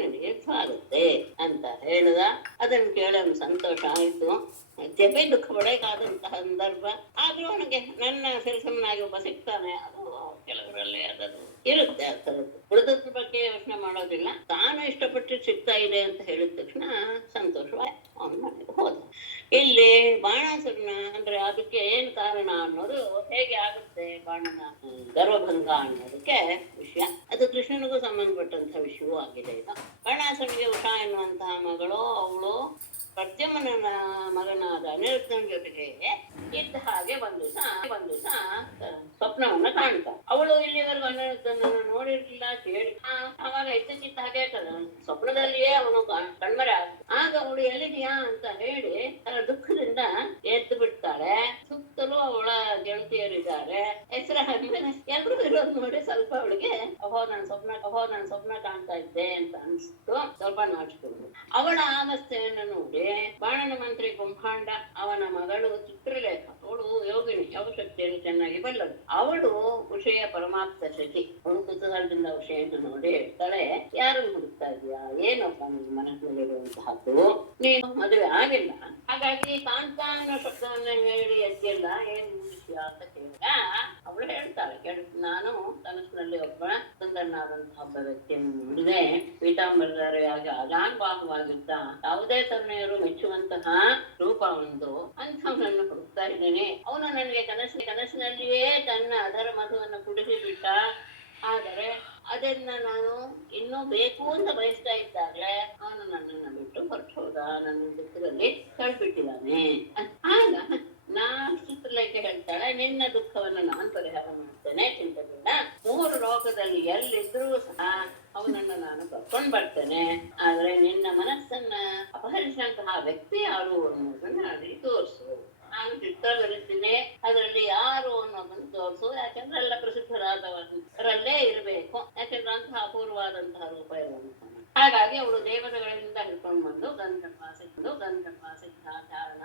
ನಿನಗೆ ಆಗುತ್ತೆ ಅಂತ ಹೇಳಿದ. ಅದನ್ನು ಕೇಳಲು ಸಂತೋಷ ಆಯಿತು. ಜಪೆ ದುಃಖ ಪಡಬೇಕಾದಂತಹ ಸಂದರ್ಭ ಆದ್ರೂ ಅವನಿಗೆ ನನ್ನ ಸರಿಸಮನಾಗಿ ಒಬ್ಬ ಸಿಗ್ತಾನೆ, ಅದು ಕೆಲವರಲ್ಲಿ ಅದನ್ನು ಇರುತ್ತೆ. ಆ ಥರದ್ದು ಉಳಿದದ್ರ ಬಗ್ಗೆ ಯೋಚನೆ ಮಾಡೋದಿಲ್ಲ. ತಾನು ಇಷ್ಟಪಟ್ಟು ಸಿಗ್ತಾ ಇದೆ ಅಂತ ಹೇಳಿದ ತಕ್ಷಣ ಸಂತೋಷವಾಯ್ತು. ಅವನ ಮನೆಗೆ ಹೋದ. ಇಲ್ಲಿ ಬಾಣಾಸುರನ ಅಂದ್ರೆ ಅದಕ್ಕೆ ಏನ್ ಕಾರಣ ಅನ್ನೋದು, ಹೇಗೆ ಆಗುತ್ತೆ ಬಾಣನ ಗರ್ವಭಂಗ ಅನ್ನೋದಕ್ಕೆ ವಿಷಯ, ಅದು ಕೃಷ್ಣನಿಗೂ ಸಂಬಂಧಪಟ್ಟಂತಹ ವಿಷಯವೂ ಆಗಿದೆ. ಇದು ಬಾಣಾಸುರನಿಗೆ ಉಷಾ ಎನ್ನುವಂತಹ ಮಗಳು, ಅವಳು ಪ್ರದ್ಯುಮ್ನ ಮಗನಾದ ಅನಿರುದ್ಧನ ಜೊತೆಗೆ ಇದ್ದ ಹಾಗೆ ಒಂದು ದಿವಸ ಸ್ವಪ್ನವನ್ನ ಕಾಣ್ತ. ಅವಳು ಇಲ್ಲಿವರೆಗೂ ಅನಿರುದ್ಧನನ್ನು ನೋಡಿರ್ಲಿಲ್ಲ, ಕೇಳಿ. ಆವಾಗ ಇದ್ದಕ್ಕಿದ್ದ ಹಾಗೆ ಸ್ವಪ್ನದಲ್ಲಿಯೇ ಅವನು ಕಣ್ಮರೆ ಆಗ. ಆಗ ಅವಳು ಎಲ್ಲಿದೆಯಾ ಅಂತ ಹೇಳಿ ದುಃಖದಿಂದ ಎದ್ದು ಬಿಡ್ತಾಳೆ. ಸುತ್ತಲೂ ಅವಳ ಗೆಳತಿಯರಿದ್ದಾರೆ, ಹೆಸರ ಎಲ್ರು ಇರೋದು ನೋಡಿ ಸ್ವಲ್ಪ ಅವಳಿಗೆ ನನ್ನ ಸ್ವಪ್ನ ಕಾಣ್ತಾ ಇದ್ದೆ ಅಂತ ಅನ್ಸ್ತು. ಸ್ವಲ್ಪ ನಾಚಿಕೊಂಡು ಅವಳ ಅವಸ್ಥೆಯನ್ನು ನೋಡಿ ಬಾಣನ ಮಂತ್ರಿ ಕುಂಭಾಂಡ, ಅವನ ಮಗಳು ಚಿತ್ರಲೇಖ, ಅವಳು ಯೋಗಿನಿ, ಯಾವ ಶಕ್ತಿಯನ್ನು ಚೆನ್ನಾಗಿ ಬಲ್ಲಳು. ಅವಳು ವಿಷಯ ಪರಮಾಪ್ತ ಶಚಿ. ಅವಳು ಕುತೂಹಲದಿಂದ ವಿಷಯನ್ನು ನೋಡಿ ಹೇಳ್ತಾಳೆ, ಯಾರನ್ನು ಹುಡುಕ್ತಾ ಇದೀಯಾ, ಏನಪ್ಪ ನಿನ್ನ ಮನಸ್ಸಿನಲ್ಲಿರುವಂತಹದ್ದು, ನೀನು ಮದುವೆ ಆಗಿಲ್ಲ, ಹಾಗಾಗಿ ಕಾಂತ ಅನ್ನೋ ಶಬ್ದವನ್ನ ಹೇಳಿ ಎದ್ದಿಲ್ಲ, ಏನ್ ವಿಷಯ ಅಂತ ಕೇಳಿದ. ಅವಳು ಹೇಳ್ತಾಳೆ, ನಾನು ಕನಸಿನಲ್ಲಿ ಒಬ್ಬ ಸುಂದರನಾದಂತಹ ಒಬ್ಬ ವ್ಯಕ್ತಿಯನ್ನು ನೋಡಿದೆ. ಪೀತಾಂಬರಧಾರಿಯಾಗಿ ಅಜಾನುಭಾವವಾಗಿದ್ದ, ಯಾವುದೇ ತರುಣಿಯರು ಮೆಚ್ಚುವಂತಹ ರೂಪ ಒಂದು, ಅಂಥವನನ್ನು ಹುಡುಕ್ತಾ ಇದ್ದೇನೆ. ಅವನು ನನಗೆ ಕನಸಿನಲ್ಲಿಯೇ ತನ್ನ ಅದರ ಮಧುವನ್ನು ಕುಡಿಸಿ ಬಿಟ್ಟ. ಆದರೆ ಅದನ್ನ ನಾನು ಇನ್ನೂ ಬೇಕು ಅಂತ ಬಯಸ್ತಾ ಇದ್ದಾಗಲೇ ಅವನು ನನ್ನನ್ನು ಬಿಟ್ಟು ಹೊರಟು ಹೋದ, ನನ್ನ ದುಃಖದಲ್ಲಿ ತಳ್ಬಿಟ್ಟಿದ್ದಾನೆ. ಆಗ ಚಿತ್ರಲೇಖೆ ಹೇಳ್ತಾಳೆ, ನಿನ್ನ ದುಃಖವನ್ನು ನಾನು ಪರಿಹಾರ ಮಾಡ್ತೇನೆ, ಚಿಂತೆ ಬೇಡ. 3 ಲೋಕದಲ್ಲಿ ಎಲ್ಲಿದ್ರೂ ಸಹ ಅವನನ್ನು ನಾನು ಕರ್ಕೊಂಡು ಬರ್ತೇನೆ. ಆದ್ರೆ ನಿನ್ನ ಮನಸ್ಸನ್ನ ಅಪಹರಿಸಿದಂತಹ ವ್ಯಕ್ತಿ ಯಾರು ಅನ್ನೋದನ್ನ ಅಲ್ಲಿ ತೋರಿಸು. ನಾನು ಚಿತ್ರ ಬರೀತೀನಿ, ಅದರಲ್ಲಿ ಯಾರು ಅನ್ನೋದನ್ನು ತೋರಿಸು. ಯಾಕಂದ್ರೆ ಎಲ್ಲ ಪ್ರಸಿದ್ಧರಾದವರಲ್ಲೇ ಇರಬೇಕು, ಯಾಕಂದ್ರೆ ಅಂತಹ ಅಪೂರ್ವವಾದಂತಹ ರೂಪ ಇರುವಂತಹ. ಹಾಗಾಗಿ ಅವಳು ದೇವತೆಗಳಿಂದ ಹಿಡ್ಕೊಂಡು ಬಂದು ಗಂಧರ್ವ ಸಿದ್ಧಾಚಾರಣ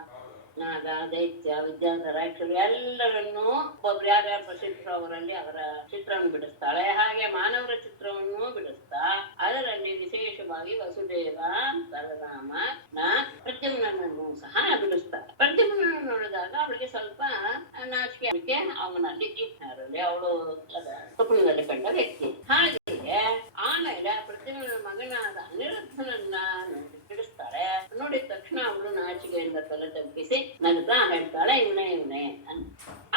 ನಾಗ ದೈತ್ಯ ವಿದ್ಯಾಧರ ಎಲ್ಲರನ್ನೂ ಒಬ್ಬೊಬ್ರು ಯಾರ್ಯಾರು ಪ್ರಸಿದ್ಧರು ಅವರಲ್ಲಿ ಅವರ ಚಿತ್ರವನ್ನು ಬಿಡಿಸ್ತಾಳೆ. ಹಾಗೆ ಮಾನವರ ಚಿತ್ರವನ್ನು ಬಿಡಿಸ್ತಾ ಅದರಲ್ಲಿ ವಿಶೇಷವಾಗಿ ವಸುದೇವ, ಬಲರಾಮ, ಪ್ರದ್ಯುಮ್ನನ್ನು ಸಹ ಬಿಡಿಸ್ತಾಳೆ. ಪ್ರದ್ಯುಮ್ನನ್ನು ನೋಡಿದಾಗ ಅವಳಿಗೆ ಸ್ವಲ್ಪ ನಾಚಿಕೆ, ಅವನಲ್ಲಿ ಯಾರಲ್ಲಿ ಅವಳು ಸ್ವಪ್ನದಲ್ಲಿ ಕಂಡ ವ್ಯಕ್ತಿ. ಹಾಗೆ ಆಮೇಲೆ ಪ್ರದ್ಯುಮ್ನ ಮಗನಾದ ಅನಿರುದ್ಧನನ್ನ ಬಿಡಿಸ್ತಾಳೆ. ನೋಡಿದ ತಕ್ಷಣ ಅವಳು ನಾಚಿಕೆಯಿಂದ ತಲೆ ತಗ್ಗಿಸಿ ನಗ್ತಾ ಹೇಳ್ತಾಳೆ, ಇವನೇ ಅಂತ.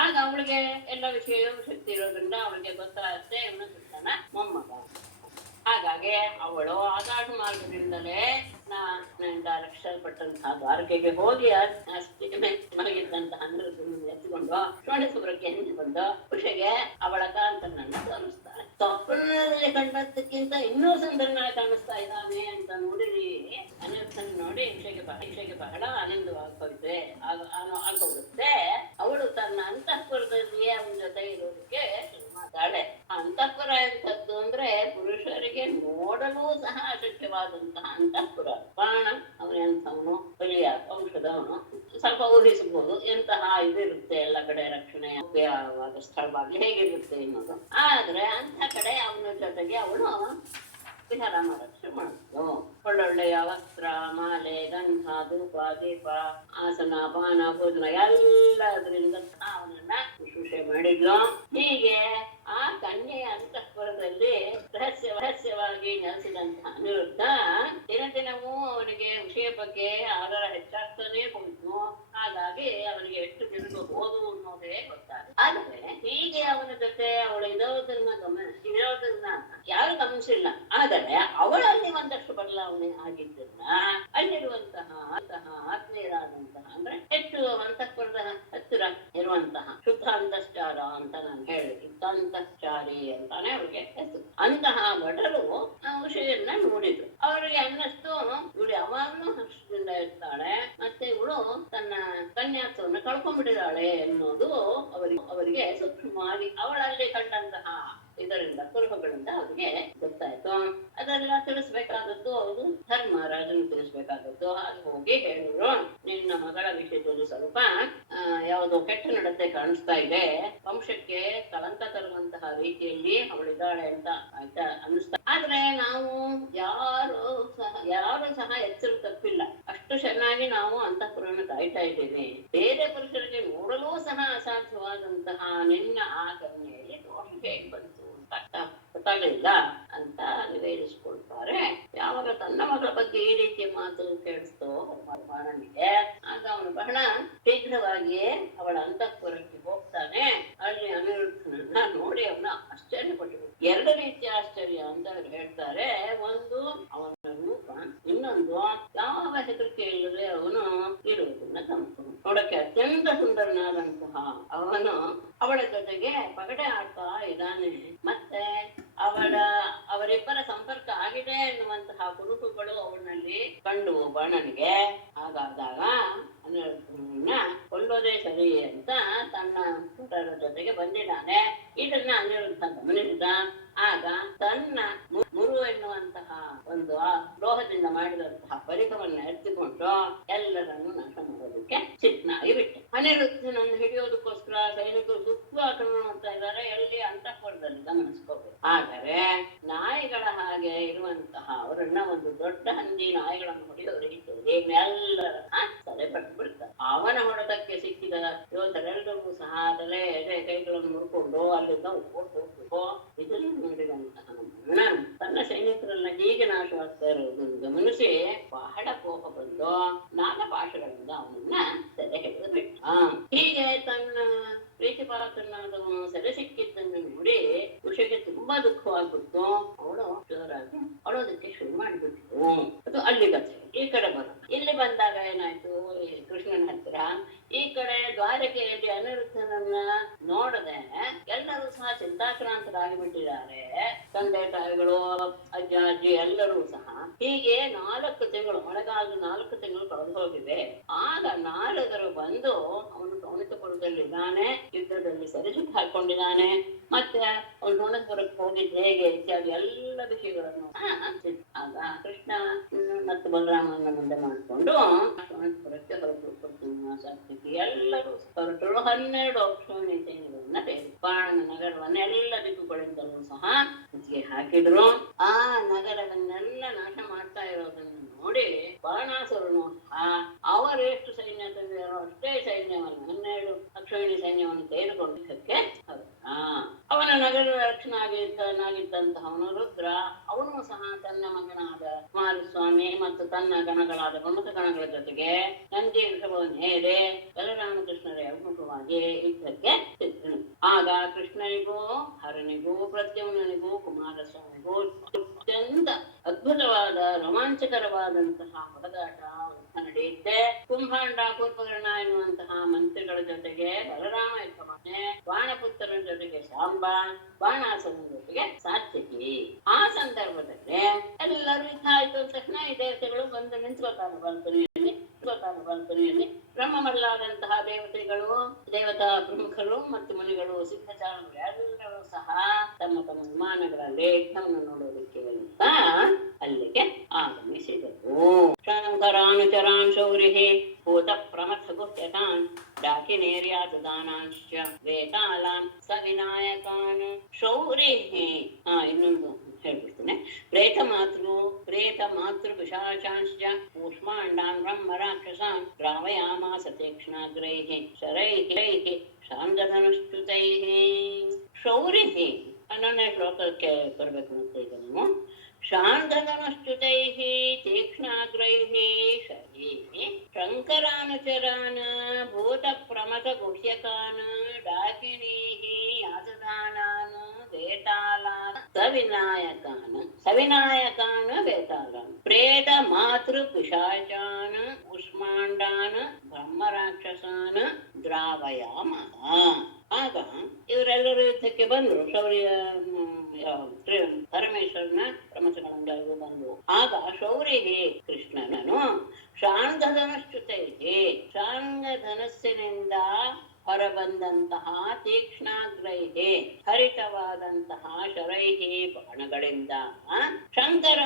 ಆಗ ಅವಳಿಗೆ ಎಲ್ಲ ವಿಷಯವೂ ಶಕ್ತಿ ಇರೋದ್ರಿಂದ ಅವಳಿಗೆ ಗೊತ್ತಾಗುತ್ತೆ, ಇವನು ಕೃಷ್ಣನ ಮೊಮ್ಮಗ. ಹಾಗಾಗಿ ಅವಳು ಆಕಾಶ ಮಾರ್ಗದಿಂದಲೇ ರಕ್ಷಲ್ಪಟ್ಟಂತಹ ದ್ವಾರಕೆಗೆ ಹೋಗಿ ಮಲಗಿದ್ದಂತಹ ಅನಿರುದ್ಧನನ್ನು ಎತ್ತಿಕೊಂಡು ಷೋಡಶಪುರಕ್ಕೆ ಬಂದು ಖುಷಿಗೆ ಅವಳ ಕಾಂತನನ್ನು ತೋರಿಸ್ತಾಳೆ. ಸ್ವಪ್ನದಲ್ಲಿ ಕಂಡದ್ದಕ್ಕಿಂತ ಇನ್ನೂ ಸುಂದರನಾಗಿ ಕಾಣಿಸ್ತಾ ಇದ್ದಾನೆ ಅಂತ ನೋಡಿ ಅನಿರುದ್ಧನ ನೋಡಿ ಇಕ್ಷೆಗೆ ಬಹಳ ಆನಂದವಾಗ್ತದೆ ಆಗೋಗುತ್ತೆ. ಅವಳು ತನ್ನ ಅಂತಃಪುರದಲ್ಲಿಯೇ ಅವನ ಜೊತೆ ಇರೋದಕ್ಕೆ ಮಾತಾಳೆ. ಅಂತಃಪುರ ಎಂಥದ್ದು ಅಂದ್ರೆ ಪುರುಷರಿಗೆ ನೋಡಲು ಸಹ ಅಶಕ್ಯವಾದಂತಹ ಅಂತಃಪುರ. ಬಾಣ ಅವನೆಂಥವನು, ಬಲಿಯ ಔಷಧವನು, ಸ್ವಲ್ಪ ಊಹಿಸಬಹುದು ಎಂತಹ ಇದಿರುತ್ತೆ ಎಲ್ಲ ಕಡೆ ರಕ್ಷಣೆ ಉಪಯೋಗವಾದ ಸ್ಥಳವಾಗ್ಲಿ ಹೇಗಿರುತ್ತೆ ಅನ್ನೋದು. ಆದ್ರೆ ಅಂತ ಕಡೆ ಅವನ ಜೊತೆಗೆ ಅವಳು ವಿಹಾರ ಮಾಡಕ್ಕೆ ಮಾಡಿದ್ಲು. ಒಳ್ಳೊಳ್ಳೆಯ ವಸ್ತ್ರ, ಮಾಲೆ, ಗಂಧ, ಧೂಪ, ದೀಪ, ಆಸನ, ಪಾನ, ಭೋಜನ ಎಲ್ಲದರಿಂದ ಅವನನ್ನ ಶುಶ್ರೂಷೆ ಮಾಡಿದ್ಲು. ಹೀಗೆ ಆ ಕನ್ಯೆಯ ಅಂತಃಪುರದಲ್ಲಿ ರಹಸ್ಯವಾಗಿ ನೆಲೆಸಿದಂತಹ ಅನಿರುದ್ಧ ದಿನವೂ ಅವನಿಗೆ ವಿಷಯ ಬಗ್ಗೆ ಆಧಾರ ಹೆಚ್ಚಾಗ್ತಾನೆ ಹೋಯ್ತು. ಹಾಗಾಗಿ ಅವನಿಗೆ ಎಷ್ಟು ದಿನಗಳು ಹೋದು ಅನ್ನೋದೇ ಗೊತ್ತಾಗ. ಆದ್ರೆ ಹೀಗೆ ಅವನ ಜೊತೆ ಅವಳು ಇರೋದನ್ನ ಯಾರು ಗಮನಿಸಿಲ್ಲ. ಆದರೆ ಅವಳಲ್ಲಿ ಒಂದಷ್ಟು ಬದಲಾವಣೆ ಆಗಿದ್ದನ್ನ ಅಲ್ಲಿರುವಂತಹ ಆತ್ಮೀಯರಾದಂತಹ ಅಂದ್ರೆ ಹೆಚ್ಚು ಅಂತಃಪುರದ ಹತ್ತಿರ ಇರುವಂತಹ ಶುದ್ಧ ಅಂತಶ್ಚಾರ ಅಂತ ನಾನು ಹೇಳಿದೆ, ಅಂತಶ್ಚಾರಿ ಅಂತಾನೆ ಅವಳಿಗೆ ಹೆಸರು. ಅಂತಹ ಭಟರು ಆ ವಿಷಯವನ್ನ ನೋಡಿದ್ರು. ಅವರಿಗೆ ಅನ್ನಿಸ್ತು, ಇವಳು ಯಾವಾಗ್ಲೂ ಹರ್ಷದಿಂದ ಇರ್ತಾಳೆ, ಮತ್ತೆ ಇವಳು ತನ್ನ ಕನ್ಯಾತ್ವವನ್ನು ಕಳ್ಕೊಂಡ್ಬಿಟ್ಟಿದ್ದಾಳೆ ಎನ್ನುವುದು ಅವರಿಗೆ ಸೂಕ್ಷ್ಮವಾಗಿ ಅವಳಲ್ಲಿ ಕಂಡಂತಹ ಇದರಿಂದ ಕುರುಹುಗಳಿಂದ ಅವ್ರಿಗೆ ಗೊತ್ತಾಯ್ತು. ಅದೆಲ್ಲ ತಿಳಿಸ್ಬೇಕಾದದ್ದು ಅವರು ಧರ್ಮರಾಜನು ತಿಳಿಸ್ಬೇಕಾದದ್ದು. ಹಾಗೆ ಹೋಗಿ ಹೇಳಿದ್ರು, ನಿನ್ನ ಮಗಳ ವಿಷಯದಲ್ಲಿ ಸ್ವಲ್ಪ ಯಾವುದೋ ಕೆಟ್ಟ ನಡತೆ ಕಾಣಿಸ್ತಾ ಇದೆ, ವಂಶಕ್ಕೆ ಕಳಂಕ ತರುವಂತಹ ರೀತಿಯಲ್ಲಿ ಅವಳಿದ್ದಾಳೆ ಅಂತ ಆಯ್ತಾ ಅನ್ನಿಸ್ತಾ. ಆದ್ರೆ ನಾವು ಯಾರು ಸಹ ಎಚ್ಚರ ತಪ್ಪಿಲ್ಲ, ಅಷ್ಟು ಚೆನ್ನಾಗಿ ನಾವು ಅಂತಃಪುರನ ಕಾಯ್ತಾ ಇದ್ದೇವೆ. ಬೇರೆ ಪುರುಷರಿಗೆ ನೋಡಲೂ ಸಹ ಅಸಾಧ್ಯವಾದಂತಹ ನಿನ್ನ ಆ ಕನ್ಯೆಯಲ್ಲಿ ದೋಷ ಹೇಗೆ ಬಂತು ಗೊತ್ತಾಗಲಿಲ್ಲ ಅಂತ ನಿವೇದಿಸಿಕೊಳ್ತಾರೆ. ಯಾವಾಗ ತನ್ನ ಮಗಳ ಬಗ್ಗೆ ಈ ರೀತಿಯ ಮಾತು ಕೇಳಿಸ್ತೋ ಬಾಣನಿಗೆ, ಆಗ ಅವನು ಬಹಳ ಶೀಘ್ರವಾಗಿಯೇ ಅವಳ ಅಂತಃಪುರಕ್ಕೆ ಹೋಗ್ತಾನೆ. ಅಲ್ಲಿ ಅನಿರುದ್ಧನನ್ನ ನೋಡಿ ಅವನ ಆಶ್ಚರ್ಯಪಟ್ಟು, ಎರಡು ರೀತಿಯ ಆಶ್ಚರ್ಯ ಅಂತ ಅವ್ರು ಹೇಳ್ತಾರೆ. ಒಂದು ಅವನ ರೂಪ, ಇನ್ನೊಂದು ಯಾವ ಹೆದರಿಕೆ ಇಲ್ಲದೆ ಅವನು ಇರುವುದನ್ನ ಗಮನಿಸು. ನೋಡಕ್ಕೆ ಅತ್ಯಂತ ಸುಂದರನಾದಂತಹ ಅವನು ಅವಳ ಜೊತೆಗೆ ಪಗಡೆ ಆಡ್ತಾ ಇದ್ದಾನೆ. ಮತ್ತೆ ಅವರಿಬ್ಬರ ಸಂಪರ್ಕ ಆಗಿದೆ ಎನ್ನುವಂತಹ ಕುರುಹುಗಳು ಅವನಲ್ಲಿ ಕಂಡು ಬಾಣನಿಗೆ. ಹಾಗಾದಾಗ ಅನಿರುದ್ಧನನ್ನ ಕೊಲ್ಲೋದೇ ಸರಿ ಅಂತ ತನ್ನ ಪುತ್ರರ ಜೊತೆಗೆ ಬಂದಿದ್ದಾನೆ. ಇದನ್ನ ಅನಿರುದ್ಧ ಗಮನಿಸಿದ. ಆಗ ತನ್ನ ಮುರು ಎನ್ನುವಂತಹ ಒಂದು ಲೋಹದಿಂದ ಮಾಡಿದಂತಹ ಪರಿಕವನ್ನು ಎತ್ತಿಕೊಂಡು ಎಲ್ಲರನ್ನು ನಾಶ ಮಾಡೋದಕ್ಕೆ ಸಿದ್ಧನಾಗಿ ಬಿಟ್ಟೆ. ಅನಿರುದ್ಧನನ್ನು ಹಿಡಿಯೋದಕ್ಕೋಸ್ಕರ ಸೈನಿಕರು ಸುತ್ತಲೂ ಆಕ್ರಮಣ ಮಾಡ್ತಾ ಇದ್ದಾರೆ. ಎಲ್ಲಿ ಅಂತಃಪುರದಲ್ಲಿ ಗಮನಿಸ್ಕೋಬೇಕು. ಆದರೆ ನಾಯಿಗಳ ಹಾಗೆ ಇರುವಂತಹ ಅವರನ್ನ ಒಂದು ದೊಡ್ಡ ಹಂದಿ ನಾಯಿಗಳನ್ನು ಹೊಡೆಯೋ ರೀತಿಯಲ್ಲಿ ಎಲ್ಲರನ್ನ ತಲೆ ಪಟ್ಟು ಬಿಡ್ತಾರೆ. ಅವನ ಹೊಡೆತಕ್ಕೆ ಸಿಕ್ಕಿದ ಯೋಧರೆಲ್ಲರಿಗೂ ಸಹ ತಲೆ ಎದೆ ಕೈಗಳನ್ನು ಮುಡ್ಕೊಂಡು ಅಲ್ಲಿಂದ ಓಡ್ ಹೋಗ್ಬೇಕು. ಇದನ್ನು ನೋಡಿದಂತಹ ತನ್ನ ಸೈನಿಕರನ್ನ ಹೀಗೆ ನಾಶವಾಗ್ತಾ ಇರೋದನ್ನು ಗಮನಿಸಿ ಬಹಳ ಕೋಪ ಬಂದು ನಾಗಪಾಶಗಳಿಂದ ಅವನನ್ನ ಸೆರೆ ಹಿಡಿದು ಬಿಟ್ಟ. ಹೀಗೆ ತನ್ನ ಪ್ರೀತಿಪಾತ್ರನಾದವನು ಸೆರೆ ಸಿಕ್ಕಿದ್ದನ್ನು ನೋಡಿ ಖುಷಿಗೆ ತುಂಬಾ ದುಃಖವಾಗ್ಬಿಟ್ಟು ಅವಳು ಜೋರಾಗಿ ಅಳೋದಕ್ಕೆ ಶುರು ಮಾಡಿಬಿಟ್ಟು ಅದು ಅಲ್ಲಿ ಕಥೆ. ಈ ಕಡೆ ಇಲ್ಲಿ ಬಂದಾಗ ಏನಾಯ್ತು, ಕೃಷ್ಣನ ಹತ್ತಿರ ಈ ಕಡೆ ದ್ವಾರಕೆಯಲ್ಲಿ ಅನಿರುದ್ಧನನ್ನ ನೋಡದೆ ಎಲ್ಲರೂ ಸಹ ಚಿಂತಾಕ್ರಾಂತರಾಗಿ ಬಿಟ್ಟಿದ್ದಾರೆ. ತಂದೆ ತಾಯಿಗಳು, ಅಜ್ಜ ಅಜ್ಜಿ ಎಲ್ಲರೂ ಸಹ. ಹೀಗೆ 4 ತಿಂಗಳು, ಮಳೆಗಾಲದ 4 ತಿಂಗಳು ಕಳೆದು ಹೋಗಿವೆ. ಆಗ ನಾರದರು ಬಂದು ಅವನು ಟೋಣಿತಪುರದಲ್ಲಿದ್ದಾನೆ, ಯುದ್ಧದಲ್ಲಿ ಸರಿಸಿಟ್ಟು ಹಾಕೊಂಡಿದ್ದಾನೆ, ಮತ್ತೆ ಅವನು ಟೋಣಿತಪುರಕ್ಕೆ ಹೋಗಿದ್ದು ಹೇಗೆ ಇತ್ಯಾದಿ ಎಲ್ಲ ವಿಷಯಗಳನ್ನು ಆಗ ಕೃಷ್ಣ ಮತ್ತು ಬಲರಾಮನ ಮುಂದೆ ಮಾಡಿಕೊಂಡು ಟೋಣಿತಪುರಕ್ಕೆ ಹೊರಟು ಎಲ್ಲರೂ ಹೊರಟರು. 12 ಅಕ್ಷೋಣಿ ಸೈನ್ಯಗಳನ್ನ ಬಾಣನ ನಗರವನ್ನ ಎಲ್ಲ ದಿಕ್ಕುಗಳಿಂದಲೂ ಸಹ ಮುತ್ತಿಗೆ ಹಾಕಿದ್ರು. ಆ ನಗರವನ್ನೆಲ್ಲ ನಾಶ ಮಾಡ್ತಾ ಇರೋದನ್ನು ನೋಡಿ ಬಾಣಾಸುರನು ಅವರು ಎಷ್ಟು ಸೈನ್ಯ ತಂದಿರೋ ಅಷ್ಟೇ ಸೈನ್ಯವನ್ನು 12 ಅಕ್ಷೋಣಿ ಸೈನ್ಯವನ್ನು ತೆಗೆದುಕೊಂಡಿದ್ದಕ್ಕೆ ಅವನ ನಗರ ರಕ್ಷಣಾಗಿದ್ದಂತಹವನು ರುದ್ರ, ಅವನು ಸಹ ತನ್ನ ಮಗನಾದ ಕುಮಾರಸ್ವಾಮಿ ಮತ್ತು ತನ್ನ ಗಣಗಳಾದ ಪ್ರಮುಖ ಗಣಗಳ ಜೊತೆಗೆ ನಂದಿ ವೃಷಭವನ್ನೇರಿ ಬಲರಾಮಕೃಷ್ಣರ ಅಭಿಮುಖವಾಗಿ ಯುದ್ಧಕ್ಕೆ ಸಿದ್ಧನು. ಆಗ ಕೃಷ್ಣನಿಗೂ ಹರನಿಗೂ ಪ್ರದ್ಯುಮ್ನನಿಗೂ ಕುಮಾರಸ್ವಾಮಿಗೂ ಅತ್ಯಂತ ಅದ್ಭುತವಾದ ರೋಮಾಂಚಕರವಾದಂತಹ ಹೊಡೆದಾಟ ನಡೆಯುತ್ತೆ. ಕುಂಭಾಂಡ ಕೂರ್ಪಕರ್ಣ ಎನ್ನುವಂತಹ ಮಂತ್ರಿಗಳ ಜೊತೆಗೆ ಬಲರಾಮ ಯುದ್ಧಮಾನೆ, ಬಾಣಪುತ್ರನ ಜೊತೆಗೆ ಶಾಂಬ, ಬಾಣಾಸುರನ ಜೊತೆಗೆ ಸಾತ್ಯಕಿ. ಆ ಸಂದರ್ಭದಲ್ಲಿ ಎಲ್ಲರೂ ಯುದ್ಧ ಆಯ್ತು ಅಂದ ತಕ್ಷಣ ಈ ದೇವತೆಗಳು ಬಂದು ನಿಂತ್ಕೊತಾನೆ ಬಲ್ಕನಿಯಲ್ಲಿ ಬ್ರಹ್ಮಮಲ್ಲಾದಂತಹ ದೇವತೆಗಳು, ದೇವತಾ ಪ್ರಮುಖರು ಮತ್ತು ಮುನಿಗಳು, ಸಿದ್ಧಚಾರರು ಎಲ್ಲರೂ ಸಹ ತಮ್ಮ ತಮ್ಮ ವಿಮಾನಗಳಲ್ಲಿ ಯುದ್ಧವನ್ನು ನೋಡೋದಕ್ಕೆ ಅಂತ ಅಲ್ಲಿಗೆ ಆಗಮಿಸಿದರು. ಶಂಕರಾನುಚರಾನ್ ಶೌರಿಹಿ ಭೂತ ಪ್ರಮಥ ಗುಹ್ಯತಾನ್ ಡಾಕಿನೇರ್ಯಾತದಾನಾಂಶ್ಚ ವೇತಾಲಾನ್ ಸವಿನಾಯಕಾನ್ ಶೌರಿಹಿ. ಇನ್ನೊಂದು ಹೇಳ್ಬಿಡ್ತೇನೆ. ಪ್ರೇತ ಮಾತೃ ಪಿಶಾಚಾಂಶ್ಚ ಕೂಷ್ಮಾಂಡಾನ್ ಬ್ರಹ್ಮ ರಾಕ್ಷಸಾನ್ ದ್ರಾವಯಾಮಾಸ ತೀಕ್ಷ್ಣಾಗ್ರೈಃ ಶರೈಃ ಶಾಂಗಧನುಶ್ಚ್ಯುತೈಃ. ಶೌರಿಹಿ 11ನೇ ಶ್ಲೋಕಕ್ಕೆ ಬರ್ಬೇಕು ಅಂತ ಈಗ ನಾವು. ಶಾಂಗಧನುಶ್ಚ್ಯುತೈಃ ತೀಕ್ಷ್ಣಾಗ್ರೈಃ ಶರೈಃ ಶಂಕರಾನುಚರಾನ್ ಭೂತ ಪ್ರಮಥ ಗುಹ್ಯಕಾನ್ ಡಾಕಿನೀಃ ಯಾತದಾನಾನ್ ವೇತಾಲಾನ್ ಸವಿನಾಯಕಾನ್ ವೇತಾಲಾನ್ ಪ್ರೇತ ಮಾತೃ ಪಿಶಾಚಾನ್ ಕೂಷ್ಮಾಂಡಾನ್ ಬ್ರಹ್ಮ ರಾಕ್ಷಸಾನ್ ದ್ರಾವಯಾಮಃ. ಆಗ ಇವರೆಲ್ಲರೂ ಯುದ್ಧಕ್ಕೆ ಬಂದ್ರು. ಶೌರ್ಯ ಪರಮೇಶ್ವರನ ಪ್ರಮಥಗಳೆಲ್ಲರೂ ಬಂದು ಆಗ ಶೌರಿಗೆ ಕೃಷ್ಣನನು ಶಾಂಗಧನುಶ್ಚ್ಯುತೈಹಿ ಶಾಂಗಧನಸ್ಸಿನಿಂದ ಹೊರಬಂದಂತಹ ತೀಕ್ಷ್ಣಾಗ್ರೈಹಿ ಹರಿತವಾದಂತಹ ಶರೈಹಿ ಬಾಣಗಳಿಂದ ಶಂಕರ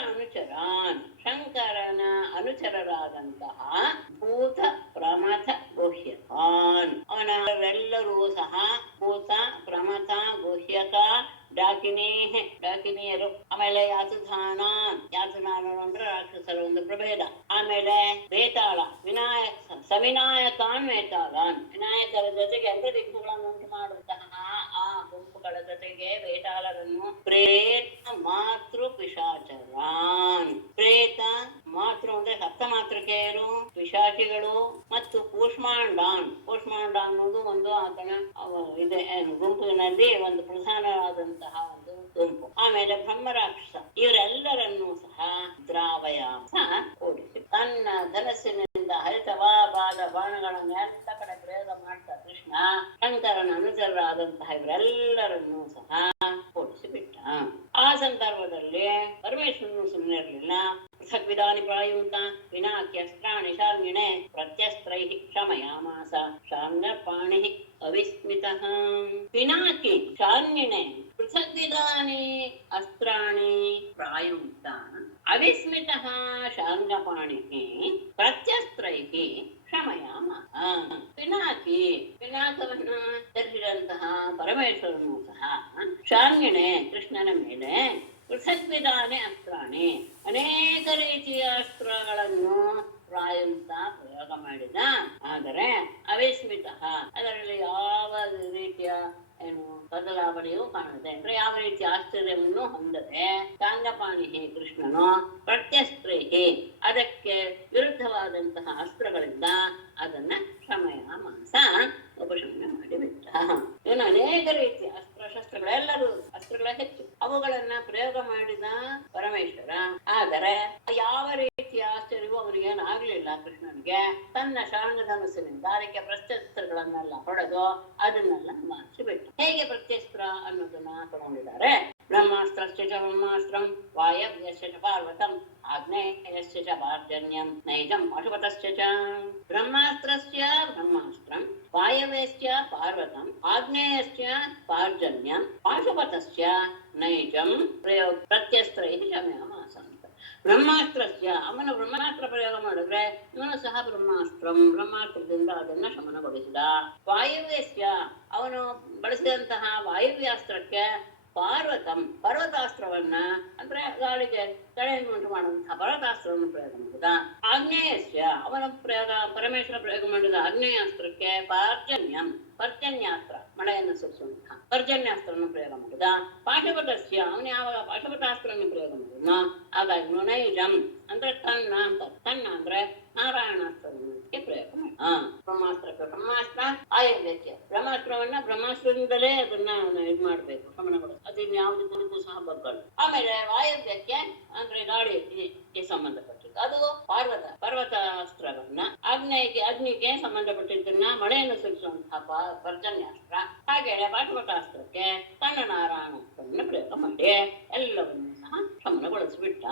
ಶಂಕರನ ಅನುಚರರಾದಂತಹ ಭೂತ ಪ್ರಮಥ ಗುಹ್ಯಕಾನ್ ಅವನವರೆಲ್ಲರೂ ಸಹ ಭೂತ ಪ್ರಮಥ ಗುಹ್ಯಕ ಡಾಕಿನಿಯರು, ಆಮೇಲೆ ಯಾತುಧಾನರು ಅಂದ್ರೆ ರಾಕ್ಷಸರ ಒಂದು ಪ್ರಭೇದ, ಆಮೇಲೆ ವೇತಾಳ ಸವಿನಾಯಕಾನ್ ವೇತಾಳಾನ್ ವಿನಾಯಕರ ಜೊತೆಗೆ ದಿಗ್ಗುಗಳನ್ನು ಉಂಟು ಮಾಡುವಂತಹ ಆ ಗುಂಪುಗಳ ಜೊತೆಗೆ ವೇತಾಳರನ್ನು ಪ್ರೇತ ಮಾತೃ ಪಿಶಾಚರಾನ್ ಪ್ರೇತ ಮಾತೃ ಅಂದ್ರೆ ಸಪ್ತ ಮಾತೃಕೆಯರು ಪಿಶಾಚಿಗಳು ಮತ್ತು ಕೂಷ್ಮಾಂಡಾನ್ ಅನ್ನೋದು ಒಂದು ಆತನ ಇದೆ ಗುಂಪಿನಲ್ಲಿ ಒಂದು ಪ್ರಧಾನವಾದಂತಹ ಒಂದು ಗುಂಪು, ಆಮೇಲೆ ಬ್ರಹ್ಮರಾಕ್ಷಸ ಇವರೆಲ್ಲರನ್ನೂ ಸಹ ದ್ರಾವಯಾಂಸ ಓಡಿಸಿ ತನ್ನ ಧನಸ್ಸಿನಿಂದ ಹರಿತವಾದ ಬಾಣಗಳನ್ನು ಎಲ್ಲ ಕಡೆ ಪ್ರಯೋಗ ಮಾಡ್ತಾ ಕೃಷ್ಣ ಶಂಕರನ ಅನುಚರರಾದಂತಹ ಇವರೆಲ್ಲರನ್ನೂ ಸಹ ಓಡಿಸಿಬಿಟ್ಟ. ಆ ಸಂದರ್ಭದಲ್ಲಿ ಪರಮೇಶ್ವರನು ಸುಮ್ಮನೆ ಇರಲಿಲ್ಲ. ಪೃಥಗ್ವಿಧಾನಿ ಪ್ರಾಯುಂತ ವಿನಾಕ್ಯಸ್ತ್ರಾಣಿ ಶಾರ್ಂಗಿಣೆ ಪ್ರತ್ಯಸ್ತ್ರೈಃ ಕ್ಷಮಯಾಮಾಸ ಶಾರ್ಂಗಪಾಣಿಃ ಅವಿಸ್ಮಿತಃ. ಪಿನಾಕಿ ಶಾರ್ಂಗಿಣೆ ಪೃಥಗ್ವಿಧಾನಿ ಅಸ್ತ್ರಾಣಿ ಪ್ರಾಯುಂತ ಅವಿಸ್ಮಿತಃ ಶಾರ್ಂಗಪಾಣಿಃ ಪ್ರತ್ಯಸ್ತ್ರೈಃ ಕ್ಷಮಯಾಮಾಸ. ಪಿನಾಕವನ್ನು ಧರಿಸಿದಂತಹ ಪರಮೇಶ್ವರನು ಸಹ ಶಾರ್ಂಗಿಣೆ ಕೃಷ್ಣನ ಮೇಲೆ ಪೃಥಗ್ವಿಧಾನಿ ಅಸ್ತ್ರಾಣಿ ಅನೇಕ ರೀತಿಯ ಅಸ್ತ್ರಗಳನ್ನು ಪ್ರಾಯುಂತ ಪ್ರಯೋಗ ಮಾಡಿದ. ಆದರೆ ಅವಿಸ್ಮಿತ ಅದರಲ್ಲಿ ಯಾವ ರೀತಿಯ ಬದಲಾವಣೆಯೂ ಕಾಣುತ್ತೆ ಅಂದ್ರೆ ಯಾವ ರೀತಿಯ ಆಶ್ಚರ್ಯವನ್ನು ಹೊಂದದೆ ಶಾರ್ಂಗಪಾಣಿ ಕೃಷ್ಣನು ಪ್ರತ್ಯಸ್ತ್ರೈಹಿ ಅದಕ್ಕೆ ವಿರುದ್ಧವಾದಂತಹ ಅಸ್ತ್ರಗಳಿಂದ ಅದನ್ನ ಕ್ಷಮಯಾಮಾಸ ಉಪಶಮನ ಮಾಡಿಬಿಟ್ಟ. ಇವನು ಅನೇಕ ರೀತಿಯ ಶಸ್ತ್ರಗಳೆಲ್ಲರೂ ಅಸ್ತ್ರಗಳ ಹೆಚ್ಚು ಅವುಗಳನ್ನ ಪ್ರಯೋಗ ಮಾಡಿದ ಪರಮೇಶ್ವರ. ಆದರೆ ಯಾವ ರೀತಿಯ ಆಶ್ಚರ್ಯವೂ ಅವನಿಗೇನಾಗ್ಲಿಲ್ಲ. ಕೃಷ್ಣನಿಗೆ ತನ್ನ ಶಾರ್ಂಗಧನುಸ್ಸಿನಿಂದ ಅದಕ್ಕೆ ಪ್ರತ್ಯಸ್ತ್ರಗಳನ್ನೆಲ್ಲ ಹೊಡೆದು ಅದನ್ನೆಲ್ಲ ಮಾರ್ಚಿಬಿಟ್ಟು. ಹೇಗೆ ಪ್ರತ್ಯಸ್ತ್ರ ಅನ್ನೋದನ್ನ ತಗೊಂಡಿದ್ದಾರೆ. ಬ್ರಹ್ಮಾಸ್ತ್ರಸ್ಯ ಚ ಬ್ರಹ್ಮಾಸ್ತ್ರಂ ವಾಯವ್ಯಸ್ಯ ಚ ಪಾರ್ವತಂ ಆಗ್ನೇಯಸ್ಯ ಚ ಪಾರ್ಜನ್ಯಂ ನೈಜಂ ಪಾಶುಪತಸ್ಯ ಚ. ಬ್ರಹ್ಮಾಸ್ತ್ರಸ್ಯ ಬ್ರಹ್ಮಾಸ್ತ್ರಂ ವಾಯವ್ಯಸ್ಯ ಪಾರ್ವತಂ ಆಗ್ನೇಯಸ್ಯ ಪಾರ್ಜನ್ಯಂ ಪಾಶುಪತಸ್ಯ ನೈಜಂ ಪ್ರತ್ಯಸ್ತ್ರೈಃ ಕ್ಷಮಯಾಮಾಸ. ಬ್ರಹ್ಮಾಸ್ತ್ರಸ್ಯ ಅವನು ಬ್ರಹ್ಮಾಸ್ತ್ರ ಪ್ರಯೋಗ ಮಾಡಿದ್ರೆ ಇವನು ಸಹ ಬ್ರಹ್ಮಾಸ್ತ್ರದಿಂದ ಅದನ್ನ ಶಮನಗೊಳಿಸಿದ. ವಾಯವ್ಯಸ್ಯ ಅವನು ಬಳಸಿದಂತಹ ವಾಯವ್ಯಾಸ್ತ್ರಕ್ಕೆ ಪರ್ವತಾಸ್ತ್ರವನ್ನ ಅಂದ್ರೆ ಗಾಳಿಗೆ ತಡೆಯನ್ನು ಉಂಟು ಮಾಡುವಂತಹ ಪರ್ವತಾಸ್ತ್ರವನ್ನು ಪ್ರಯೋಗ ಮಾಡಿದ. ಆಗ್ನೇಯಸ್ಯ ಅವನ ಪರಮೇಶ್ವರ ಪ್ರಯೋಗ ಮಾಡಿದ ಆಗ್ನೇಯಾಸ್ತ್ರಕ್ಕೆ ಪರ್ಜನ್ಯಾಸ್ತ್ರ ಮಳೆಯನ್ನು ಸುರಿಸುವಂತಹ ಪರ್ಜನ್ಯಾಸ್ತ್ರವನ್ನು ಪ್ರಯೋಗ ಮಾಡಿದ. ಪಾಶುಪತಸ್ಯ ಅವನು ಯಾವಾಗ ಪಾಶುಪತಾಸ್ತ್ರವನ್ನು ಪ್ರಯೋಗ ಮಾಡಿದ ಆಗ ನೈಜಂ ಅಂದ್ರೆ ತನ್ನ ಅಂದ್ರೆ ನಾರಾಯಣಾಸ್ತ್ರಕ್ಕೆ ಪ್ರಯೋಗ ಮಾಡಿ. ಬ್ರಹ್ಮಾಸ್ತ್ರ ಆಯವ್ಯಕ್ಕೆ ಬ್ರಹ್ಮಾಸ್ತ್ರದಿಂದಲೇ ಅದನ್ನ ಇದು ಮಾಡ್ಬೇಕು ಗಮನಗಳು ಅದನ್ನ ಯಾವುದಕ್ಕೂ ಸಹ ಬಗ್ಗಳು. ಆಮೇಲೆ ವಾಯವ್ಯಕ್ಕೆ ಅಂದ್ರೆ ಗಾಳಿಗೆ ಸಂಬಂಧಪಟ್ಟಿದ್ದು ಅದು ಪರ್ವತಾಸ್ತ್ರವನ್ನ ಅಗ್ನಿಗೆ ಸಂಬಂಧಪಟ್ಟಿದ್ದನ್ನ ಮಳೆಯನ್ನು ಸುರಿಸುವಂತಹ ಪರ್ಜನ್ಯಾಸ್ತ್ರ. ಹಾಗೆ ಪಾಶುಪತಾಸ್ತ್ರಕ್ಕೆ ತನ್ನ ನಾರಾಯಣಾಸ್ತ್ರವನ್ನು ಪ್ರಯೋಗ ಮಾಡಿ ಎಲ್ಲವನ್ನೂ ಸಹ ಶಮನಗೊಳಿಸಿಬಿಟ್ಟ.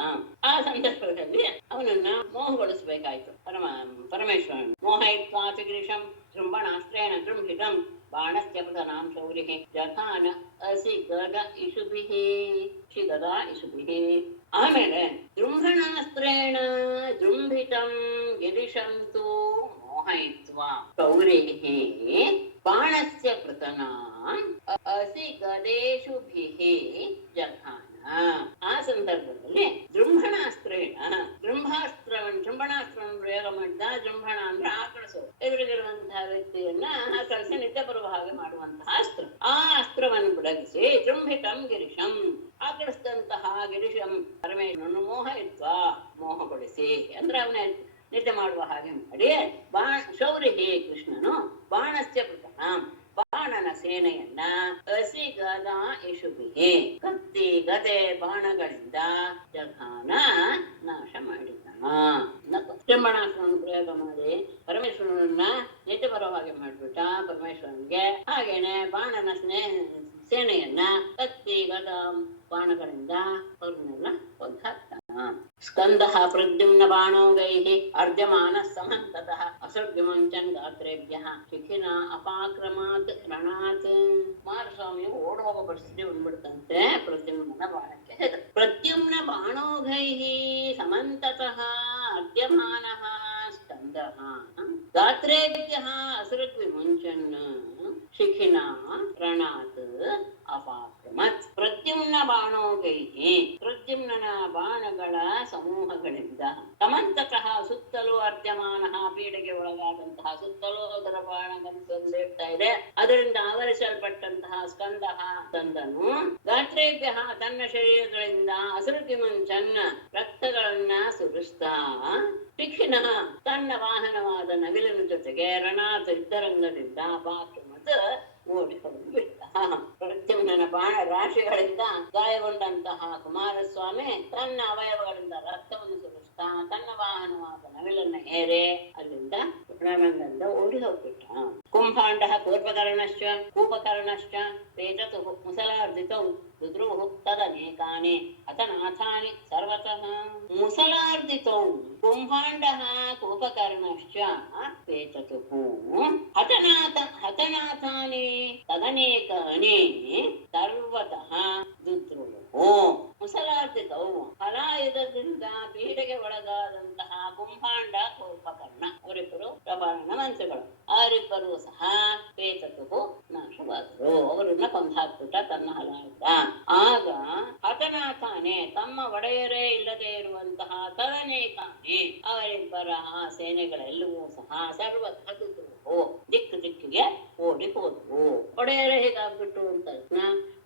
ಆ ಸಂದರ್ಭದಲ್ಲಿ ಅವನನ್ನ ಮೋಹಗೊಳಿಸಬೇಕಾಯ್ತು ಪರಮೇಶ್ವರನ್. ಮೋಹಯಿತ್ವಾತಿ ಗಿರಿಶಂ ಜೃಂಭಣಾಸ್ತ್ರೇಣ ಜೃಂಭಿತಂ ಬಾಣಸ್ಯ ಪೃತನಾಂ ಶೌರಿಃ ಜಘಾನ ಅಸಿಗದ ಇಷುಭಿಃ. ಆಮೇಲೆ ಜೃಂಭಣಾಸ್ತ್ರೇಣ ಜೃಂಭಿತಂ ಗಿರಿಶಂ ತು ಮೋಹಯಿತ್ವಾ ಶೌರಿಃ ಬಾಣಸ್ಯ ಪೃತನಾಂ ಅಸಿಗದೇಷುಭಿಃ ಜಘಾನ. ಆ ಸಂದರ್ಭದಲ್ಲಿ ಜೃಂಭಣಾಸ್ತ್ರವನ್ನು ಪ್ರಯೋಗ ಮಾಡಿದ. ಜೃಂಭಣ ಅಂದ್ರೆ ಆಕಳಿಸೋದು, ಎದುರಿಗಿರುವಂತಹ ವ್ಯಕ್ತಿಯನ್ನ ಆಕಳಿಸಿ ನಿದ್ದೆ ಬರುವ ಹಾಗೆ ಮಾಡುವಂತಹ ಅಸ್ತ್ರ. ಆ ಅಸ್ತ್ರವನ್ನು ಬಿಡಗಿಸಿ ಜೃಂಭಿತಂ ಗಿರಿಶಂ ಆಕಳಿಸಿದಂತಹ ಗಿರಿಶಂ ಪರಮೇಶ್ವರನು ಮೋಹಗೊಳಿಸಿ ಅಂದ್ರೆ ಅವನ ನಿದ್ದೆ ಮಾಡುವ ಹಾಗೆ ಮಾಡಿ ಶೌರಿಗೆ ಕೃಷ್ಣನು ಬಾಣಸ್ಯ ಪೃತನಾಂ ಬಾಣನ ಸೇನೆಯನ್ನ ಅಸಿಗದ ಇಷುಭಿಹಿ ಕತ್ತಿ ಗದೆ ಬಾಣಗಳಿಂದ ಜಘಾನ ನಾಶ ಮಾಡಿದ. ಜೃಂಭಣಾಸ್ತ್ರವನ್ನು ಪ್ರಯೋಗ ಮಾಡಿ ಪರಮೇಶ್ವರನನ್ನ ನಿದ್ದೆ ಬರೋ ಹಾಗೆ ಮಾಡ್ಬಿಟ್ಟ ಪರಮೇಶ್ವರನಿಗೆ. ಹಾಗೇನೆ ಬಾಣನ ಸೇನೆಯನ್ನ ಕತ್ತಿ ಗದ ಬಾಣಗಳಿಂದ ಅವ್ರನ್ನೆಲ್ಲ ಕೊಂದಾಕ್ತಾನ. ಸ್ಕಂದ ಪ್ರದ್ಯುಮ್ನ ಬಾಣೋಗೈ ಅರ್ಜಮಾನ ಸಮಂತತಃ ಅಸರ್ಜಮಂಚನ್ ಗಾತ್ರೇಭ್ಯ ಶಿಖಿನ ಅಪಾಕ್ರಮಾತ್ ರಣಾತ್. ಕುಮಾರಸ್ವಾಮಿ ಓಡ್ ಹೋಗೋ ಪರಿಸ್ಥಿತಿ ಬಂದ್ಬಿಡ್ತಂತೆ ಪ್ರದ್ಯುಮ್ನ ಬಾಣಕ್ಕೆ. ಪ್ರದ್ಯುಮ್ನ ಬಾಣೋಘೈ ಸಮಂತತಃ ಅರ್ಜಮಾನಃ ಸ್ಕಂದಃ ಗಾತ್ರೇಭ್ಯಃ ಅಸೃಗ್ವಿಮುಂಚನ್ ಶಿಖಿನಾ ರಣಾತ್ ಅಪಾಕ್ರಮತ್. ಪ್ರದ್ಯುಮ್ನ ಬಾಣೋಗೈಹಿ ಪ್ರದ್ಯುಮ್ನ ಬಾಣಗಳ ಸಮೂಹಗಳಿಂದ ಸಮಂತತಃ ಸುತ್ತಲೂ ಅರ್ಜಮಾನಃ ಪೀಡೆಗೆ ಒಳಗಾದಂತಹ ಸುತ್ತಲೂ ಅದರ ಬಾಣಗಳಿರ್ತಾ ಇದೆ, ಅದರಿಂದ ಆವರಿಸಲ್ಪಟ್ಟಂತಹ ಸ್ಕಂದಃ ಸ್ಕಂದನು ಗಾತ್ರೇಭ್ಯ ತನ್ನ ಶರೀರಗಳಿಂದ ಅಸೃತಿಮಂಚನ್ ರಕ್ತಗಳನ್ನ ಸುರಿಸ್ತಾ ಶಿಖಿನ ತನ್ನ ವಾಹನವಾದ ನವಿಲಿನ ಜೊತೆಗೆ ರಣಾತ್ ಯುದ್ಧರಂಗದಿಂದ ಅಪಾಕ್ರಮತ್ ಓಡಿ ಹೊರಟು ಬಿಟ್ಟ. ಪ್ರದ್ಯುಮ್ನ ಬಾಣ ರಾಶಿಗಳಿಂದ ಗಾಯಗೊಂಡಂತಹ ಕುಮಾರಸ್ವಾಮಿ ತನ್ನ ಅವಯವಗಳಿಂದ ರಕ್ತವನ್ನು ಸುರಿಸ್ತಾ ತನ್ನ ವಾಹನವಾದ ನವಿಲನ್ನ ಏರೆ ಅಲ್ಲಿಂದ ರಣರಂಗದಿಂದ ಓಡಿ ಹೋಗ್ಬಿಟ್ಟ. ಕುಂಭಾಂಡ ಕೂರ್ಪಕರ್ಣಶ್ಚ ಕೂಪಕರ್ಣಶ್ಚ ತೇಜತು ಮುಸಲಾರ್ಜಿತೌ ರುದ್ರುಃ ತದನೇಕಾನಿ ಹತನಾಥಾನಿ ಸರ್ವತಃ. ಮುಸಲಾರ್ಜಿತೌ ಕುಂಭಾಂಡಃ ಕೂಪಕರ್ಣಶ್ಚ ತೇಜತುಃ ಹತನಾಥಾನಿ ತದನೇಕಾನಿ ಸರ್ವತಃ ರುದ್ರುಃ. ಮುಸಲಾರ್ಜಿತವು ಫಲಾಯುಧದಿಂದ ಪೀಡೆಗೆ ಒಳಗಾದಂತಹ ಕುಂಭಾಂಡ ಕೂಪಕರ್ಣ ಅವರಿಬ್ಬರು ಪ್ರಬಲ ಮಂತ್ರಿಗಳು. ಅವರಿಬ್ಬರೂ ಸಹ ಪೇತತು ನಾಶವಾದರು. ಅವರನ್ನ ಕೊಂದಾಕ್ಬಿಟ್ಟ ತನ್ನ ಹಲಾಯುಧ. ಆಗ ಹತನಾಥಾನೆ ತಮ್ಮ ಒಡೆಯರೇ ಇಲ್ಲದೆ ಇರುವಂತಹ ತದನೇಕಾನೆ ಅವರಿಬ್ಬರ ಸೇನೆಗಳೆಲ್ಲವೂ ಸಹ ಸರ್ವತಃ ದಿಕ್ಕು ದಿಕ್ಕಿಗೆ ಓಡಿ ಹೋದವು. ಒಡೆಯರೇ ಹೇಗಾಗ್ಬಿಟ್ಟು ಅಂತ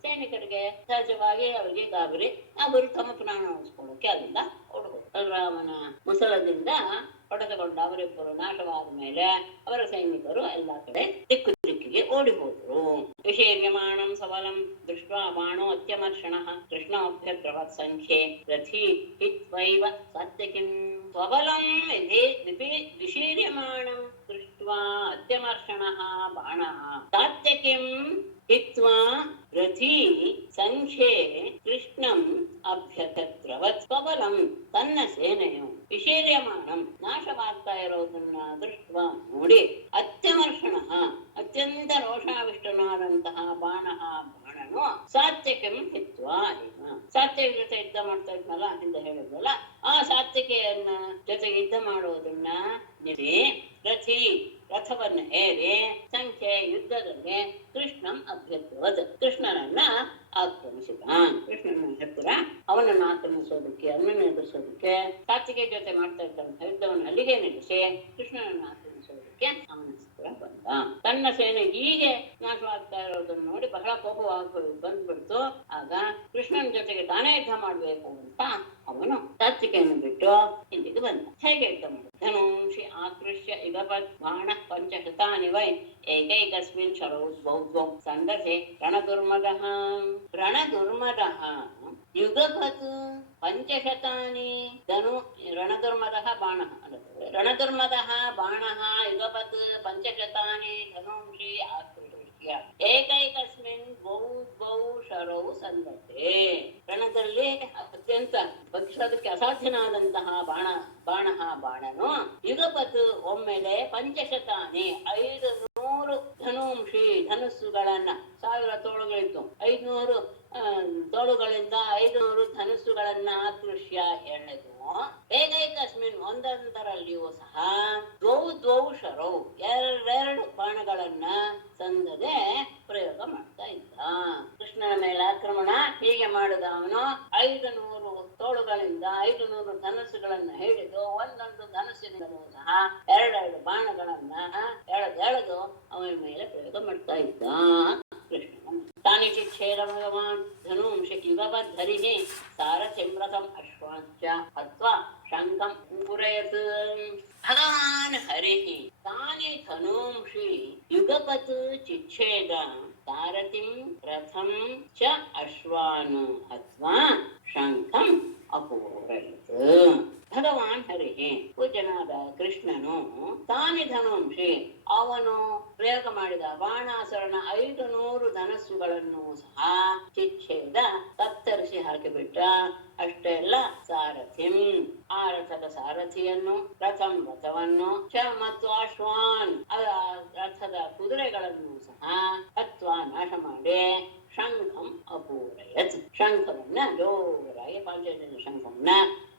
ಸೈನಿಕರಿಗೆ ಸಹಜವಾಗಿ ಅವರಿಗೆ ಗಾಬರಿ, ಅವರು ತಮ್ಮ ಪ್ರಾಣ ಉಳಿಸ್ಕೊಳ್ಳೋಕೆ ಅಲ್ಲಿಂದ ಓಡಬಹುದು. ರಾಮನ ಮುಸಲದಿಂದ ಹೊಡೆದುಕೊಂಡ ಅವರಿಬ್ಬರು ನಾಶವಾದ ಮೇಲೆ ಅವರ ಸೈನಿಕರು ಎಲ್ಲಾ ಕಡೆ ದಿಕ್ಕು ದಿಕ್ಕಿಗೆ ಓಡಿ ಹೋದರು. ವಿಶೇರ್ಯಮಾಣಂ ಸಬಲಂ ದೃಷ್ಟ್ವಾ ಬಾಣೋ ಅತ್ಯಮರ್ಷಣಃ ಕೃಷ್ಣೋಭ್ಯದ್ರವತ್ ಸಂಖ್ಯೆ ರಥಿ ಹಿತ್ವೈವ ಸತ್ಯಕಿಂ. ಸ್ವಬಲಂ ವಿಶೀರ್ಯಮಾಣಂ ದೃಷ್ಟ್ವಾ ಅತ್ಯಮರ್ಷಣಃ ಬಾಣಃ ಸಾತ್ಯಕಿಂ ಹಿತ್ವಾ ರಥಿ ಸಂಖ್ಯೆ ಕೃಷ್ಣಂ ಅಭ್ಯತತ್ರವತ್. ಸ್ವಬಲಂ ತನ್ನ ಸೇನೆಯು ವಿಶೇರ್ಯಮಾಣಂ ನಾಶವಾಗ್ತಾ ಇರೋದನ್ನ ದೃಷ್ಟ ನೋಡಿ ಅತ್ಯಮರ್ಷಣ ಅತ್ಯಂತ ರೋಷಾವಿಷ್ಟನಾದಂತಹ ಬಾಣಃ ಬಾಣನು ಸಾತ್ಯಕಂ ಹಿತ್ವಾ. ಸಾತ್ಯಕ ಜೊತೆ ಯುದ್ಧ ಮಾಡ್ತಾ ಇದ್ನಲ್ಲ ಹಿಂದೆ ಹೇಳಿದ್ವಲ್ಲ, ಆ ಸಾತ್ವಿಕೆಯನ್ನ ಜೊತೆಗೆ ಯುದ್ಧ ಮಾಡೋದನ್ನ ರಥಿ ರಥವನ್ನ ಏರಿ ಸಂಖ್ಯೆ ಯುದ್ಧದಲ್ಲಿ ಕೃಷ್ಣಂ ಅಭ್ಯರ್ಥವತ್ ಕೃಷ್ಣನನ್ನ ಆಕ್ರಮಿಸಿದ. ಕೃಷ್ಣನ ಹತ್ತಿರ ಅವನನ್ನು ಆಕ್ರಮಿಸೋದಕ್ಕೆ ಅವನನ್ನು ಎದುರಿಸೋದಕ್ಕೆ ಸಾತ್ವಿಕೆ ಜೊತೆ ಮಾಡ್ತಾ ಇದ್ದಂತ ಯುದ್ಧವನ್ನು ಅಲ್ಲಿಗೆ ನಿಲ್ಲಿಸಿ ಕೃಷ್ಣನನ್ನು ಆಕ್ರಮಿಸೋದಕ್ಕೆ ಅವನ ಹತ್ತಿರ ಬಂದ. ತನ್ನ ಸೇನೆ ಹೀಗೆ ನಾಶವಾಗ್ತಾ ಇರೋದನ್ನು ನೋಡಿ ಬಹಳ ಕೋಪವಾಗಿ ಬಂದ್ಬಿಡ್ತು. ಆಗ ಕೃಷ್ಣನ ಜೊತೆಗೆ ತಾನೇ ಯುದ್ಧ ಮಾಡ್ಬೇಕು ಅಂತ ಅವನು ಸಾತ್ವಿಕೆಯನ್ನು ಬಿಟ್ಟು ಇಲ್ಲಿಗೆ ಬಂದ. ಹೇಗೆ ಯುದ್ಧ ಮಾಡ? ಧನುಂಷಿ ಆಕೃಷ್ಯ ಯುಗಪತ್ ಬಾಣ ಪಂಚಶತಾನಿ ವೈ ಏಕೈಕಸ್ಮಿನ್ ಶರೌದ್ಭೌದ್ವೌ ಸಂದರ್ಭೆ ರಣದುರ್ಮದಃ. ರಣದುರ್ಮದಃ ಯುಗಪತ್ ಪಂಚಶತಾನಿ ಧನು ರಣದುರ್ಮದಃ ಬಾಣಃ ರಣದುರ್ಮದಃ ಬಾಣಃ ಯುಗಪತ್ ಪಂಚಶತಾನಿ ಧನುಂಷಿ ಆಕೃಷ್ಯ ಏಕೈಕಸ್ಮಿನ್ ದ್ವೌ ಶರೌ ಸಂದರ್ಭೆ. ರಣದಲ್ಲಿ ಅತ್ಯಂತ ಬಗ್ಗಿಸೋದಕ್ಕೆ ಅಸಾಧ್ಯನಾದಂತಹ ಬಾಣನು ಯುಗಪತ್ ಒಮ್ಮೆಲೆ ಪಂಚಶತಾನಿ 500 ಧನುಂಷಿ ಧನುಸ್ಸುಗಳನ್ನ 1000 ತೋಳುಗಳಿತ್ತು 500 ತೋಳುಗಳಿಂದ 500 ಧನುಸ್ಸುಗಳನ್ನ ಆಕೃಷ್ಯ ಎಳೆದು ಏಕೈಕಸ್ಮಿನ್ ಒಂದೊಂದರಲ್ಲಿಯೂ ಸಹ ದ್ವೌ ಶರೌ 2 ಬಾಣಗಳನ್ನ ಸಂದದೆ ಪ್ರಯೋಗ ಮಾಡ್ತಾ ಇದ್ದ. ಕೃಷ್ಣನ ಮೇಲೆ ಆಕ್ರಮಣ ಹೀಗೆ ಮಾಡಿದ ಅವನು 500 ತೋಳುಗಳಿಂದ 500 ಧನಸ್ಸುಗಳನ್ನ ಹಿಡಿದು ಒಂದೊಂದು ಧನಸ್ಸಿನಿಂದಲೂ ಸಹ 2 ಬಾಣಗಳನ್ನ ಎಳೆದು ಅವನ ಮೇಲೆ ಪ್ರಯೋಗ ಮಾಡ್ತಾ ಇದ್ದ. ಕೃಷ್ಣ ತಾನಿ ಚಿಚ್ಛೇದ ಭಗವಾನ್ ಧನುಂಷಿ ಯುಗಪದ್ಧರಿಹಿ ಸಾರಥಿಮ್ರತಂ ಅಶ್ವಾಂಚ ಹತ್ವಾ ಶಂಕಂ ಪೂರಯತ್. ಭಗವಾನ್ ಹರಿಹಿ ತಾನಿ ಧನುಂಷಿ ಯುಗಪತ್ ಚಿಚ್ಛೇದ ಸಾರಥಿಂ ರಥಂ ಚ ಅಶ್ವಾನ್ ಹತ್ವಾ ಶಂಕಂ ಅಪೂರಯತ್. ಭಗವಾನ್ ಹರಿ ಪೂಜ್ಯನಾದ ಕೃಷ್ಣನು ತಾನಿ ಧನುಂಷಿ ಅವನು ಪ್ರಯೋಗ ಮಾಡಿದ ಬಾಣಾಸುರನ 500 ಧನಸ್ಸುಗಳನ್ನು ಸಹ ಚಿಚ್ಛೇದ ಕತ್ತರಿಸಿ ಹಾಕಿಬಿಟ್ಟ. ಅಷ್ಟೇ ಅಲ್ಲ, ಸಾರಥಿಂ ಆ ರಥದ ಸಾರಥಿಯನ್ನು, ರಥವನ್ನು ಮತ್ತು ಅಶ್ವಾನ್ ರಥದ ಕುದುರೆಗಳನ್ನು ಸಹ ಹತ್ವಾ ನಾಶ ಮಾಡಿ ಶಂಖಂ ಅಪೂರಯತ್ ಶಂಖವನ್ನ ಜೋರಾಗಿ ಪಾಂಚಜನ್ಯ ಶಂಖವನ್ನ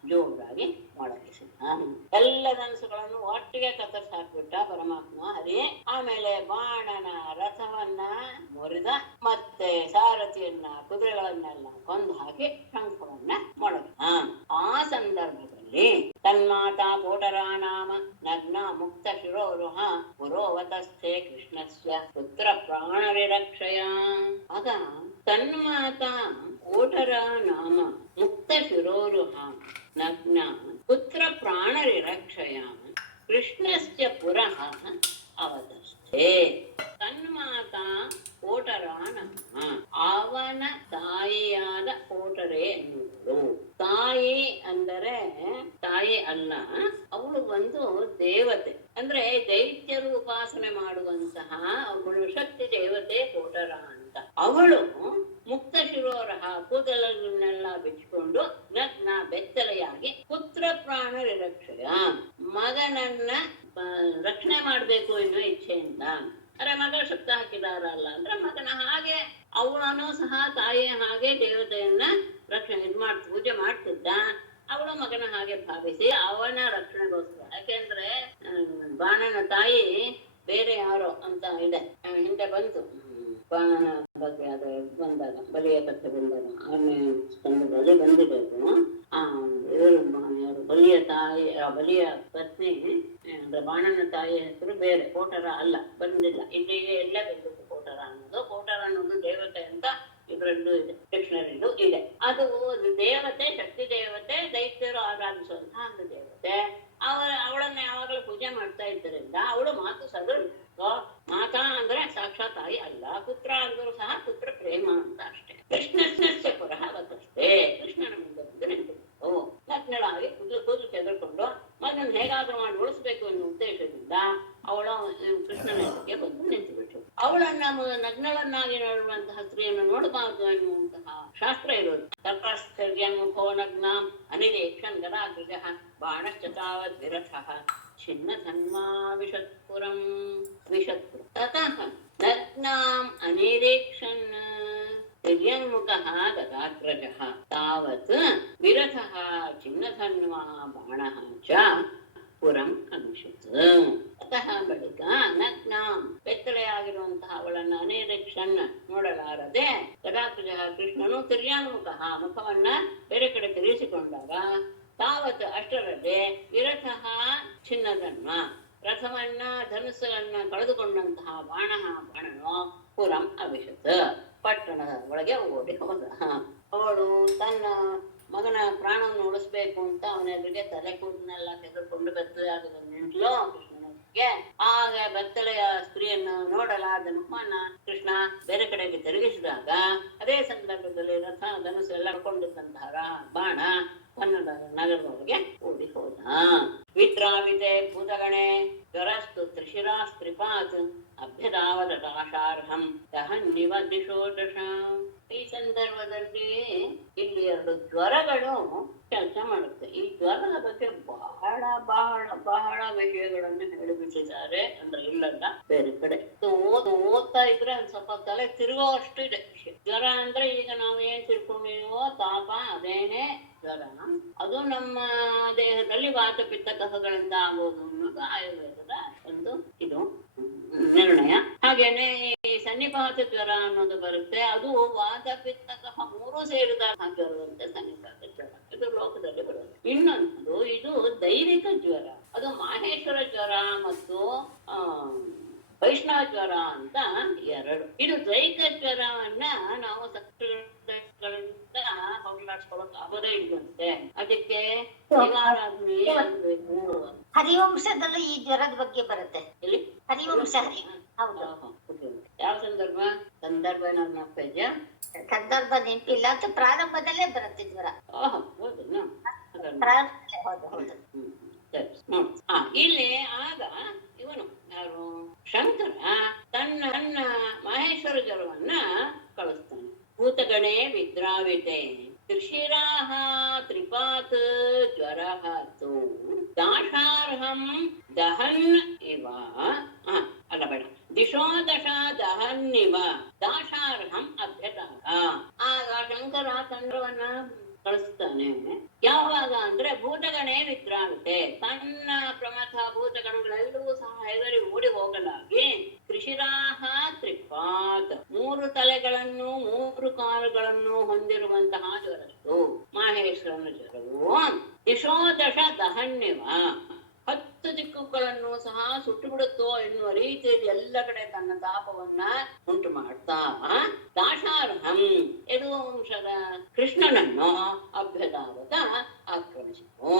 ಜೋರಾಗಿ ಮೊಳಗಿಸಿದ. ಎಲ್ಲ ಧನಸುಗಳನ್ನು ಒಟ್ಟಿಗೆ ಕತ್ತರಿಸಿ ಹಾಕ್ಬಿಟ್ಟ ಪರಮಾತ್ಮ ಹರಿ. ಆಮೇಲೆ ಬಾಣನ ರಥವನ್ನ ಮುರಿದ, ಮತ್ತೆ ಸಾರಥಿಯನ್ನ ಕುದುರೆಗಳನ್ನೆಲ್ಲ ಕೊಂದು ಹಾಕಿ ಶಂಖವನ್ನ ಮೊಳಗಿದ. ಆ ಸಂದರ್ಭದಲ್ಲಿ ತನ್ಮಾತಾ ಕೋಟರಾ ನಾಮ ನಗ್ನ ಮುಕ್ತ ಶಿರೋರುಹ ಪುರೋವತಸ್ಥೆ ಕೃಷ್ಣಸ್ಯ ಪುತ್ರ ಪ್ರಾಣವಿರಕ್ಷಯ. ಆಗ ತನ್ಮಾತಾ ಕೋಟರ ನಾಮ ಮುಕ್ತ ಶಿರೋರುಹ ನಗ್ನ ಪುತ್ರ ಪ್ರಾಣರಿರಕ್ಷಯ ಕೃಷ್ಣಸ್ಯ ಪುರಃ ಅವತಸ್ಥೆ. ತನ್ಮಾತಾ ಕೋಟರ ನಾಮ ಅವನ ತಾಯಿಯಾದ ಕೋಟರೆ ಎನ್ನುವುದು. ತಾಯಿ ಅಂದರೆ ತಾಯಿ ಅಲ್ಲ, ಅವಳು ಒಂದು ದೇವತೆ. ಅಂದ್ರೆ ದೈತ್ಯರು ಉಪಾಸನೆ ಮಾಡುವಂತಹ ಅವಳು ಶಕ್ತಿ ದೇವತೆ ಕೋಟರ ಅಂತ. ಅವಳು ಮುಕ್ತ ಶಿರೋರಹ ಕೂದಲನ್ನೆಲ್ಲ ಬಿಚ್ಚಿಕೊಂಡು ನಗ್ನ ಬೆತ್ತಲೆಯಾಗಿ ಪುತ್ರ ಪ್ರಾಣರಿರಕ್ಷಯ ಮಗನನ್ನ ರಕ್ಷಣೆ ಮಾಡ್ಬೇಕು ಎನ್ನುವ ಇಚ್ಛೆಯಿಂದ. ಅರೆ ಮಗ ಶಬ್ದ ಹಾಕಿದಾರಲ್ಲ ಅಂದ್ರೆ ಮಗನ ಹಾಗೆ ಅವಳನ್ನು ಸಹ ತಾಯಿಯ ಹಾಗೆ ದೇವತೆಯನ್ನ ರಕ್ಷಣೆ ಪೂಜೆ ಮಾಡ್ತಿದ್ದ. ಅವಳು ಮಗನ ಹಾಗೆ ಭಾವಿಸಿ ಅವನ ರಕ್ಷಣೆಗೋಸ್ಕರ, ಯಾಕೆಂದ್ರೆ ಬಾಣನ ತಾಯಿ ಬೇರೆ ಯಾರೋ ಅಂತ ಇದೆ, ಹಿಂದೆ ಬಂತು ಬಾಣನ ಬಗ್ಗೆ ಅದು ಬಂದಾಗ ಬಲಿಯ ಕಥೆ ಬಂದಾಗ 6ನೇ ಸ್ಕಂದದಲ್ಲಿ ಬಂದಿದೆ ಅದು. ಯಾರು ಬಲಿಯ ತಾಯಿ, ಬಲಿಯ ಪತ್ನಿ ಅಂದ್ರೆ ಬಾಣನ ತಾಯಿಯ ಹೆಸರು ಬೇರೆ, ಕೋಟರ ಅಲ್ಲ, ಬಂದಿಲ್ಲ ಇಲ್ಲಿಗೆ. ಎಲ್ಲೇ ಬಂದಿತ್ತು ಕೋಟರ ಅನ್ನೋದು. ಕೋಟರ ಅನ್ನೋದು ದೇವತೆ ಅಂತ ಇದ್ರಲ್ಲೂ ಇದೆ, ಡಿಕ್ಷನರಿಲೂ ಇದೆ. ಅದು ದೇವತೆ, ಶಕ್ತಿ ದೇವತೆ, ದೈತ್ಯರು ಆರಾಧಿಸುವಂತಹ ಒಂದು ದೇವತೆ. ಅವಳನ್ನ ಯಾವಾಗಲೂ ಪೂಜೆ ಮಾಡ್ತಾ ಇದ್ದರಿಂದ ಅವಳು ಮಾತು ಸದಳು. ಮಾತಾ ಅಂದ್ರೆ ಸಾಕ್ಷಾತ್ ತಾಯಿ ಅಲ್ಲ, ಪುತ್ರ ಅಂದ್ರೂ ಸಹ ಪುತ್ರ ಪ್ರೇಮ ಅಂತ ಅಷ್ಟೇ. ಕೃಷ್ಣಸ್ಯ ಪುರಃ ಅವತಸ್ಥೆ ಕೃಷ್ಣನ ಮುಂದೆ ಬಂದು ನಿಂತು ನಗ್ನಳಾಗಿ ಕೂದಲು ತೆಗೆದುಕೊಂಡು ಮಗನ ಹೇಗಾದ್ರೂ ಮಾಡಿ ಉಳಿಸ್ಬೇಕು ಎನ್ನುವ ಉದ್ದೇಶದಿಂದ ಅವಳ ಕೃಷ್ಣನ ಎದುರಿಗೆ ಬಂದು ನಿಂತು ಬಿಟ್ಟು ಅವಳನ್ನ ನಗ್ನಳನ್ನಾಗಿ ನೋಡುವಂತಹ ಸ್ತ್ರೀಯನ್ನು ನೋಡಬಾರದು ಎನ್ನುವಂತಹ ಶಾಸ್ತ್ರ ಇರೋದು. ತಪಸ್ಥರ್ಯಂಖೋ ನಗ್ನ ಅನಿರೇಕ್ಷನ್ ಗದಾಗ್ರಜ ಬಾಣಶ್ಚ ತಾವದ್ ವಿರಥಃ छिन्न धन्वा विशत्पुरं विशत्पुरं ततः नग्नाम् अनिरीक्षन् तिर्यन्मुखः गदाग्रजः तावत् विरथः छिन्नधन्वा बाणः च ಪುರಂ ಅನುಷತ್. ಅತಃ ಬಳಿಕ ನಗ್ನಾಂ ಬೆತ್ತಲೆಯಾಗಿರುವಂತಹ ಅವಳನ್ನ ಅನಿರೀಕ್ಷನ್ ನೋಡಲಾರದೆ ಗದಾಗ್ರಜ ಕೃಷ್ಣನು ತಿರ್ಯಾನ್ಮುಖ ಮುಖವನ್ನ ಬೇರೆ ಕಡೆ ತಿರುಗಿಸಿಕೊಂಡಾಗ ತಾವತ್ ಅಷ್ಟರಲ್ಲಿ ವಿರಥಃ ಚಿನ್ನಧನ್ವ ರಥವನ್ನ ಧನುಸ್ಸನ್ನ ಕಳೆದುಕೊಂಡಂತಹ ಬಾಣನು ಪುರಂ ಅವಿಷತ್ ಪಟ್ಟಣದ ಒಳಗೆ ಓಡಿ ಹೋದ. ಅವಳು ತನ್ನ ಮಗನ ಪ್ರಾಣವನ್ನು ಉಳಿಸ್ಬೇಕು ಅಂತ ಅವನ ಎದುರಿಗೆ ತಲೆ ಕೂದನೆಲ್ಲ ತೆಗೆದುಕೊಂಡು ಬೆತ್ತಲೆಯಾಗದ ನಿಂತಲೋ ಕೃಷ್ಣನಿಗೆ. ಆಗ ಬೆತ್ತಲೆಯ ಸ್ತ್ರೀಯನ್ನು ನೋಡಲಾದ ಮುಖವನ್ನ ಕೃಷ್ಣ ಬೇರೆ ಕಡೆಗೆ ತಿರುಗಿಸಿದಾಗ ಅದೇ ಸಂದರ್ಭದಲ್ಲಿ ರಥ ಧನುಸ್ಸು ಎಲ್ಲ ಕೊಂಡಿದ್ದಂತಹ ಬಾಣ ಕನ್ನಡ ನಗರದೊಳಗೆ ಓಡಿ ಹೋದ. ವಿದ್ರಾವಿತೆ ಭೂತಗಣೆ ಜ್ವರಸ್ತು ತ್ರಿಶಿರಾಸ್ತ್ರಿಪಾತ್ ಅಭ್ಯದಾವದಾಶಾರ್ಹಂ ದಹನ್ನಿವ ದಿಶೋದಶ. ಈ ಸಂದರ್ಭದಲ್ಲಿ ಇಲ್ಲಿ 2 ಜ್ವರಗಳು ಕೆಲಸ ಮಾಡುತ್ತೆ. ಈ ಜ್ವರದ ಬಗ್ಗೆ ಬಹಳ ಬಹಳ ಬಹಳ ವಿಷಯಗಳನ್ನು ಹೇಳಿಬಿಟ್ಟಿದ್ದಾರೆ. ಅಂದ್ರೆ ಇಲ್ಲಲ್ಲ, ಬೇರೆ ಕಡೆ ಓದ್ತಾ ಇದ್ರೆ ಒಂದ್ ಸ್ವಲ್ಪ ತಲೆ ತಿರುಗೋ ಅಷ್ಟು ಇದೆ ವಿಷಯ. ಜ್ವರ ಅಂದ್ರೆ ಈಗ ನಾವು ಏನ್ ತಿಳ್ಕೊಂಡಿವೋ ತಾಪ, ಅದೇನೆ ಜ್ವರ. ಅದು ನಮ್ಮ ದೇಹದಲ್ಲಿ ವಾತ ಪಿತ್ತ ಕಫಗಳಿಂದ ಆಗೋದು ಅನ್ನೋದು ಆಯುರ್ವೇದದ ಒಂದು ಇದು ನಿರ್ಣಯ. ಹಾಗೇನೆ ಈ ಸನ್ನಿಪಾತ ಜ್ವರ ಅನ್ನೋದು ಬರುತ್ತೆ. ಅದು ವಾತ ಪಿತ್ತ ಕಫ 3 ಸೇರಿದಾಗ ಜ್ವರದಂತೆ ಸನ್ನಿಪಾತ ಜ್ವರ, ಇದು ಲೋಕದಲ್ಲಿ ಬರುತ್ತೆ. ಇನ್ನೊಂದು ಇದು ದೈವಿಕ ಜ್ವರ, ಅದು ಮಾಹೇಶ್ವರ ಜ್ವರ ಮತ್ತು ವೈಷ್ಣವ ಜ್ವರ ಅಂತ 2. ಇದು ದೈಹಿಕ ಜ್ವರವನ್ನ ನಾವು ಸತ್ಯಗಳಿಂದ ಹೋಗ್ಲಾಡ್ಸ್ಕೊಳಕ್ ಆಗೋದೇ ಇಲ್ವಂತೆ. ಅದಕ್ಕೆ ಹರಿವಂಶದಲ್ಲೂ ಈ ಜ್ವರದ ಬಗ್ಗೆ ಬರುತ್ತೆ. ಇಲ್ಲಿ ಹರಿವಂಶ. ಹೌದು. ಯಾವ ಸಂದರ್ಭ ನೆನಪ ಇದೆಯಾ? ಸಂದರ್ಭ ನೆನಪಿಲ್ಲ, ಅದು ಪ್ರಾರಂಭದಲ್ಲೇ ಬರುತ್ತೆ ಜ್ವರ. ಹೌದು. ಹೌದು ಹೌದು. ಸರಿ ನೋಡಿ. ಇಲ್ಲಿ ಆಗ ಇವನು ಯಾರು ಶಂಕರ ತನ್ನ ಮಹೇಶ್ವರ ಜ್ವರವನ್ನ ಕಳಿಸ್ತಾನೆ. ಭೂತಗಣೆ ವಿದ್ರಾವಿತೆ ತ್ರಿಶಿರಾಹ ತ್ರಿಪಾತ್ ಜ್ವರಃ ತು ದಾಶಾರ್ಹಂ ದಹನ್ ಇವ ಅಲ್ಲ ಬೇಡ ದಿಶೋ ದಶ ದಹನ್ನಿವ ದಾಶಾರ್ಹಂ ಅಭ್ಯತಾಹ. ಆಗ ಶಂಕರ ತಂಡವನ್ನ ಕಳಿಸ್ತಾನೆ. ಯಾವಾಗ ಅಂದ್ರೆ ಭೂತಗಣೆ ವಿದ್ರಾವಿತೆ, ತನ್ನ ಪ್ರಮಥ ಭೂತಗಣಗಳೆಲ್ಲವೂ ಸಹ ಹೆದರಿ ಓಡಿ ಹೋಗಲಾಗಿ ತ್ರಿಶಿರಾಹ ತ್ರಿಪಾತ್, 3 ತಲೆಗಳನ್ನು 3 ಕಾಲುಗಳನ್ನು ಹೊಂದಿರುವಂತಹ ಜ್ವರಸ್ತು ಮಾಹೇಶ್ವರನ ಜ್ವರವು ದಿಶೋ ದಶ ದಹನ್ಯವ, 10 ದಿಕ್ಕುಗಳನ್ನು ಸಹ ಸುಟ್ಟು ಬಿಡುತ್ತೋ ಎನ್ನುವ ರೀತಿಯಲ್ಲಿ ಎಲ್ಲ ಕಡೆ ತನ್ನ ತಾಪವನ್ನ ಉಂಟು ಮಾಡ್ತಾ ದಾಶಾರ್ಹಂ ಯದುವಂಶದ ಕೃಷ್ಣನನ್ನು ಅಭ್ಯದಾವತ ಆಕ್ರಮಿಸಿತು.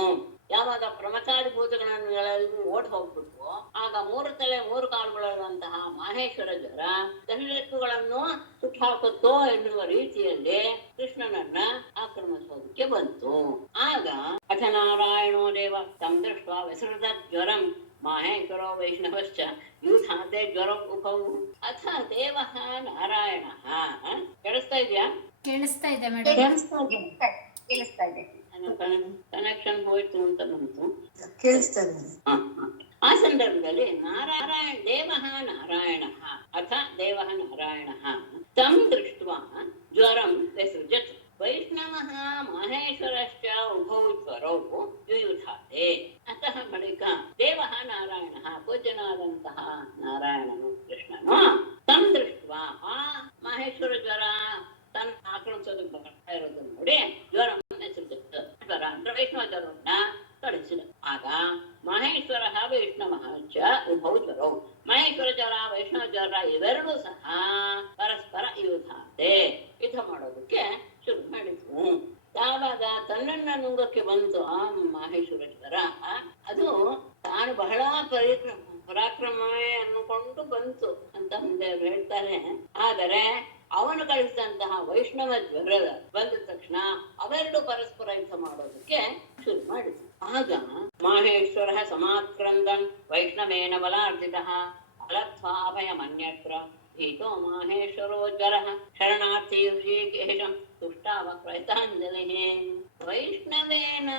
ಯಾವಾಗ ಪ್ರಮಚಾರಿ ಭೂತಗಣಗಳೆಲ್ಲರೂ ಓಡ್ ಹೋಗ್ಬಿಟ್ಟು ಆಗ 3 ತಲೆ 3 ಕಾಲುಗಳಿರುವಂತಹ ಮಾಹೇಶ್ವರ ಜ್ವರ ದಶದಿಕ್ಕುಗಳನ್ನು ಸುಟ್ಟು ಹಾಕುತ್ತೋ ಎನ್ನುವ ರೀತಿಯಲ್ಲಿ ಕೃಷ್ಣನನ್ನ ಆಕ್ರಮಿಸೋದಕ್ಕೆ ಬಂತು. ಆಗ ಅಥ ನಾರಾಯಣೋ ದೇವ ತಂ ದೃಷ್ಟ ವಿಸೃತ ಜ್ವರಂ ಮಾಹೇಶ್ವರೋ ವೈಷ್ಣವಶ್ಚ ಯೂಥಾತೆ ಜ್ವರ ಉಪೌ ಅಥ ದೇವ ನಾರಾಯಣ. ಕೇಳಿಸ್ತಾ ಇದೆಯಾ? ಕೇಳಿಸ್ತಾ ಇದೆ ಮೇಡಮ್. ಕೇಳಿಸ್ತಾ ಇದೆ. ಕನೆಕ್ಷನ್ ಹೋಯ್ತು ಅಂತ ಬಂತು. ಕೇಳಿಸ್ತಾ ಇದೆ. ಆ ಸಂದರ್ಭದಲ್ಲಿ ನಾರಾಯಣ ದೇವ ನಾರಾಯಣ ಅಥ ದೇವ ನಾರಾಯಣ ತಂ ದೃಷ್ಟ್ವಾ ಜ್ವರಂ ವಿಸೃಜತ್ ವೈಷ್ಣವಃ ಮಹೇಶ್ವರಶ್ಚ ಉಭೌ ಜ್ವರೌ ಯುಯುಧಾತೆ. ಅತಃ ಬಳಿಕ ದೇವ ನಾರಾಯಣ ಪೂಜ್ಯನಾದಂತಹ ನಾರಾಯಣನು ಕೃಷ್ಣನು ತಂ ದೃಷ್ಟ್ವಾ ಆ ಮಹೇಶ್ವರ ಜ್ವರ ತನ್ನ ಆಕ್ರಮಿಸೋದಕ್ಕೆ ಬರ್ತಾ ಇರೋದನ್ನು ನೋಡಿ ಜ್ವರ ಜ್ವರ ಅಂದ್ರೆ ವೈಷ್ಣವ ಜ್ವರವನ್ನ ಕಳಿಸಿದ. ಆಗ ಮಹೇಶ್ವರ ವೈಷ್ಣವ ಚ ಉಭೌ ಜ್ವರೌ, ಮಹೇಶ್ವರ ಜ್ವರ ವೈಷ್ಣವ ಜ್ವರ ಇವೆರಡೂ ಸಹ ಪರಸ್ಪರ ಯುದ್ಧಾತೆ ಯುದ್ಧ ಮಾಡೋದಕ್ಕೆ ಶುರು ಮಾಡಿದ್ವು. ಯಾವಾಗ ತನ್ನನ್ನ ನುಂಗಕ್ಕೆ ಬಂತು ಆ ಮಹೇಶ್ವರ ಜ್ವರ, ಅದು ತಾನು ಬಹಳ ಪರಾಕ್ರಮವೇ ಅನ್ನುಕೊಂಡು ಬಂತು ಅಂತ ಮುಂದೆ ಹೇಳ್ತಾರೆ. ಆದರೆ ಅವನು ಕಳಿಸಿದಂತಹ ವೈಷ್ಣವ ಜ್ವರ ಬಂದ ತಕ್ಷಣ ಅವೆರಡು ಪರಸ್ಪರ ಯುದ್ಧ ಮಾಡೋದಕ್ಕೆ ಶುರು ಮಾಡಿದ್ರು. ಆಗ ಮಾಹೇಶ್ವರ ಸಮಾಕ್ರಂದನ್ ವೈಷ್ಣವೇನ ಬಲಾರ್ಜಿತ ಅಲತ್ವಾಭಯಮನ್ಯತ್ರ ಭೀತೋ ಮಾಹೇಶ್ವರೋ ಜ್ವರ ಶರಣಾರ್ಥಿ ಋಷಿಕೇಶಂ ತುಷ್ಟಾವ ಪ್ರಯತಾಂಜಲಿ. ವೈಷ್ಣವೇನ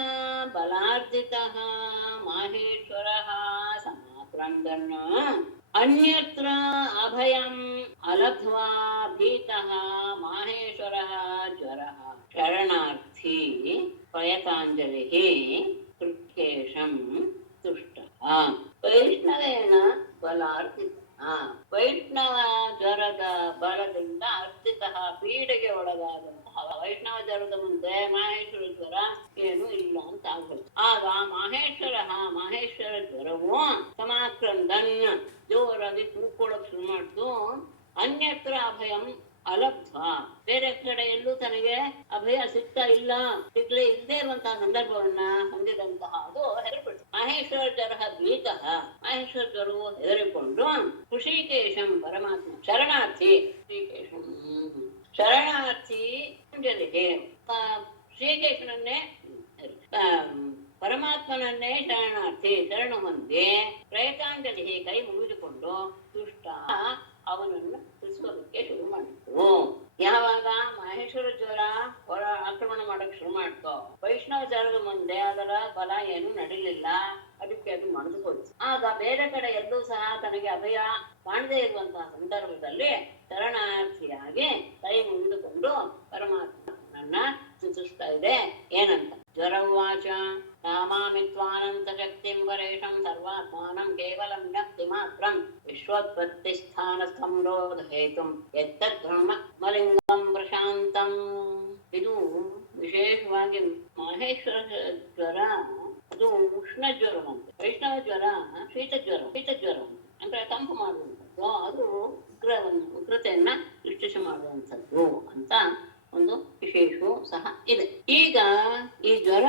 ಬಲಾರ್ಜಿತ ಮಾಹೇಶ್ವರ ಸಮಾಕ್ರಂದನ್ ಅನ್ಯತ್ರ ಅಭಯಂ ಅಲಬ್ಧ್ವಾ ಭೀತಃ ಮಾಹೇಶ್ವರಃ ಜ್ವರಃ ಶರಣಾರ್ಥಿ ಪ್ರಯತಾಂಜಲಿಃ ಋಷಿಕೇಶಂ ತುಷ್ಟಃ. ವೈಷ್ಣವೇನ ಬಲಾರ್ಜಿತಃ, ವೈಷ್ಣವ ಜ್ವರದ ಬಲದಿಂದ ಅರ್ಜಿತಃ ಪೀಡೆಗೆ ಒಳಗಾದಂತಹ ವೈಷ್ಣವ ಜ್ವರದ ಮುಂದೆ ಮಾಹೇಶ್ವರ ಜ್ವರ ಏನು ಇಲ್ಲ ಅಂತ ಆಗ್ಬೇಕು. ಆಗ ಮಾಹೇಶ್ವರ ಜ್ವರವು ಸಮಾಕ್ರಂದನ್ ಜೋರಾಗಿ ಕೂಕ್ಕೊಳ್ಳೋಕ್ ಶುರು ಮಾಡ್ತು. ಅನ್ಯತ್ರ ಅಭಯಂ ಅಲಬ್ಧ, ಬೇರೆ ಕಡೆ ಎಲ್ಲೂ ತನಗೆ ಅಭಯ ಸಿಗ್ಲೇ ಇಲ್ಲದೆ ಇರುವಂತಹ ಸಂದರ್ಭವನ್ನ ಹೊಂದಿದಂತಹ ಅದು ಹೆದರಿಬಿಡ್ತು. ಮಹೇಶ್ವರ ಜ್ವರ ದ್ವೀತಃ, ಮಹೇಶ್ವರ ಜ್ವರವು ಹೆದರಿಕೊಂಡು ಋಷಿಕೇಶಂ ಪರಮಾತ್ಮ ಶರಣಾರ್ಥಿ ಅಂಜಲಿಗೆ ಶ್ರೀಕೇಶನನ್ನೇ ಪರಮಾತ್ಮನನ್ನೇ ಶರಣು ಹೊಂದಿ ಪ್ರಯತಾಂಜಲಿ ಕೈ ಮುಗಿದುಕೊಂಡು ತುಷ್ಟ ಅವನನ್ನು ತಿಳಿಸೋದಕ್ಕೆ ಶುರು ಮಾಡಿತು. ಯಾವಾಗ ಮಹೇಶ್ವರ ಜ್ವರ ಹೊರ ಆಕ್ರಮಣ ಮಾಡಕ್ ಶುರು ಮಾಡ್ತೋ, ವೈಷ್ಣವ ಜ್ವರದ ಮುಂದೆ ಅದರ ಬಲ ಏನು ನಡೀಲಿಲ್ಲ, ಅದಕ್ಕೆ ಅದು ಮಣದು ಹೋಯ್ತು. ಆಗ ಬೇರೆ ಕಡೆ ಎಲ್ಲೂ ಸಹ ತನಗೆ ಅಭಯ ಕಾಣದೇ ಇರುವಂತಹ ಸಂದರ್ಭದಲ್ಲಿ ಶರಣಾರ್ಥಿಯಾಗಿ ಕೈ ಮುಗಿದುಕೊಂಡು ಪರಮಾತ್ಮನನ್ನ ಸ್ತುತಿಸ್ತಾ ಇದೆ. ಏನಂತ? ಜ್ವರವಾಚ ನಾಮಾಮಿತ್ವಾನಂತ ಶಕ್ತಿಂ ಪರೇಶಂ ಸರ್ವಾತ್ಮಾನಂ ಕೇವಲಂ ವ್ಯಕ್ತಿ ಮಾತ್ರಂ ವಿಶ್ವೋತ್ಪತ್ತಿ ಸ್ಥಾನಸ್ಥಂ ರೋಧ ಹೇತುಂ ಯತ್ತದ್ಬ್ರಹ್ಮ ಮಲಿಂಗಂ ಪ್ರಶಾಂತಂ. ಇದು ವಿಶೇಷವಾಗಿ ಮಹೇಶ್ವರ ಜ್ವರ ಅದು ಉಷ್ಣ ಜ್ವರವಂತೆ, ವೈಷ್ಣವ ಜ್ವರ ಶೀತ ಜ್ವರ ಅಂದ್ರೆ ತಂಪು ಮಾಡುವಂಥದ್ದು, ಅದು ಉಗ್ರತೆಯನ್ನ ಸೃಷ್ಟಿಸಿ ಮಾಡುವಂಥದ್ದು ಅಂತ ಒಂದು ವಿಶೇಷವೂ ಸಹ ಇದೆ. ಈಗ ಈ ಜ್ವರ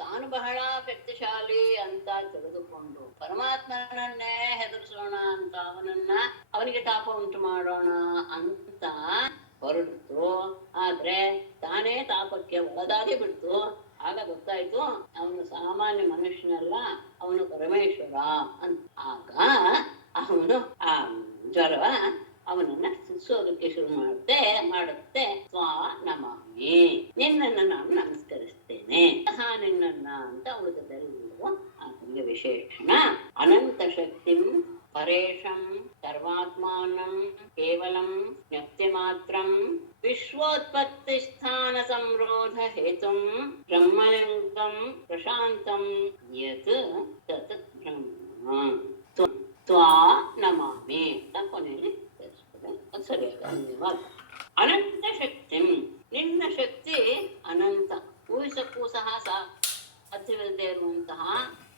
ತಾನು ಬಹಳ ಶಕ್ತಿಶಾಲಿ ಅಂತ ತಿಳಿದುಕೊಂಡು ಪರಮಾತ್ಮನನ್ನೇ ಹೆದರಿಸೋಣ ಅಂತ ಅವನಿಗೆ ತಾಪ ಉಂಟು ಮಾಡೋಣ ಅಂತ ಹೊರಡಿತು. ಆದ್ರೆ ತಾನೇ ತಾಪಕ್ಕೆ ಒಳಗಾಗಿ ಬಿಡ್ತು. ಆಗ ಗೊತ್ತಾಯ್ತು ಅವನು ಸಾಮಾನ್ಯ ಮನುಷ್ಯನಲ್ಲ, ಅವನು ಪರಮೇಶ್ವರ ಅಂತ. ಆಗ ಅವನು ಆ ಜ್ವರವ ಅವನನ್ನ ಸುಸೋದಕ್ಕೆ ಶುರು ಮಾಡುತ್ತೆ. ಸ್ವಾ ನಮಾಮಿ, ನಿನ್ನನ್ನು ನಾನು ನಮಸ್ಕರಿಸ್ತೇನೆ. ನಿನ್ನನ್ನ ಅಂತ ಉಳಿದದೆಲ್ಲವೂ ಆತನಿಗೆ ವಿಶೇಷಣ. ಅನಂತ ಶಕ್ತಿಂ ಪರೇಶಂ ಸರ್ವಾತ್ಮಾನಂ ಕೇವಲಂ ಜ್ಞಪ್ತಿ ಮಾತ್ರಂ ವಿಶ್ವೋತ್ಪತ್ತಿ ಸ್ಥಾನ ಸಂರೋಧ ಹೇತುಂ ಬ್ರಹ್ಮಲಿಂಗಂ ಪ್ರಶಾಂತಂ ಯತ್ ತತ್ ಬ್ರಹ್ಮ ತ್ವಾ ನಮಾಮಿ ಅಂತ ಕೊನೆಯಲ್ಲಿ ಸರಿಯಾದ ಅನಂತ ಶಕ್ತಿ, ನಿನ್ನ ಶಕ್ತಿ ಅನಂತ, ಊಹಿಸಕ್ಕೂ ಸಹ ಸಾಧ್ಯವಿಲ್ಲದೆ ಇರುವಂತಹ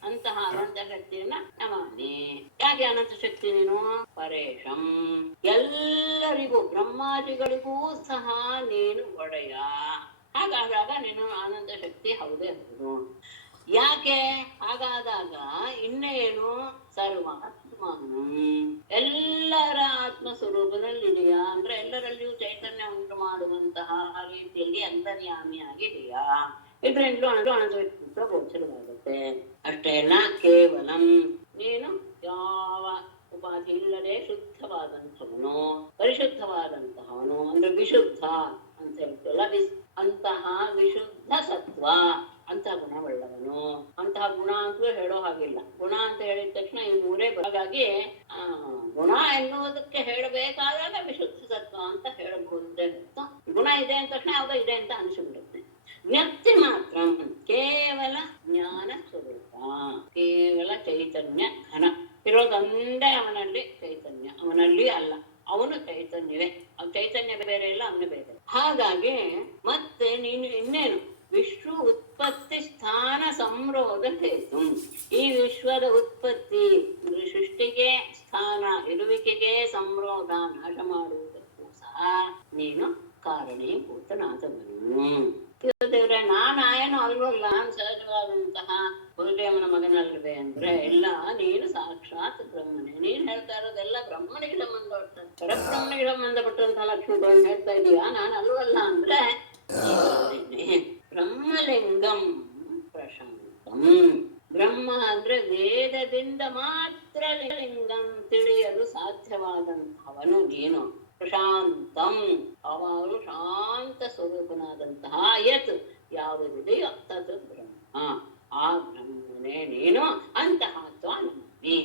ಅಂತಹ ಅನಂತ ಶಕ್ತಿಯನ್ನ ನಮಾಮಿ. ಯಾಕೆ ಅನಂತ ಶಕ್ತಿ ನೀನು? ಪರೇಶಂ, ಎಲ್ಲರಿಗೂ ಬ್ರಹ್ಮಾದಿಗಳಿಗೂ ಸಹ ನೀನು ಒಡೆಯ. ಹಾಗಾದಾಗ ನೀನು ಅನಂತ ಶಕ್ತಿ ಹೌದೇ ಹೌದು. ಯಾಕೆ ಹಾಗಾದಾಗ ಇನ್ನೇನು? ಸರ್ವಾತ್ಮಾನು, ಎಲ್ಲರ ಆತ್ಮ ಸ್ವರೂಪದಲ್ಲಿದೆಯಾ ಅಂದ್ರೆ ಎಲ್ಲರಲ್ಲಿಯೂ ಚೈತನ್ಯ ಉಂಟು ಮಾಡುವಂತಹ ರೀತಿಯಲ್ಲಿ ಅಂತರ್ಯಾಮಿಯಾಗಿದೆಯಾ? ಇದರಿಂದಲೂ ಅನಂತ ವ್ಯಕ್ತಿತ್ವ ಗೋಚರವಾಗುತ್ತೆ. ಅಷ್ಟೇ ಅಲ್ಲ, ಕೇವಲಂ, ನೀನು ಯಾವ ಉಪಾಧಿ ಇಲ್ಲದೆ ಶುದ್ಧವಾದಂಥವನು, ಪರಿಶುದ್ಧವಾದಂತಹವನು ಅಂದ್ರೆ ವಿಶುದ್ಧ ಅಂತ ಹೇಳ್ತೀವಲ್ಲ, ಅಂತಹ ವಿಶುದ್ಧ ಸತ್ವ, ಅಂತಹ ಗುಣವುಳ್ಳವನು. ಅಂತಹ ಗುಣ ಅಂತಲೂ ಹೇಳೋ ಹಾಗಿಲ್ಲ. ಗುಣ ಅಂತ ಹೇಳಿದ ತಕ್ಷಣ ಈ ಮೂರೇ ಹಾಗಾಗಿ ಗುಣ ಎನ್ನುವುದಕ್ಕೆ ಹೇಳಬೇಕಾದಾಗ ವಿಶುದ್ಧ ಸತ್ವ ಅಂತ ಹೇಳಬಹುದೇ ಹೊರತು ಗುಣ ಇದೆ ಅಂದ ತಕ್ಷಣ ಯಾವುದೋ ಇದೆ ಅಂತ ಅನಿಸ್ಬಿಡುತ್ತೆ. ಜ್ಞಪ್ತಿ ಮಾತ್ರ, ಕೇವಲ ಜ್ಞಾನ ಸ್ವರೂಪ, ಕೇವಲ ಚೈತನ್ಯ ಘನ ಇರೋದೊಂದೇ ಅವನಲ್ಲಿ ಚೈತನ್ಯ, ಅವನಲ್ಲಿ ಅಲ್ಲ, ಅವನು ಚೈತನ್ಯವೇ. ಚೈತನ್ಯ ಬೇರೆ ಇಲ್ಲ, ಅವನು ಬೇರೆ. ಹಾಗಾಗಿ ಮತ್ತೆ ನೀನು ಇನ್ನೇನು? ವಿಶ್ವ ಉತ್ಪತ್ತಿ ಸ್ಥಾನ ಸಂರೋಧ ಹೇತು, ಈ ವಿಶ್ವದ ಉತ್ಪತ್ತಿ ಸೃಷ್ಟಿಗೆ ಸ್ಥಾನ, ಇರುವಿಕೆಗೆ ಸಂರೋಧ, ನಾಶ ಮಾಡುವುದಕ್ಕೂ ಸಹ ನೀನು ಕಾರಣೀಭೂತನಾದವನು. ದೇವ್ರೆ, ನಾನೇನು ಅಲ್ವಲ್ಲ, ನಾನು ಸಹಜವಾದಂತಹ ಗುರುದೇವನ ಮಗನಲ್ವೇ ಅಂದ್ರೆ ಇಲ್ಲ, ನೀನು ಸಾಕ್ಷಾತ್ ಬ್ರಹ್ಮನೇ. ನೀನ್ ಹೇಳ್ತಾ ಇರೋದೆಲ್ಲ ಬ್ರಹ್ಮನಿಗೆ ಸಂಬಂಧಪಟ್ಟ, ಪರಬ್ರಹ್ಮನಿಗೆ ಸಂಬಂಧಪಟ್ಟಂತಹ ಲಕ್ಷ್ಮಿಗಳನ್ನು ಹೇಳ್ತಾ ಇದೀಯಾ. ನಾನು ಅಲ್ವಲ್ಲ ಅಂದ್ರೆ ಬ್ರಹ್ಮಲಿಂಗಂ ಪ್ರಶಾಂತಂ. ಬ್ರಹ್ಮ ಅಂದ್ರೆ ವೇದದಿಂದ ಮಾತ್ರ ಲಿಂಗಂ ತಿಳಿಯಲು ಸಾಧ್ಯವಾದಂತಹವನು ನೀನು. ಪ್ರಶಾಂತಂ, ಅವನು ಶಾಂತ ಸ್ವರೂಪನಾದಂತಹ ಯತ್ ಯಾವುದಿದೆಯೋ ತತ್ ಬ್ರಹ್ಮ, ಆ ಬ್ರಹ್ಮನೇ ನೀನು. ಅಂತಹ ತ್ವಾನಮಿ,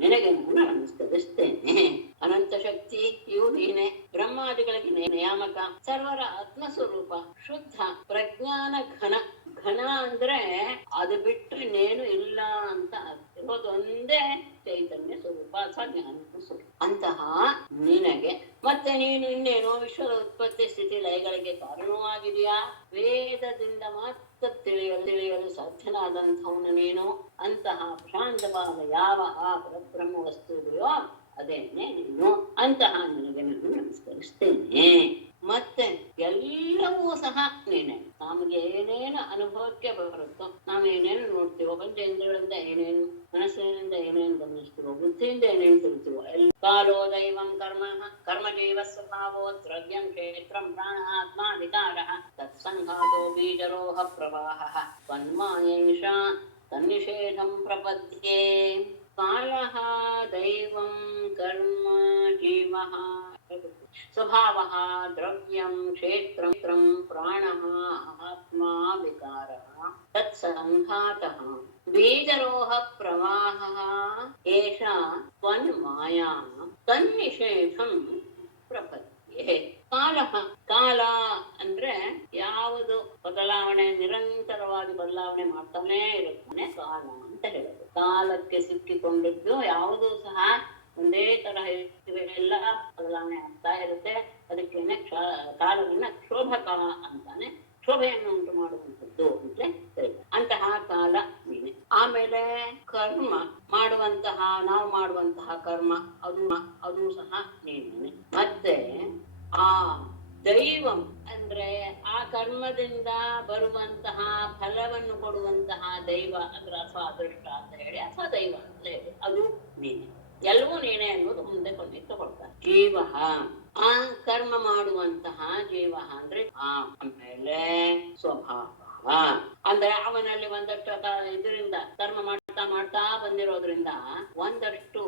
ನಿನಗೆ ನಾನು ನಮಸ್ಕರಿಸ್ತೇನೆ. ಅನಂತ ಶಕ್ತಿ ಇವು ನೀನೆ, ಬ್ರಹ್ಮಾದಿಗಳಿಗೆ ನಿಯಾಮಕ, ಸರ್ವರ ಆತ್ಮಸ್ವರೂಪ, ಶುದ್ಧ ಪ್ರಜ್ಞಾನ ಘನ. ಘನ ಅಂದ್ರೆ ಅದು ಬಿಟ್ಟರೆ ನೇನು ಇಲ್ಲ ಅಂತ ಇರೋದೊಂದೇ ಚೈತನ್ಯ ಸ್ವರೂಪ ಅಥವಾ ಜ್ಞಾನ ಸ್ವರೂಪ. ಅಂತಹ ನಿನಗೆ ಮತ್ತೆ ನೀನು ಇನ್ನೇನು? ವಿಶ್ವದ ಉತ್ಪತ್ತಿ ಸ್ಥಿತಿ ಲಯಗಳಿಗೆ ಕಾರಣವಾಗಿದೆಯಾ? ವೇದದಿಂದ ಮಾತ್ರ ತಿಳಿಯಲು ಸಾಧ್ಯನಾದಂಥವನು ನೀನು. ಅಂತಹ ಪ್ರಶಾಂತವಾದ ಯಾವ ಆ ಪರಬ್ರಹ್ಮ ವಸ್ತು ಇದೆಯೋ ಅದೇನೆ ನೀನು. ಅಂತಹ ನಿನಗೆ ನಾನು ನಮಸ್ಕರಿಸ್ತೇನೆ. ಮತ್ತೆ ಎಲ್ಲವೂ ಸಹ ನೀನೆ. ನಮಗೆ ಏನೇನು ಅನುಭವಕ್ಕೆ ಬರುತ್ತೋ, ನಾವೇನೇನು ನೋಡ್ತೀವೋ, ಪಂಚೇಂದ್ರಿಯಗಳಿಂದ ಏನೇನು, ಮನಸ್ಸಿನಿಂದ ಏನೇನು ಗಮನಿಸ್ತೀವೋ, ಬುದ್ಧಿಯಿಂದ ಏನೇನು ತಿಳ್ತೀವೋ, ಕಾಲೋ ದೈವಂ ಕರ್ಮ ಕರ್ಮ ಜೀವ ಸ್ವಭಾವೋ ದ್ರವ್ಯಂ ಕ್ಷೇತ್ರಂ ಪ್ರಾಣ ಆತ್ಮ ವಿಕಾರ ತತ್ಸಂಘಾತೋ ಬೀಜರೋಹ ಪ್ರವಾಹ ತನ್ಮಾಯೇಷ ತನ್ನಿಷೇಧಂ ಪ್ರಪದ್ಯೆ. ಕಾಲಃ ದೈವಂ ಕರ್ಮ ಜೀವಃ ಸ್ವಭಾವಃ ದ್ರವ್ಯಂ ಕ್ಷೇತ್ರಂ ಪ್ರಾಣಃ ಆತ್ಮ ವಿಕಾರಃ ತತ್ಸಂಘಾತಃ ಬೀಜರೋಹ ಪ್ರವಾಹಃ ಏಷ ತ್ವನ್ಮಾಯಾ ತನ್ನಿಷೇಧಂ ಪ್ರಪದ್ಯೆ. ಕಾಲಃ, ಕಾಲ ಅಂದ್ರೆ ಯಾವುದು ಬದಲಾವಣೆ, ನಿರಂತರವಾಗಿ ಬದಲಾವಣೆ ಮಾಡ್ತಾನೆ ಇರುತ್ತಾನೆ ಕಾಲ ಅಂತ ಹೇಳೋದು. ಕಾಲಕ್ಕೆ ಸಿಕ್ಕಿಕೊಂಡಿದ್ದು ಯಾವುದೂ ಸಹ ಒಂದೇ ತರಹ ಇರ್ತವೆ, ಎಲ್ಲ ಬದಲಾವಣೆ ಆಗ್ತಾ ಇರುತ್ತೆ. ಅದಕ್ಕೇನೆ ಕಾಲವನ್ನ ಕ್ಷೋಭ ಕಾಲ ಅಂತಾನೆ, ಕ್ಷೋಭೆಯನ್ನು ಉಂಟು ಮಾಡುವಂಥದ್ದು ಅಂತಲೇ ಸರಿ. ಅಂತಹ ಕಾಲ ನೀನೆ. ಆಮೇಲೆ ಕರ್ಮ ಮಾಡುವಂತಹ, ನಾವು ಮಾಡುವಂತಹ ಕರ್ಮ ಅದು ಸಹ ನೀನೆ. ಮತ್ತೆ ಆ ದೈವಂ ಅಂದ್ರೆ ಆ ಕರ್ಮದಿಂದ ಬರುವಂತಹ ಫಲವನ್ನು ಕೊಡುವಂತಹ ದೈವ ಅಂದ್ರೆ ಅಥವಾ ಅದೃಷ್ಟ ಅಂತ ಹೇಳಿ, ಅಥವಾ ದೈವ ಅಂತ ಹೇಳಿ, ಅದು ನೀನೆ. ಎಲ್ಲವೂ ನೀನೆ ಅನ್ನೋದು ಮುಂದೆ ತಗೊಳ್ತಾರೆ. ಜೀವ, ಆ ಕರ್ಮ ಮಾಡುವಂತಹ ಜೀವ ಅಂದ್ರೆ ಆಮೇಲೆ ಸ್ವಭಾವ, ಅಂದ್ರೆ ಅವನಲ್ಲಿ ಒಂದಷ್ಟು ಇದರಿಂದ ಕರ್ಮ ಮಾಡ್ತಾ ಮಾಡ್ತಾ ಬಂದಿರೋದ್ರಿಂದ ಒಂದಷ್ಟು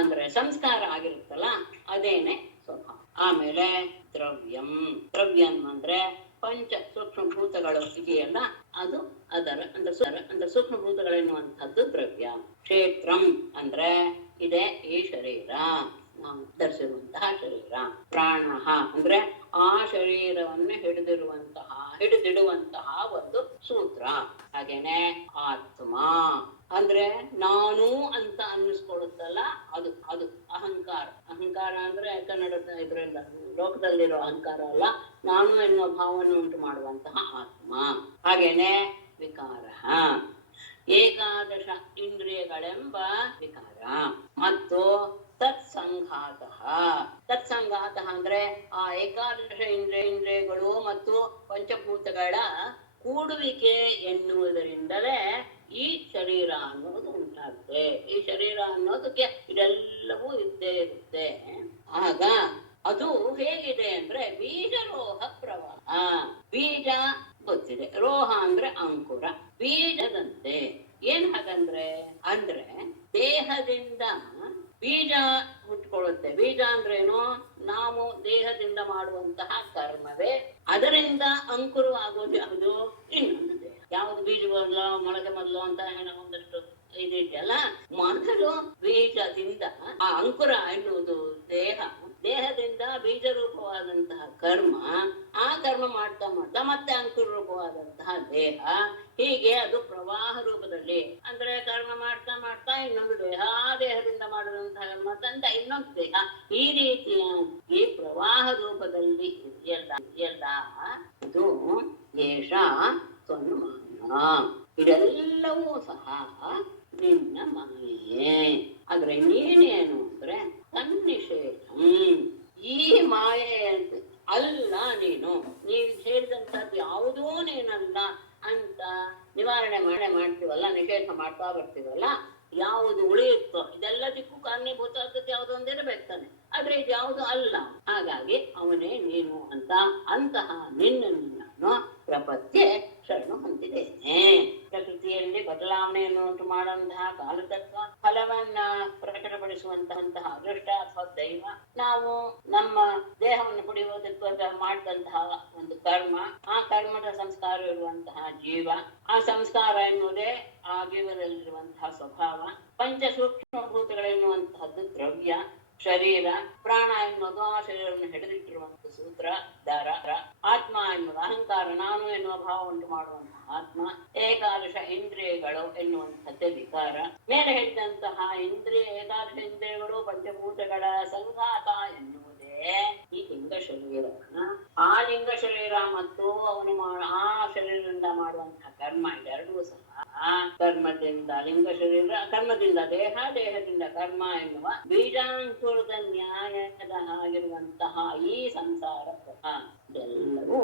ಅಂದ್ರೆ ಸಂಸ್ಕಾರ ಆಗಿರುತ್ತಲ್ಲ, ಅದೇನೆ ಸ್ವಭಾವ. ಆಮೇಲೆ ದ್ರವ್ಯಂ. ದ್ರವ್ಯಂ ಅಂದ್ರೆ ಪಂಚ ಸೂಕ್ಷ್ಮಭೂತಗಳು ಇದೆಯಲ್ಲ, ಅದು ಅಂದ್ರೆ ಸೂಕ್ಷ್ಮಭೂತಗಳೆನ್ನುವಂಥದ್ದು ದ್ರವ್ಯ. ಕ್ಷೇತ್ರಂ ಅಂದ್ರೆ ಇದೆ ಈ ಶರೀರ, ನಾವು ಧರಿಸಿರುವಂತಹ ಶರೀರ. ಪ್ರಾಣ ಅಂದ್ರೆ ಆ ಶರೀರವನ್ನು ಹಿಡಿದಿಡುವಂತಹ ಒಂದು ಸೂತ್ರ. ಹಾಗೇನೆ ಆತ್ಮ ಅಂದ್ರೆ ನಾನು ಅಂತ ಅನ್ನಿಸ್ಕೊಡುತ್ತಲ್ಲ, ಅದು ಅದು ಅಹಂಕಾರ. ಅಹಂಕಾರ ಅಂದ್ರೆ ಕನ್ನಡದ ಇದ್ರಿಂದ ಲೋಕದಲ್ಲಿರೋ ಅಹಂಕಾರ ಅಲ್ಲ, ನಾನು ಎನ್ನುವ ಭಾವವನ್ನು ಉಂಟು ಮಾಡುವಂತಹ ಆತ್ಮ. ಹಾಗೇನೆ ವಿಕಾರ, ಏಕಾದಶ ಇಂದ್ರಿಯಗಳೆಂಬ ವಿಕಾರ. ಮತ್ತು ತತ್ಸಂಘಾತ. ತತ್ಸಂಘಾತ ಅಂದ್ರೆ ಆ ಏಕಾದಶ ಇಂದ್ರಿಯಗಳು ಮತ್ತು ಪಂಚಭೂತಗಳ ಕೂಡುವಿಕೆ ಎನ್ನುವುದರಿಂದಲೇ ಈ ಶರೀರ ಅನ್ನೋದು ಉಂಟಾಗುತ್ತೆ. ಈ ಶರೀರ ಅನ್ನೋದಕ್ಕೆ ಇದೆಲ್ಲವೂ ಇದ್ದೇ ಇರುತ್ತೆ. ಆಗ ಅದು ಹೇಗಿದೆ ಅಂದ್ರೆ ಬೀಜರೋಹ ಪ್ರವಾಹ. ಬೀಜ ಗೊತ್ತಿದೆ, ರೋಹ ಅಂದ್ರೆ ಅಂಕುರ. ಬೀಜದಂತೆ. ಏನ್ ಹಾಗಂದ್ರೆ ಅಂದ್ರೆ ದೇಹದಿಂದ ಬೀಜ ಹುಟ್ಕೊಳ್ಳುತ್ತೆ. ಬೀಜ ಅಂದ್ರೇನು? ನಾವು ದೇಹದಿಂದ ಮಾಡುವಂತಹ ಕರ್ಮವೇ. ಅದರಿಂದ ಅಂಕುರವಾಗೋದು ಯಾವುದು? ಇನ್ನೊಂದು ದೇಹ. ಯಾವ್ದು ಬೀಜ ಮೊದಲು ಮೊಳಕೆ ಮೊದಲು ಅಂತ ಏನೋ ಒಂದಷ್ಟು ಇದೆಯಲ್ಲ, ಮೊದಲು ಬೀಜದಿಂದ ಆ ಅಂಕುರ ಎನ್ನುವುದು ದೇಹ. ದೇಹದಿಂದ ಬೀಜ ರೂಪವಾದಂತಹ ಕರ್ಮ, ಆ ಕರ್ಮ ಮಾಡ್ತಾ ಮಾಡ್ತಾ ಮತ್ತೆ ಅಂಕುರ ರೂಪವಾದಂತಹ ದೇಹ. ಹೀಗೆ ಅದು ಪ್ರವಾಹ ರೂಪದಲ್ಲಿ, ಅಂದ್ರೆ ಕರ್ಮ ಮಾಡ್ತಾ ಮಾಡ್ತಾ ಇನ್ನೊಂದು ದೇಹ, ಆ ದೇಹದಿಂದ ಮಾಡಿದಂತಹ ಕರ್ಮ ತಂದ ಇನ್ನೊಂದು ದೇಹ. ಈ ರೀತಿಯಾಗಿ ಪ್ರವಾಹ ರೂಪದಲ್ಲಿ ಎಲ್ಲ ಇದು ಏಷ ತನ್ಮಾನ. ಇದೆಲ್ಲವೂ ಸಹ ನಿನ್ನ ಮಾಯೆ. ಆದ್ರೆ ನೀನೇನು ಅಂದ್ರೆ ತನ್ನಿಷೇಧಂ. ಈ ಮಾಯೆ ಅಲ್ಲ ನೀನು. ನೀನು ಹೇಳಿದಂಥದ್ದು ಯಾವುದೂ ನೀನಲ್ಲ ಅಂತ ನಿವಾರಣೆ ಮಾಡ್ತೀವಲ್ಲ, ನಿಷೇಧ ಮಾಡ್ತಾ ಬರ್ತೀವಲ್ಲ, ಯಾವುದು ಉಳಿಯುತ್ತೋ ಇದೆಲ್ಲದಕ್ಕೂ ಕಾರಣೀಭೂತ ಆದದ್ದು ಯಾವುದೋ ಒಂದಿರಬೇಕು ತಾನೆ. ಆದ್ರೆ ಇದು ಯಾವುದು ಅಲ್ಲ. ಹಾಗಾಗಿ ಅವನೇ ನೀನು ಅಂತ ಅಂತಹ ನಿನ್ನನ್ನು ನಾನು ಪ್ರಪತ್ಯೆ ಶರಣ ಹೊಂದಿದ್ದೇನೆ. ಪ್ರಕೃತಿಯಲ್ಲಿ ಬದಲಾವಣೆಯನ್ನು ಉಂಟು ಮಾಡುವಂತಹ ಕಾಲತತ್ವ, ಫಲವನ್ನ ಪ್ರಕಟಪಡಿಸುವಂತಹ ಅದೃಷ್ಟ ಅಥವಾ ದೈವ, ನಾವು ನಮ್ಮ ದೇಹವನ್ನು ಪಡೆಯುವುದಕ್ಕೆ ಮಾಡಿದಂತಹ ಒಂದು ಕರ್ಮ, ಆ ಕರ್ಮದ ಸಂಸ್ಕಾರ ಇರುವಂತಹ ಜೀವ, ಆ ಸಂಸ್ಕಾರ ಎನ್ನುವುದೇ ಆ ಜೀವದಲ್ಲಿರುವಂತಹ ಸ್ವಭಾವ. ಪಂಚ ಸೂಕ್ಷ್ಮಭೂತಗಳೆನ್ನುವಂತಹದ್ದು ದ್ರವ್ಯ, ಶರೀರ. ಪ್ರಾಣ ಎನ್ನುವುದು ಆ ಶರೀರವನ್ನು ಹಿಡಿದಿಟ್ಟಿರುವಂತಹ ಸೂತ್ರ ದಾರ. ಆತ್ಮ ಎನ್ನುವುದು ಅಹಂಕಾರ, ನಾನು ಎನ್ನುವ ಭಾವ ಉಂಟು ಮಾಡುವಂತಹ ಆತ್ಮ. ಏಕಾದಶ ಇಂದ್ರಿಯಗಳು ಎನ್ನುವಂಥದ್ದೇ ವಿಕಾರ. ಮೇಲೆ ಹೇಳಿದಂತಹ ಏಕಾದಶ ಇಂದ್ರಿಯಗಳು ಪಂಚಭೂತಗಳ ಸಂಘಾತ ಎನ್ನುವುದೇ ಈ ಲಿಂಗ ಶರೀರ. ಆ ಲಿಂಗ ಶರೀರ ಮತ್ತು ಅವನು ಆ ಶರೀರದಿಂದ ಮಾಡುವಂತಹ ಕರ್ಮ, ಇದೆರಡೂ ಸಹ ಕರ್ಮದಿಂದ ಲಿಂಗ ಶರೀರ, ಕರ್ಮದಿಂದ ದೇಹ, ದೇಹದಿಂದ ಕರ್ಮ ಎನ್ನುವ ಬೀಜಾಂಕುರದ ನ್ಯಾಯದ ಆಗಿರುವಂತಹ ಈ ಸಂಸಾರ ಇದೆಲ್ಲವೂ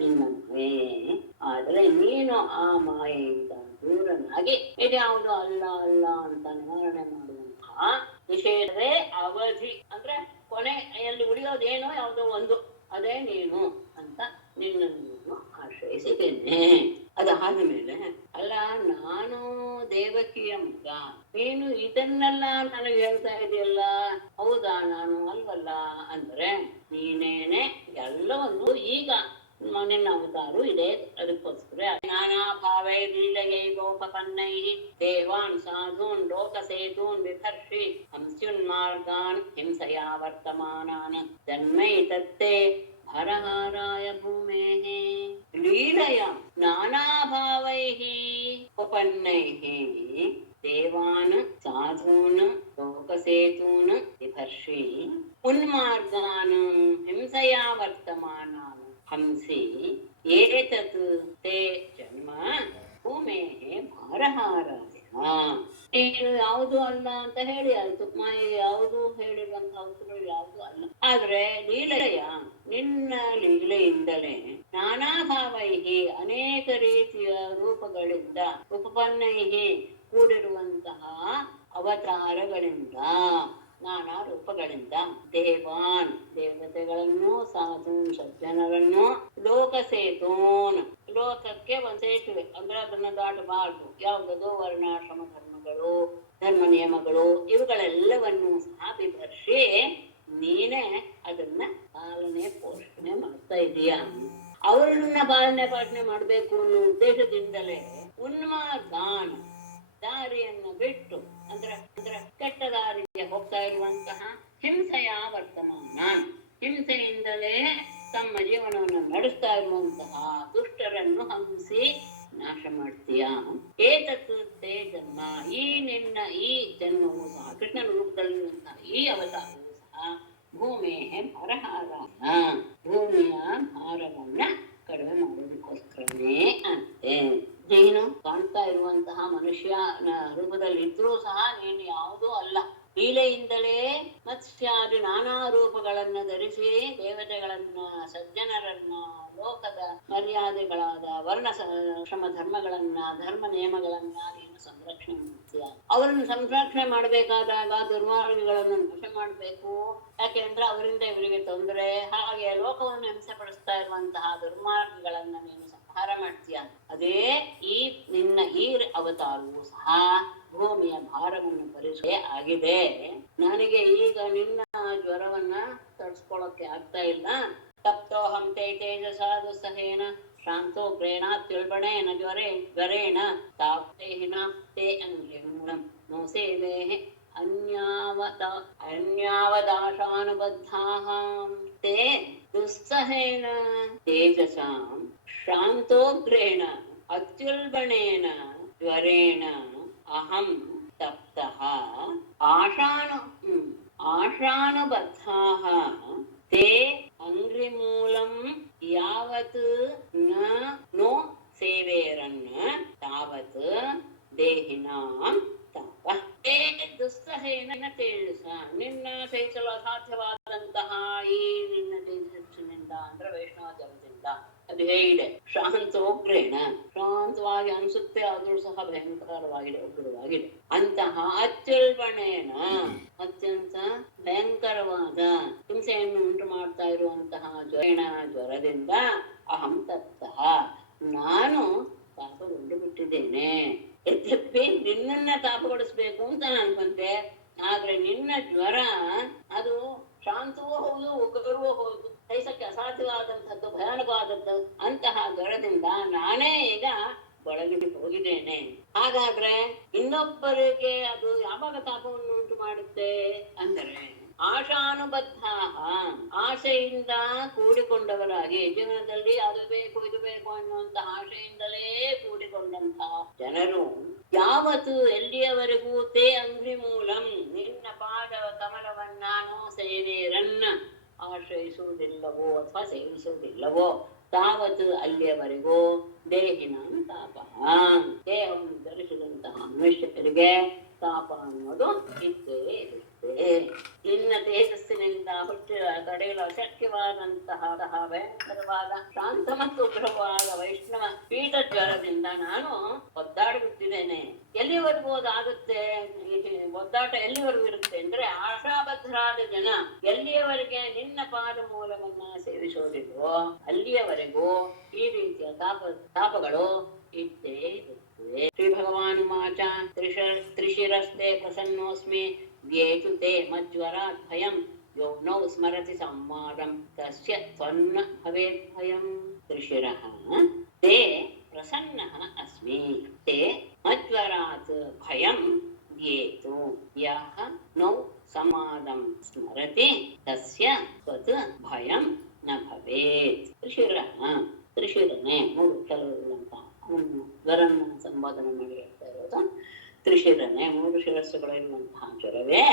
ನಿನ್ನ ಮಾಯೆ. ಆದರೆ ನೀನು ಆ ಮಾಯೆಯಿಂದ ದೂರನಾಗಿ ಇದ್ಯಾವುದು ಅಲ್ಲ ಅಲ್ಲ ಅಂತ ನಿವಾರಣೆ ಮಾಡುವಂತಹ ನಿಷೇಧವೇ ಅವಧಿ. ಅಂದ್ರೆ ಕೊನೆಯಲ್ಲಿ ಉಳಿಯೋದೇನೋ ಯಾವುದೋ ಒಂದು, ಅದೇ ನೀನು ಅಂತ ನಿನ್ನನ್ನು ಆಶ್ರಯಿಸಿದ್ದೇನೆ. ಅದಾದ ಮೇಲೆ ಅಲ್ಲ, ನಾನು ದೇವಕಿಯ ಮಗ, ನೀನು ಇದನ್ನೆಲ್ಲ ನನಗೆ ಹೇಳ್ತಾ ಇದೆಯಲ್ಲ, ಹೌದಾ ನಾನು ಅಲ್ವಲ್ಲ ಅಂದ್ರೆ ನೀನೇನೆ ಎಲ್ಲವನ್ನು. ಈಗ ನಿನ್ನ ಅವತಾರು ಇದೆ, ಅದಕ್ಕೋಸ್ಕರ ನಾನಾ ಭಾವೈ ಲೀಲಯೈ ಗೋಪಕನ್ನೈ ದೇವಾನ್ ಸಾಧೂನ್ ಲೋಕಸೇತೂನ್ ವಿಭರ್ಷಿ ಹಂಸ್ಯುನ್ಮಾರ್ಗಾನ್ ಹಿಂಸಯಾ ವರ್ತಮಾನಾನ್ ಜನ್ಮೈ ತತ್ತೇ ಹರಹಾರಾಯ ಭೂಮೇಃ. ಲೀಲಯ ನಾನಾ ಭಾವೈಃ ಉಪಪನ್ನೈಃ ದೇವಾನ್ ಸಾಧೂನ್ ಲೋಕಸೇತೂನ್ ವಿಭರ್ಷಿ ಉನ್ಮಾರ್ಗಾನ್ ಹಿಂಸಯಾ ವರ್ತಮಾನಾನ್ ಹಂಸಿ ಏತತ್ ತೇ ಜನ್ಮ ಭೂಮೇಃ ಭಾರಹಾರಾಯ. ನೀನು ಯಾವುದು ಅಲ್ಲ ಅಂತ ಹೇಳಿ ಆಯ್ತು, ಮಾಯೆ ಯಾವುದು ಹೇಳಿರುವಂತಹ ವಸ್ತುಗಳು ಯಾವುದು ಅಲ್ಲ. ಆದ್ರೆ ಲೀಲೆಯ ನಿನ್ನ ಲೀಲೆಯಿಂದಲೇ ನಾನಾ ಭಾವೈಹಿ ಅನೇಕ ರೀತಿಯ ರೂಪಗಳಿಂದ ಉಪಪನ್ನೈಹಿ ಕೂಡಿರುವಂತಹ ಅವತಾರಗಳಿಂದ ನಾನಾ ರೂಪಗಳಿಂದ ದೇವಾನ್ ದೇವತೆಗಳನ್ನು ಸಾಧು ಸಜ್ಜನರನ್ನು ಲೋಕಸೇತೂನ್ ಲೋಕಕ್ಕೆ ಒಂದು ಸೇತುವೆ ಅಂದ್ರೆ ಅದನ್ನ ದಾಟಬಾರದು ಯಾವುದದು ವರ್ಣಾಶ್ರಮ ಧರ್ಮಗಳು ಧರ್ಮ ನಿಯಮಗಳು ಇವುಗಳೆಲ್ಲವನ್ನು ಸಹ ವಿಭರ್ಷಿ ನೀನೇ ಅದನ್ನ ಪಾಲನೆ ಪೋಷಣೆ ಮಾಡ್ತಾ ಇದೀಯ. ಅವರನ್ನ ಪಾಲನೆ ಪಾಲನೆ ಮಾಡ್ಬೇಕು ಅನ್ನೋ ಉದ್ದೇಶದಿಂದಲೇ ಉನ್ಮಾದಾನ ದಾರಿಯನ್ನು ಬಿಟ್ಟು ಅಂದ್ರೆ ಕೆಟ್ಟ ದಾರಿಗೆ ಹೋಗ್ತಾ ಇರುವಂತಹ ಹಿಂಸೆಯ ವರ್ತಮಾನ ಹಿಂಸೆಯಿಂದಲೇ ತಮ್ಮ ಜೀವನವನ್ನು ನಡೆಸ್ತಾ ಇರುವಂತಹ ದುಷ್ಟರನ್ನು ಹಂಸಿ ನಾಶ ಮಾಡ್ತೀಯ. ಏತತ್ ತೇ ಜನ್ಮ ಈ ನಿನ್ನ ಈ ಜನ್ಮವು ಸಹ ಕೃಷ್ಣನ ರೂಪದಲ್ಲಿರುವಂತಹ ಈ ಅವತಾರವು ಸಹ ಭೂಮಿ ಭಾರಹಾರ ಭೂಮಿಯ ಭಾರವನ್ನ ಕಡಿಮೆ ಮಾಡೋದಕ್ಕೋಸ್ಕರನೇ ಅಂತೆ. ನೀನು ಕಾಣ್ತಾ ಇರುವಂತಹ ಮನುಷ್ಯನ ರೂಪದಲ್ಲಿ ಇದ್ರೂ ಸಹ ನೀನು ಯಾವುದೂ ಅಲ್ಲ. ಲೀಲೆಯಿಂದಲೇ ಮತ್ಸ್ಯಾದಿ ನಾನಾ ರೂಪಗಳನ್ನ ಧರಿಸಿ ದೇವತೆಗಳನ್ನ ಸಜ್ಜನರನ್ನ ಲೋಕದ ಮರ್ಯಾದೆಗಳಾದ ವರ್ಣ ಶ್ರಮ ಧರ್ಮಗಳನ್ನ ಧರ್ಮ ನಿಯಮಗಳನ್ನ ನೀನು ಸಂರಕ್ಷಣೆ ಮಾಡ್ತೀಯ. ಅವರನ್ನು ಸಂರಕ್ಷಣೆ ಮಾಡ್ಬೇಕಾದಾಗ ದುರ್ಮಾರ್ಗಗಳನ್ನು ನಾಶ ಮಾಡ್ಬೇಕು. ಯಾಕೆಂದ್ರೆ ಅವರಿಂದ ಇವರಿಗೆ ತೊಂದರೆ, ಹಾಗೆ ಲೋಕವನ್ನು ಹಿಂಸೆ ಪಡಿಸ್ತಾ ಇರುವಂತಹ ದುರ್ಮಾರ್ಗಗಳನ್ನ ನೀನು ಸಂಹಾರ ಮಾಡ್ತೀಯ. ಅದೇ ಈ ನಿನ್ನ ಈ ಅವತಾರವು ಸಹ ಭೂಮಿಯ ಭಾರವನ್ನು ಪರಿಚಯ ಆಗಿದೆ. ನನಗೆ ಈಗ ನಿನ್ನ ಜ್ವರವನ್ನ ತಡ್ಸ್ಕೊಳಕ್ಕೆ ಆಗ್ತಾ ಇಲ್ಲ. ತಪ್ತೋಹಂ ತೇ ತೇಜಸಾ ದುಸ್ಸಹೇನ ಶಾಂತೋ ಪ್ರೇಣಾತ್ಯುಲ್ಬಣೇನ ಜ್ವರೇಣ ತಾಪ್ತೇಹಿನ ತೇ ಅಂಗ್ರಿಮೂಲಂ ನೋ ಸೇವೇಹಿ ಅನ್ಯಾವದಾಶಾನುಬದ್ಧಾಃ ತೇ ದುಸ್ಸಹೇನ ತೇಜಸಾಂ ಶಾಂತೋಗ್ರೇಣ ಅತ್ಯುಲ್ಬಣೇನ ಜ್ವರೇಣ ಅಹಂ ತಪ್ತಃ ಆಶಾನುಬದ್ಧಾಃ ತೇ ಅಂಗ್ರಿಮೂಲಂ ಯಾವತ್ ನೋ ಸೇವೇರನ್ ತಾವತ್ ದೇಹಿನಾಂ ತಾಪ. ತೇ ದುಸ್ಸಹೇನ ತೇಜಸ ನಿನ್ನ ಸಹಿಸಲು ಅಸಾಧ್ಯವಾದಂತಹ ಈ ನಿನ್ನ ತೇಜಸ್ಸಿನಿಂದ ಅಂದ್ರೆ ವೈಷ್ಣವ ಜಲದಿಂದ ಅದು ಹೇಗಿದೆ. ಶಾಂತೋಗ್ರೇಣ ಶಾಂತವಾಗಿ ಅನಿಸುತ್ತೆ, ಆದ್ರೂ ಸಹ ಭಯಂಕರವಾಗಿದೆ, ಉಗ್ರವಾಗಿದೆ. ಅಂತಹ ಅತ್ಯುಲ್ಬಣೇನ ಅತ್ಯಂತ ಭಯಂಕರವಾದ ಹಿಂಸೆಯನ್ನು ಉಂಟು ಮಾಡ್ತಾ ಇರುವಂತಹ ಜ್ವರದಿಂದ ಅಹಂ ತಪ್ತಃ ನಾನು ತಾಪಗೊಂಡು ಬಿಟ್ಟಿದ್ದೇನೆ. ಯದ್ಯಪಿ ನಿನ್ನನ್ನ ತಾಪಗೊಳಿಸ್ಬೇಕು ಅಂತ ಅನ್ಕೊಂತೆ, ಆದ್ರೆ ನಿನ್ನ ಜ್ವರ ಅದು ಶಾಂತವೂ ಹೌದು ಉಗ್ರವೂ ಹೌದು, ಸಹಿಸಕ್ಕೆ ಅಸಾಧ್ಯವಾದಂಥದ್ದು ಭಯಾನಕವಾದದ್ದು. ಅಂತಹ ಜ್ವರದಿಂದ ನಾನೇ ಈಗ ಬಳಲಿ ಹೋಗಿದ್ದೇನೆ. ಹಾಗಾದ್ರೆ ಇನ್ನೊಬ್ಬರಿಗೆ ಅದು ಯಾವಾಗ ತಾಪವನ್ನು ಉಂಟು ಮಾಡುತ್ತೆ ಅಂದರೆ ಆಶಾನುಬದ್ಧ ಆಶೆಯಿಂದ ಕೂಡಿಕೊಂಡವರಾಗಿ ಜೀವನದಲ್ಲಿ ಅದು ಬೇಕು ಇದು ಬೇಕು ಅನ್ನುವಂತಹ ಆಶೆಯಿಂದಲೇ ಕೂಡಿಕೊಂಡಂತಹ ಜನರು ಯಾವತ್ತು ಎಲ್ಲಿಯವರೆಗೂ ತೇ ಅಂಗ್ರಿ ಮೂಲಂ ನಿನ್ನ ಪಾದ ಕಮಲವನ್ನಾನು ಸೇವೇರನ್ನ ಆಶ್ರಯಿಸುವುದಿಲ್ಲವೋ ಅಥವಾ ಸೇವಿಸುವುದಿಲ್ಲವೋ ತಾವತ್ತು ಅಲ್ಲಿಯವರೆಗೂ ದೇಹಿನ ತಾಪ ದೇಹವನ್ನು ಧರಿಸಿದಂತಹ ಮನುಷ್ಯರಿಗೆ ತಾಪ ಅನ್ನೋದು ಇದ್ದೇ ಇರುತ್ತೆ. ನಿನ್ನ ತೇಜಸ್ಸಿನಿಂದ ಹುಟ್ಟಿದ ತಡೆಯಲು ಅಶಕ್ಯವಾದಂತಹ ಭಯಂಕರವಾದ ಶಾಂತ ಮತ್ತು ಉಗ್ರವಾದ ವೈಷ್ಣವ ಪೀಠ ಜ್ವರದಿಂದ ನಾನು ಒದ್ದಾಡಿಬಿಟ್ಟಿದ್ದೇನೆ. ಎಲ್ಲಿವರೆಗೂ ಅದಾಗುತ್ತೆ, ಒದ್ದಾಟ ಎಲ್ಲಿವರೆಗೂ ಇರುತ್ತೆ ಅಂದ್ರೆ ಆಶಾಬದ್ಧರಾದ ಜನ ಎಲ್ಲಿಯವರೆಗೆ ನಿನ್ನ ಪಾದ ಮೂಲವನ್ನ ಸೇವಿಸೋದಿಲ್ವೋ ಅಲ್ಲಿಯವರೆಗೂ ಈ ರೀತಿಯ ತಾಪಗಳು ಇದ್ದೇ ಇರುತ್ತವೆ. ಶ್ರೀ ಭಗವಾನ್ ಮಾಚ ತ್ರಿಶಿರಸ್ತೆ ಪ್ರಸನ್ನೋಸ್ಮಿ ವ್ಯೇತು ತೇ ಮಜ್ವರಾತ್ ಭಯಂ ಯೋ ನೌ ಸ್ಮರತಿ ಸಂವಾದಂ ತಸ್ಯ ತ್ವನ್ನ ಭವೇತ್ ಭಯಂ. ತ್ರಿಶಿರಃ ತೇ ಪ್ರಸನ್ನಃ ಅಸ್ಮಿ ತೇ ಮಜ್ವರಾತ್ ಭಯಂ ವ್ಯೇತು ಯಃ ನೌ ಸಂವಾದಂ ಸ್ಮರತಿ ತಸ್ಯ ತ್ವತ್ ಭಯಂ ನ ಭವೇತ್. ತ್ರಿಶಿರನೇ ಮೂರು ಕೆಲವುಗಳಂತ ಜ್ವರನ್ನ ಸಂಬೋಧನೆ ಮಾಡಿ ಹೇಳ್ತಾ ಇರೋದು. ತ್ರಿಶಿರನೇ ಮೂರು ಶಿರಸ್ಸುಗಳಿರುವಂತಹ ಜ್ವರವೇ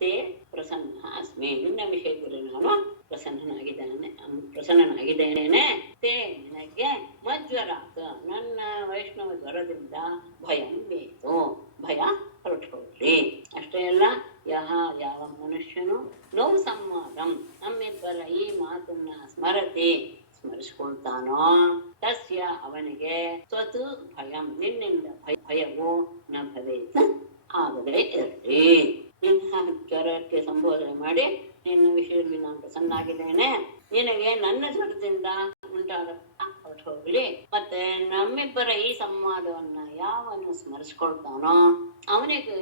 ತೇ ಪ್ರಸನ್ನ ಅಸ್ಮಿ ನಿನ್ನ ವಿಷಯದಲ್ಲಿ ನಾನು ಪ್ರಸನ್ನನಾಗಿದ್ದೇನೆ. ತೇ ನಿನಗೆ ಮಜ್ವರಾತ್ ನನ್ನ ವೈಷ್ಣವ ಜ್ವರದಿಂದ ಭಯಂ ಬೇಕು ಭಯ ಹೊರಟ್ಕೊಳ್ರಿ. ಅಷ್ಟೇ ಅಲ್ಲ ಯಾವ ಮನುಷ್ಯನು ನೋವು ಸಂವಾದಂ ನಮ್ಮಿಬ್ಬರ ಈ ಮಾತನ್ನ ಸ್ಮರಿಸ್ಕೊಳ್ತಾನೋ ತಸ್ಯ ಅವನಿಗೆ ಸ್ವತು ಭಯಂ ನಿನ್ನಿಂದ ಭಯವು ನ ಭವೇತ್ ಆಗದೇ ಇರಲಿ. ನಿನ್ನ ಜ್ವರಕ್ಕೆ ಸಂಬೋಧನೆ ಮಾಡಿ ನಿನ್ನ ವಿಷಯದಲ್ಲಿ ನಾನು ಪ್ರಸನ್ನಾಗಿದ್ದೇನೆ, ನಿನಗೆ ನನ್ನ ಜ್ವರದಿಂದ ಉಂಟಾದ ಹೊರಟು ಹೋಗ್ಲಿ. ಮತ್ತೆ ನಮ್ಮಿಬ್ಬರ ಈ ಸಂವಾದವನ್ನ ಯಾವನು ಸ್ಮರಿಸ್ಕೊಳ್ತಾನೋ ಅವನಿಗೆ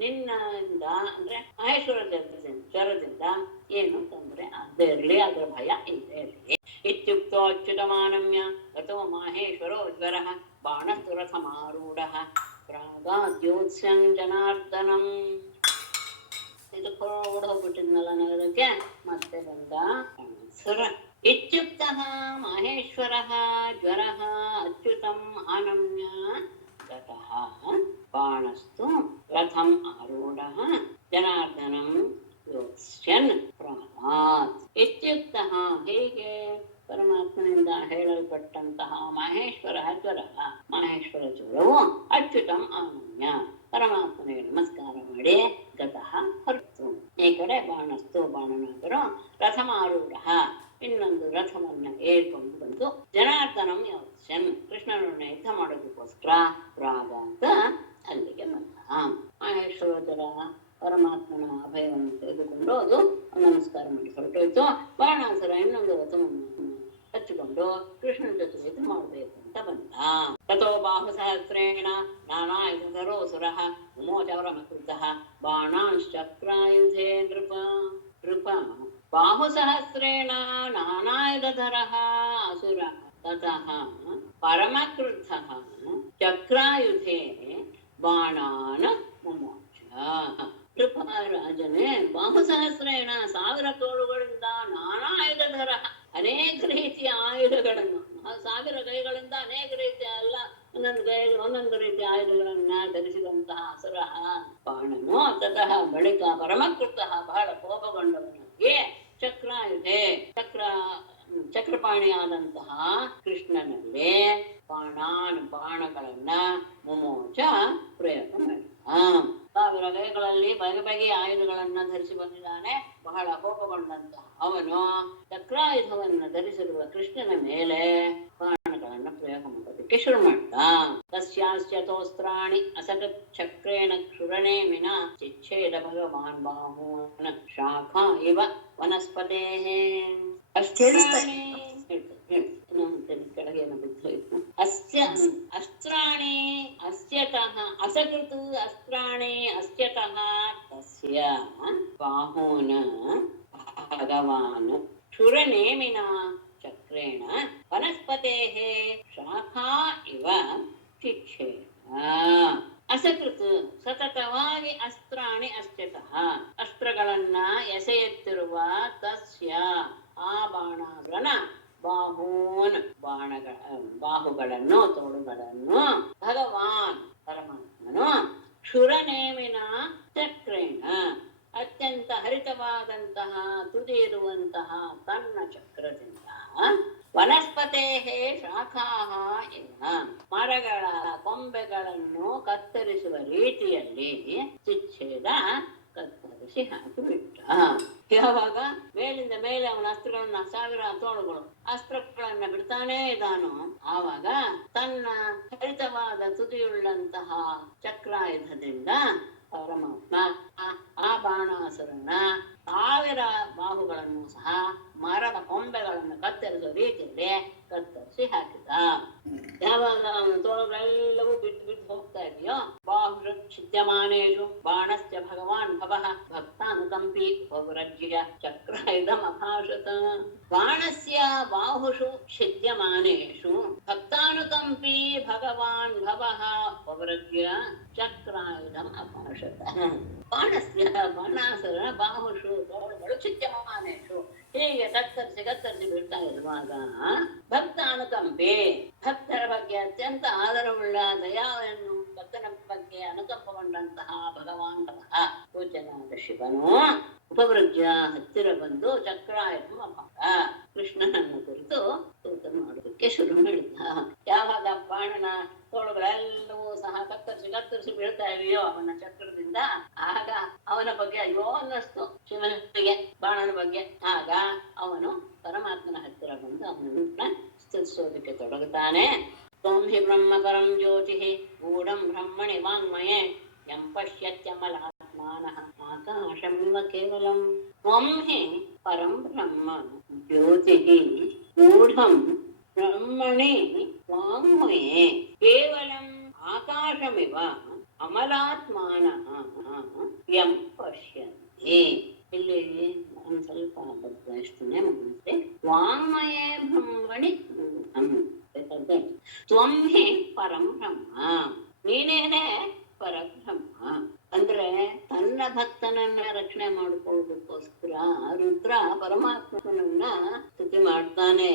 ನಿನ್ನಿಂದ ಅಂದ್ರೆ ಮಹೇಶ್ವರ ಜ್ವರದಿಂದ ಏನು ತೊಂದರೆ ಆಗದೆ ಇರಲಿ, ಅದರ ಭಯ ಇಲ್ಲದೆ ಇರಲಿ. ಇತ್ಯುಕ್ತೋ ಅಚ್ಯುತಮಾನಮ್ಯ ಗತೋ ಮಾಹೇಶ್ವರೋ ಜ್ವರ ಬಾಣಸ್ತುರಥಮಾರೂಢ ಪ್ರಾಗಾದ್ಯೋತ್ಸ್ಯಂ ಜನಾರ್ದನಂ. ಇದು ಹೋಗ್ಬಿಟ್ಟಿದ್ನಲ್ಲ ನಗರಕ್ಕೆ, ಮತ್ತೆ ಬಂದ ಸುರ. ಇತ್ಯುಕ್ತಃ ಮಾಹೇಶ್ವರಃ ಜ್ವರಃ ಅಚ್ಯುತಂ ಆನಮ್ಯ ಗತಃ ಬಾಣಸ್ತು ರಥಂ ಆರೂಢಃ ಜನಾರ್ದನಂ ಯೋತ್ಸ್ಯನ್ ಪ್ರಾಗಾತ್. ಇತ್ಯುಕ್ತಃ ಹೀಗೆ ಪರಮಾತ್ಮನಿಂದ ಹೇಳಲ್ಪಟ್ಟಂತಹ ಮಹೇಶ್ವರ ಜ್ವರ, ಮಹೇಶ್ವರ ಜ್ವರವು ಅಚ್ಯುತಂ ಆನಮ್ಯ ಪರಮಾತ್ಮನಿಗೆ ನಮಸ್ಕಾರ ಮಾಡಿ ಗತಃ ಹೊರತು. ಈ ಕಡೆ ಬಾಣಸ್ತು ಬಾಣನಾಗರು ರಥಮಾರೂಢ ಇನ್ನೊಂದು ರಥವನ್ನ ಏರ್ಕೊಂಡು ಬಂದು ಜನಾರ್ದನಂ ಯೋತ್ಸ್ಯನ್ ಕೃಷ್ಣನನ್ನ ಯುದ್ಧ ಮಾಡೋದಕ್ಕೋಸ್ಕರ ಪ್ರಾಗಾಂತ ಅಲ್ಲಿಗೆ ಬಂದ. ಮಹೇಶ್ವರ ಜ್ವರ ಪರಮಾತ್ಮನ ಅಭಯವನ್ನು ತೆಗೆದುಕೊಂಡು ಅದು ನಮಸ್ಕಾರ ಮಾಡಿ ಹೊರಟೋಯ್ತು. ಬಾಣಾಸುರ ಇನ್ನೊಂದು ರಥವನ್ನು ಹಚ್ಚಿಕೊಂಡು ಕೃಷ್ಣನ ಜೊತೆ ಯುದ್ಧ ಮಾಡಬೇಕು ಅಂತ ಬಂದ. ತಥೋ ಬಾಹುಸಹಸ್ರೇಣ ನಾನಾಯುಧಧರೋಸುರಃ ಮೋಚವರಮಕೃತಃ ಬಾಣಾಂಶ್ಚಕ್ರಾಯುಧೇ ನೃಪ. ನೃಪ ಬಾಹುಸಹಸ್ರೇಣ ನಾನಾಯುಧಧರಃ ಅಸುರ ತತಃ ಪರಮಕ್ರುದ್ಧಃ ಚಕ್ರಾಯುಧೇ ಬಾಣಾನ್ ಮುಮೋಚ. ರಾಜನೇ ಬಾಹುಸಹಸ್ರೇಣ 1000 ತೋಳುಗಳಿಂದ ನಾನಾ ಆಯುಧಧರ ಅನೇಕ ರೀತಿಯ ಆಯುಧಗಳನ್ನು 1000 ಕೈಗಳಿಂದ ಅನೇಕ ರೀತಿಯ ಅಲ್ಲ ಒಂದೊಂದು ರೀತಿಯ ಆಯುಧಗಳನ್ನ ಧರಿಸಿದಂತಹ ಅಸುರ ಬಾಣನು ತತಃ ಬಳಿಕ ಪರಮಕೃತಃ ಬಹಳ ಕೋಪಗೊಂಡವನಾಗಿ ಚಕ್ರಾಯುಧೆ ಚಕ್ರಪಾಣಿಯಾದಂತಹ ಕೃಷ್ಣನಲ್ಲಿ ಬಾಣಗಳನ್ನ ಮುಮೋಚ ಪ್ರಯೋಗ ಮಾಡಿದ. 1000 ಕೈಗಳಲ್ಲಿ ಬಗೆ ಬಗೆಯ ಆಯುಧಗಳನ್ನ ಧರಿಸಿ ಬಂದಿದ್ದಾನೆ. ಬಹಳ ಕೋಪಗೊಂಡಂತಹ ಅವನು ಚಕ್ರಾಯುಧವನ್ನು ಧರಿಸಿರುವ ಕೃಷ್ಣನ ಮೇಲೆ ಬಾಣಗಳನ್ನ ಪ್ರಯೋಗ ಮಾಡೋದಕ್ಕೆ ಶುರು ಮಾಡ್ದ. ತಸ್ಯಾಸ್ಯತೋಸ್ತ್ರಾಣಿ ಅಸಕೃತ್ ಚಕ್ರೇಣ ಕ್ಷುರಣೇಮಿನ ಚಿಚ್ಛೇದ ಭಗವಾನ್ ಬಾಹೂನ್ ಶಾಖಾ ಇವ ವನಸ್ಪತೇಃ. ಕೆಳಗೆ ಬಿದ್ದೋಯ್ತು. ಅಸ್ತ್ರಾಣಿ ಅಸ್ಯತಃ ಅಸಕೃತ್ ಅಸ್ತ್ರಾಣಿ ಅಸ್ಯತಃ ತಸ್ಯ ಬಾಹೂನ್ ಭಗವಾನ್ ಕ್ಷುರನೇಮಿನ ಚಕ್ರೇಣ ವನಸ್ಪತೇಃ ಶಾಖಾ ಇವ ಚಿಚ್ಛೇದ. ಅಸಕೃತ್ ಸತತವಾಗಿ ಅಸ್ತ್ರಾಣಿ ಅಸ್ಯತಃ ಅಸ್ತ್ರಗಳನ್ನ ಎಸೆಯುತ್ತಿರುವ ತಸ್ಯ ಆ ಬಾಣಾಸುರನ ಬಾಹೂನ್ ಬಾಹುಗಳನ್ನು ತೋಳುಗಳನ್ನು ಭಗವಾನ್ ಪರಮಾತ್ಮನು ಕ್ಷುರನೇಮಿನ ಚಕ್ರೇಣ ಅತ್ಯಂತ ಹರಿತವಾದಂತಹ ತುದಿ ಇರುವಂತಹ ತನ್ನ ಚಕ್ರದಿಂದ ವನಸ್ಪತೇಃ ಶಾಖಾಃ ಇವ ಮರಗಳ ಕೊಂಬೆಗಳನ್ನು ಕತ್ತರಿಸುವ ರೀತಿಯಲ್ಲಿ ಚಿಚ್ಛೇದ ಕತ್ತರಿಸಿ ಹಾಕಿಬಿಟ್ಟ. ಯಾವಾಗ ಮೇಲಿಂದ ಮೇಲೆ ಅವನ ಅಸ್ತ್ರಗಳನ್ನ 1000 ತೋಳುಗಳು ಅಸ್ತ್ರಗಳನ್ನ ಬಿಡ್ತಾನೇ ಇದ್ದಾನೋ ಆವಾಗ ತನ್ನ ಹರಿತವಾದ ತುದಿಯುಳ್ಳಂತಹ ಚಕ್ರಾಯುಧದಿಂದ ಪರಮಾತ್ಮ ಆ ಬಾಣಾಸುರನ 1000 ಬಾಹುಗಳನ್ನು ಸಹ ಮರದ ಕೊಂಬೆಗಳನ್ನು ಕತ್ತರಿಸುವ ರೀತಿಯಲ್ಲಿ ಕತ್ತರಿಸಿ ಹಾಕಿದ. ಯಾವಾಗ ಅವನ ತೋಳುಗಳೆಲ್ಲವೂ ಬಿಟ್ಟು ಹೋಗ್ತಾ ಇದೆಯೋ ಬಾಹುಷು ಛಿದ್ಯಮಾನೇಷು ಬಾಣಸ್ಯ ಭಗವಾನ್ ಭವಃ ಭಕ್ತಾನುಕಂಪಿ ಪೌರಜ್ಯ ಚಕ್ರಾಯುಧಂ ಅಭಾಷತ. ಬಾಣಸ್ಯ ಬಾಹುಷು ಛಿದ್ಯಮಾನೇಷು ಭಕ್ತಾನುಕಂಪಿ ಭಗವಾನ್ ಭವಃ ಪೌರಜ್ಯ ಚಕ್ರಾಯುಧಂ ಅಭಾಷತ. ಬಾಣಾಸುರ ಬಾಹುಷು ತೋಳುಗಳು ಛಿದ್ಯಮಾನೇಷು ಹೀಗೆ ಕತ್ತರಿಸಿ ಬಿಡ್ತಾ ಇರುವಾಗ ಭಕ್ತಾನುಕಂಪೆ ಭಕ್ತರ ಬಗ್ಗೆ ಅತ್ಯಂತ ಆದರವುಳ್ಳ ದಯಾವನ್ನು ಭಕ್ತನ ಬಗ್ಗೆ ಅನುಕಂಪಗೊಂಡಂತಹ ಭಗವಾನ್ ಪೂಜ್ಯನಾದ ಶಿವನು ಉಪವೃಜ್ಯ ಹತ್ತಿರ ಬಂದು ಚಕ್ರಾಯುಧಂ ಅಭಾಷ ಕೃಷ್ಣನನ್ನು ಕುರಿತು ಸ್ತೋತ್ರ ಮಾಡೋದಕ್ಕೆ ಶುರು ಮಾಡಿದ. ಯಾವಾಗ ಬಾಣನ ತೋಳುಗಳೆಲ್ಲವೂ ಸಹ ಕತ್ತರಿಸಿ ಬೀಳ್ತಾ ಇವೆಯೋ ಅವನ ಚಕ್ರದಿಂದ ಆಗ ಅವನ ಬಗ್ಗೆ ಅಯ್ಯೋ ಅನ್ನಿಸ್ತು ಶಿವನಿಗೆ ಬಾಣನ ಬಗ್ಗೆ. ಆಗ ಅವನು ಪರಮಾತ್ಮನ ಹತ್ತಿರ ಬಂದು ಅವನನ್ನ ಸ್ತುತಿಸೋದಕ್ಕೆ ತೊಡಗುತ್ತಾನೆ. ತ್ವಂ ಹಿ ಬ್ರಹ್ಮಪರಂ ಜ್ಯೋತಿ ಗೂಢಂ ಬ್ರಹ್ಮಣಿ ವಾಂಗ್ಮಯೇ ಯಂ ಪಶ್ಯತ್ಯಮಲಾತ್ಮ ಅಮಲಾತ್ಮಾನಃ ಆಕಾಶಮಿವ ಕೇವಲಂ ತ್ವಂ ಹಿ ಪರಂ ಬ್ರಹ್ಮ ಜ್ಯೋತಿಃ ಗೂಢಂ ಬ್ರಹ್ಮಣಿ ವಾङ्ಮಯೇ ಕೇವಲಂ ಆಕಾಶಮಿವ ಅಮಲಾತ್ಮಾನಃ ಯಂ ಪಶ್ಯಂತಿ. ಇಲ್ಲಿ ಒಂದು ಸ್ವಲ್ಪ ಬದಲಾಯಿಸ್ತೇನೆ. ಮತ್ತೆ ವಾङ्ಮಯೇ ಬ್ರಹ್ಮಣಿ ತ್ವಂ ಹಿ ಪರಂ ಬ್ರಹ್ಮ, ನೀನೇನೆ ಪರಬ್ರಹ್ಮ. ಅಂದ್ರೆ ತನ್ನ ಭಕ್ತನನ್ನ ರಕ್ಷಣೆ ಮಾಡ್ಕೊಳ್ಳೋದಕ್ಕೋಸ್ಕರ ರುದ್ರ ಪರಮಾತ್ಮನನ್ನ ಸ್ತುತಿ ಮಾಡ್ತಾನೆ.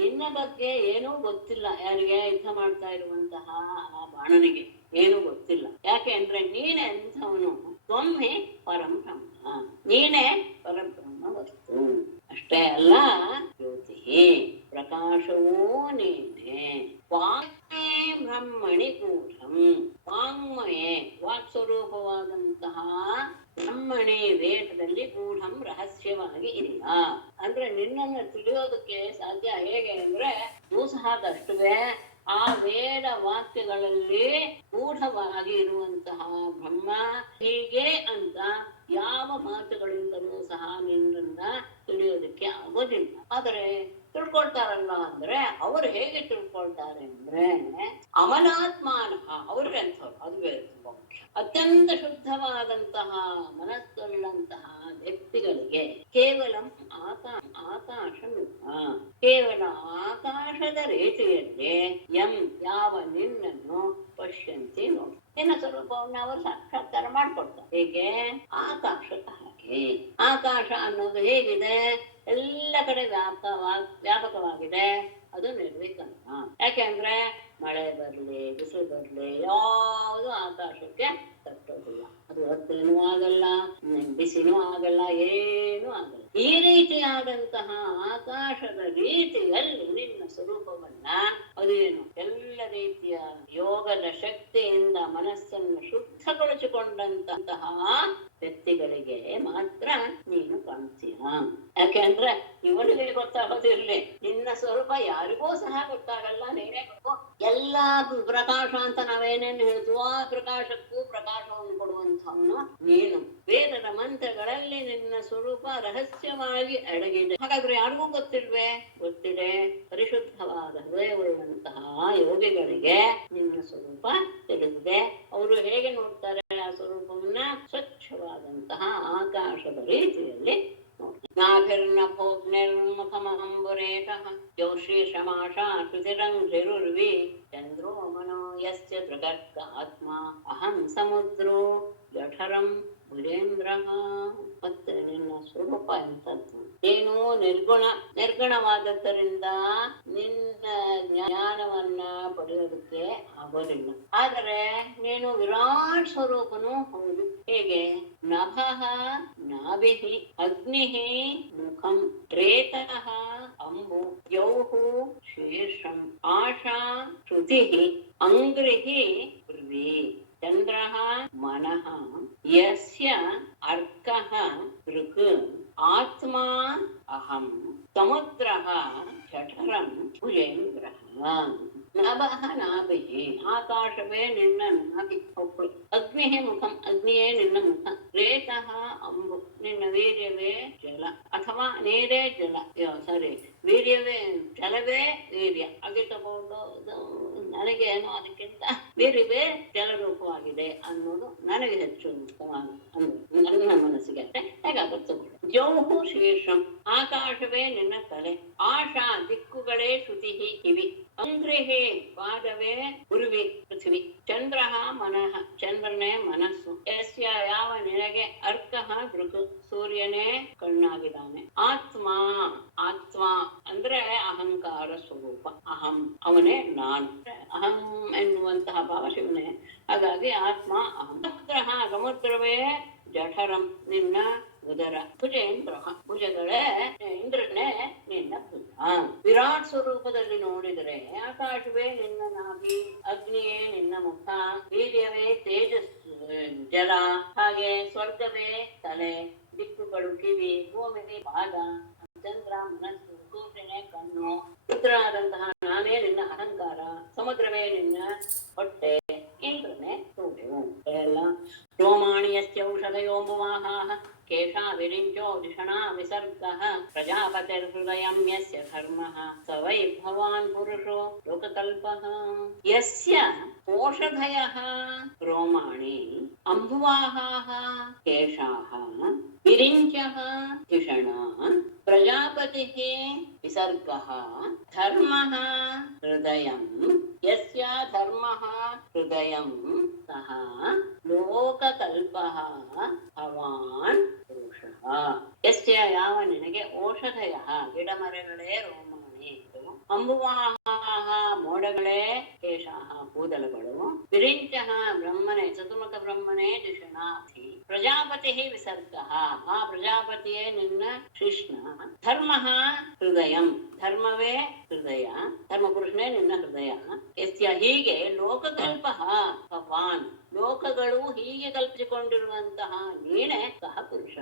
ನಿನ್ನ ಬಗ್ಗೆ ಏನೂ ಗೊತ್ತಿಲ್ಲ, ಯಾರಿಗೆ ಯುದ್ಧ ಮಾಡ್ತಾ ಇರುವಂತಹ ಆ ಬಾಣನಿಗೆ ಏನೂ ಗೊತ್ತಿಲ್ಲ. ಯಾಕೆ ಅಂದ್ರೆ ನೀನೆ ಎಂಥವನು, ತ್ವಂ ಹಿ ಪರಂ ಬ್ರಹ್ಮ, ನೀನೇ ಪರಬ್ರಹ್ಮ ವಸ್ತು. ಅಷ್ಟೇ ಅಲ್ಲ, ಜ್ಯೋತಿ ಪ್ರಕಾಶವೂ ನೀನೆ. ವಾಂಗ್ಮಯೇ ಬ್ರಹ್ಮಣಿ ಗೂಢಂ, ವಾಂಗ್ಮಯೇ ವಾಕ್ಸ್ವರೂಪವಾದಂತಹ ಬ್ರಹ್ಮಣಿ ವೇದದಲ್ಲಿ ಗೂಢಂ ರಹಸ್ಯವಾಗಿ ಇಲ್ಲ. ಅಂದ್ರೆ ನಿನ್ನನ್ನು ತಿಳಿಯೋದಕ್ಕೆ ಸಾಧ್ಯ ಹೇಗೆ ಅಂದ್ರೆ ಸಹದಷ್ಟುವೆ ಆ ವೇದ ವಾಕ್ಯಗಳಲ್ಲಿ ಗೂಢವಾಗಿ ಇರುವಂತಹ ಬ್ರಹ್ಮ ಹೀಗೆ ಅಂತ ಯಾವ ಮಾತುಗಳಿಂದಲೂ ಸಹ ನಿನ್ನನ್ನ ತಿಳಿಯೋದಕ್ಕೆ ಆಗೋದಿಲ್ಲ. ಆದರೆ ತಿಳ್ಕೊಳ್ತಾರಲ್ಲ ಅಂದ್ರೆ ಅವರು ಹೇಗೆ ತಿಳ್ಕೊಳ್ತಾರೆ ಅಂದ್ರೆ ಅಮಲಾತ್ಮಾನ, ಅವ್ರಿಗಂಥವ್ರು ಅದು ಬೇರೆ ತುಂಬಾ ಮುಖ್ಯ. ಅತ್ಯಂತ ಶುದ್ಧವಾದಂತಹ ಮನಸ್ಸುಳ್ಳಂತಹ ವ್ಯಕ್ತಿಗಳಿಗೆ ಕೇವಲ ಆಕಾಶ ಕೇವಲ ಆಕಾಶದ ರೀತಿಯಲ್ಲಿ ಯಂ ಯಾವ ನಿನ್ನನ್ನು ಪಶ್ಯಂತಿ ನೋಡಿ, ನಿನ್ನ ಸ್ವರೂಪವನ್ನು ಅವರು ಸಾಕ್ಷಾತ್ಕಾರ ಮಾಡ್ಕೊಡ್ತಾರೆ. ಹೇಗೆ? ಆಕಾಶದ ಹಾಗೆ. ಆಕಾಶ ಅನ್ನೋದು ಹೇಗಿದೆ? ಎಲ್ಲ ಕಡೆ ವ್ಯಾಪಕವಾಗಿದೆ. ಅದು ನಿರ್ವಿಕಲ್ಪ. ಯಾಕೆಂದ್ರೆ ಮಳೆ ಬರ್ಲಿ ಬಿಸಿಲು ಬರ್ಲಿ ಯಾವುದು ಆಕಾಶಕ್ಕೆ ತಟ್ಟೋದಿಲ್ಲ. ಅದು ಹೊತ್ತೇನೂ ಆಗಲ್ಲ, ಬಿಸಿನೂ ಆಗಲ್ಲ, ಏನೂ ಆಗಲ್ಲ. ಈ ರೀತಿಯಾದಂತಹ ಆಕಾಶದ ರೀತಿಯಲ್ಲಿ ನಿನ್ನ ಸ್ವರೂಪವನ್ನ ಅದೇನು ಎಲ್ಲ ರೀತಿಯ ಯೋಗದ ಶಕ್ತಿಯಿಂದ ಮನಸ್ಸನ್ನು ಶುದ್ಧಗೊಳಿಸಿಕೊಂಡಂತಹ ವ್ಯಕ್ತಿಗಳಿಗೆ ಮಾತ್ರ ನೀನು ಕಾಣ್ತೀಯ. ಯಾಕೆಂದ್ರೆ ಇವನಿಗೆ ಗೊತ್ತಾಗೋದಿರ್ಲಿ, ನಿನ್ನ ಸ್ವರೂಪ ಯಾರಿಗೂ ಸಹ ಗೊತ್ತಾಗಲ್ಲ, ನೀನೇ ಗೊತ್ತು. ಎಲ್ಲಾ ಪ್ರಕಾಶ ಅಂತ ನಾವೇನೇನು ಹೇಳ್ತೀವೋ ಆ ಪ್ರಕಾಶಕ್ಕೂ ಪ್ರಕಾಶವನ್ನು ಕೊಡುವಂತವನು ನೀನು. ವೇದದ ಮಂತ್ರಗಳಲ್ಲಿ ನಿನ್ನ ಸ್ವರೂಪ ರಹಸ್ಯವಾಗಿ ಅಡಗಿದೆ. ಹಾಗಾದ್ರೆ ಯಾರಿಗೂ ಗೊತ್ತಿಲ್ವೇ? ಗೊತ್ತಿದೆ. ಪರಿಶುದ್ಧವಾದ ಹೃದಯವುಳ್ಳಂತಹ ಯೋಗಿಗಳಿಗೆ ನಿನ್ನ ಸ್ವರೂಪ ತಿಳಿದಿದೆ. ಅವರು ಹೇಗೆ ನೋಡ್ತಾರೆ ಆ ಸ್ವರೂಪವನ್ನ? ಸ್ವಚ್ಛವಾದಂತಹ ಆಕಾಶದ ರೀತಿಯಲ್ಲಿ ನಾಭಿರ್ನಭೋಗ್ನಿರ್ಮುಖಮಹಂಬುರೇಶಃ ಯೌಶ್ರೀಷಮಾಶಾ ಶ್ರುತಿರಂಘ್ರಿರುರ್ವಿ ಚಂದ್ರೋ ಮನೋ ಯಸ್ಯ ದೃಗರ್ಕ ಆತ್ಮ ಅಹಂ ಸಮುದ್ರೋ ಜಠರಂ ಭುಜೇಂದ್ರಃ. ಮತ್ತೆ ನಿನ್ನ ಸ್ವರೂಪ ಎಂತದ್ದು? ನೀನು ನಿರ್ಗುಣವಾದದ್ದರಿಂದ ನಿನ್ನ ಜ್ಞಾನವನ್ನ ಪಡೆಯೋದಕ್ಕೆ ಆಗೋದಿಲ್ಲ. ಆದರೆ ನೀನು ವಿರಾಟ್ ಸ್ವರೂಪನೂ ಹೌದು. ಹೇಗೆ? ನಭಃ ನಾಭಿಃ ಅಗ್ನಿಃ ಮುಖಂ ರೇತಃ ಅಂಬು ಯೌಃ ಶೀರ್ಷಂ ಆಶಾ ಶ್ರುತಿಃ ಅಂಗ್ರಿಃ ಪೃಥ್ವಿ ಚಂದ್ರಃ ಮನಃ ಯಸ್ಯ ಅರ್ಕಃ ದೃಕ್ ಆತ್ಮಾ ಅಹಂ ಸಮುದ್ರಃ ಜಠರಂ ಭುಜೇಂದ್ರಃ. ನಭಃ ನಾಭಿಃ ಆಕಾಶವೇ ನಿನ್ನ ನಾಭಿ ಒಪ್ಪಳು. ಅಗ್ನಿಃ ಮುಖಂ ಅಗ್ನಿಯೇ ನಿನ್ನ ಮುಖ. ರೇತಃ ಅಂಬು ನಿನ್ನ ವೀರ್ಯವೇ ಜಲ ಅಥವಾ ನೀರೇ ಜಲ. ವೀರ್ಯವೇ ಜಲವೇ ವೀರ್ಯ. ಹಾಗೆ ತಗೊಂಡು ನನಗೆ ಏನೋ ಅದಕ್ಕಿಂತ ವೀರ್ಯವೇ ಜಲರೂಪವಾಗಿದೆ ಅನ್ನೋದು ನನಗೆ ಹೆಚ್ಚು ನನ್ನ ಮನಸ್ಸಿಗೆ ಹೇಗಾಗುತ್ತೆ ತಗೊಂಡು. ಜೌಹು ಶೀರ್ಷಂ ಆಕಾಶವೇ ನಿನ್ನ ತಲೆ. ಆಶಾ ದಿಕ್ಕುಗಳೇ ಶ್ರುತಿ ಕಿವಿ. ಅಂಗ್ರಿಹೇ ಪಾದವೇ ಉರ್ವಿ ಪೃಥ್ವಿ. ಚಂದ್ರಃ ಮನಃ ಚಂದ್ರನೇ ಮನಸ್ಸು. ಯಸ್ಯ ಯಾವ ನಿನಗೆ ಅರ್ಕಃ ದೃಕ್ ಸೂರ್ಯನೇ ಕಣ್ಣಾಗಿದ್ದಾನೆ. ಆತ್ಮ ಆತ್ಮ ಅಂದ್ರೆ ಅಹಂಕಾರ ಸ್ವರೂಪ. ಅಹಂ ಅವನೇ ನಾನು. ಅಹಂ ಎನ್ನುವಂತಹ ಭಾವ ಶಿವನೇ. ಹಾಗಾಗಿ ಆತ್ಮ ಅಹಂ. ಸಮುದ್ರಃ ಸಮುದ್ರವೇ ಜಠರಂ ನಿನ್ನ ಉದರ. ಭುಜೇಂದ್ರ ಭುಜಗಳೇ ಇಂದ್ರನೇ ನಿನ್ನ ಭುಜ. ವಿರಾಟ್ ಸ್ವರೂಪದಲ್ಲಿ ನೋಡಿದರೆ ಆಕಾಶವೇ ನಿನ್ನ ನಾಭಿ, ಅಗ್ನಿಯೇ ನಿನ್ನ ಮುಖ, ವೀರ್ಯವೇ ತೇಜಸ್ಸು ಜಲ, ಹಾಗೆ ಸ್ವರ್ಗವೇ ತಲೆ, ದಿಕ್ಕುಗಳು ಕಿವಿ, ಭೂಮಿಗೆ ಪಾದ, ಚಂದ್ರ ಮನಸ್ಸು, ಸೂರ್ಯನೇ ಕಣ್ಣು, ರುದ್ರನಾದಂತಹ ನಾನೇ ನಿನ್ನ ಅಹಂಕಾರ, ಸಮುದ್ರವೇ ನಿನ್ನ ಹೊಟ್ಟೆ, ಇಂದ್ರನೇ ಸೂರ್ಯವು ಎಲ್ಲ. ರೋಮಾಣಿ ಯಸ್ಯ ಔಷಧಯೋ ಪ್ರಜಾಪತಿರ್ಹೃದಯಂ ಯಸ್ಯ ಧರ್ಮಃ ಸ ವೈ ಭವಾನ್ ಪುರುಷೋ ಲೋಕಕಲ್ಪಃ ಯಸ್ಯ ಓಷಧಯಃ ರೋಮಾಣಿ ಅಂಬುವಾಹಾಃ ಕೇಶಾಃ ವಿರಿಂಚಃ ಧಿಷಣಾಃ ಪ್ರಜಾಪತಿಃ ವಿಸರ್ಗಃ ಧರ್ಮಃ ಹೃದಯಂ ಯಸ್ಯ ಧರ್ಮಃ ಹೃದಯಂ ಸಹ ಲೋಕಕಲ್ಪಃ ಭವಾನ್ ಪುರುಷಃ ಯಸ್ಯ ಯಾವ ನಿನಗೆ ಓಷಧಯಃ ಗಿಡಮರಗಳೇ ರೋಮಾಣಿ ಅಂಬುವಾಹಾಃ ಮೋಡಗಳೇ ಕೇಶಾಃ ಕೂದಲುಗಳು ವಿರಿಂಚಃ ಬ್ರಹ್ಮನೇ ಚತುರ್ಮುಖ ಬ್ರಹ್ಮನೇ ಧಿಷಣಾಧಿ ಪ್ರಜಾಪತಿ ವಿಸರ್ಗಃ ಆ ಪ್ರಜಾಪತಿಯೇ ನಿನ್ನ ಕೃಷ್ಣ ಧರ್ಮಃ ಹೃದಯಂ ಧರ್ಮವೇ ಹೃದಯ ಧರ್ಮ ಪುರುಷನೇ ನಿನ್ನ ಹೃದಯ ಯಸ್ಯ ಹೀಗೆ ಲೋಕಕಲ್ಪಃ ಭವಾನ್ ಲೋಕಗಳು ಹೀಗೆ ಕಲ್ಪಿಸಿಕೊಂಡಿರುವಂತಹ ನೀನೆ ಸಹ ಪುರುಷ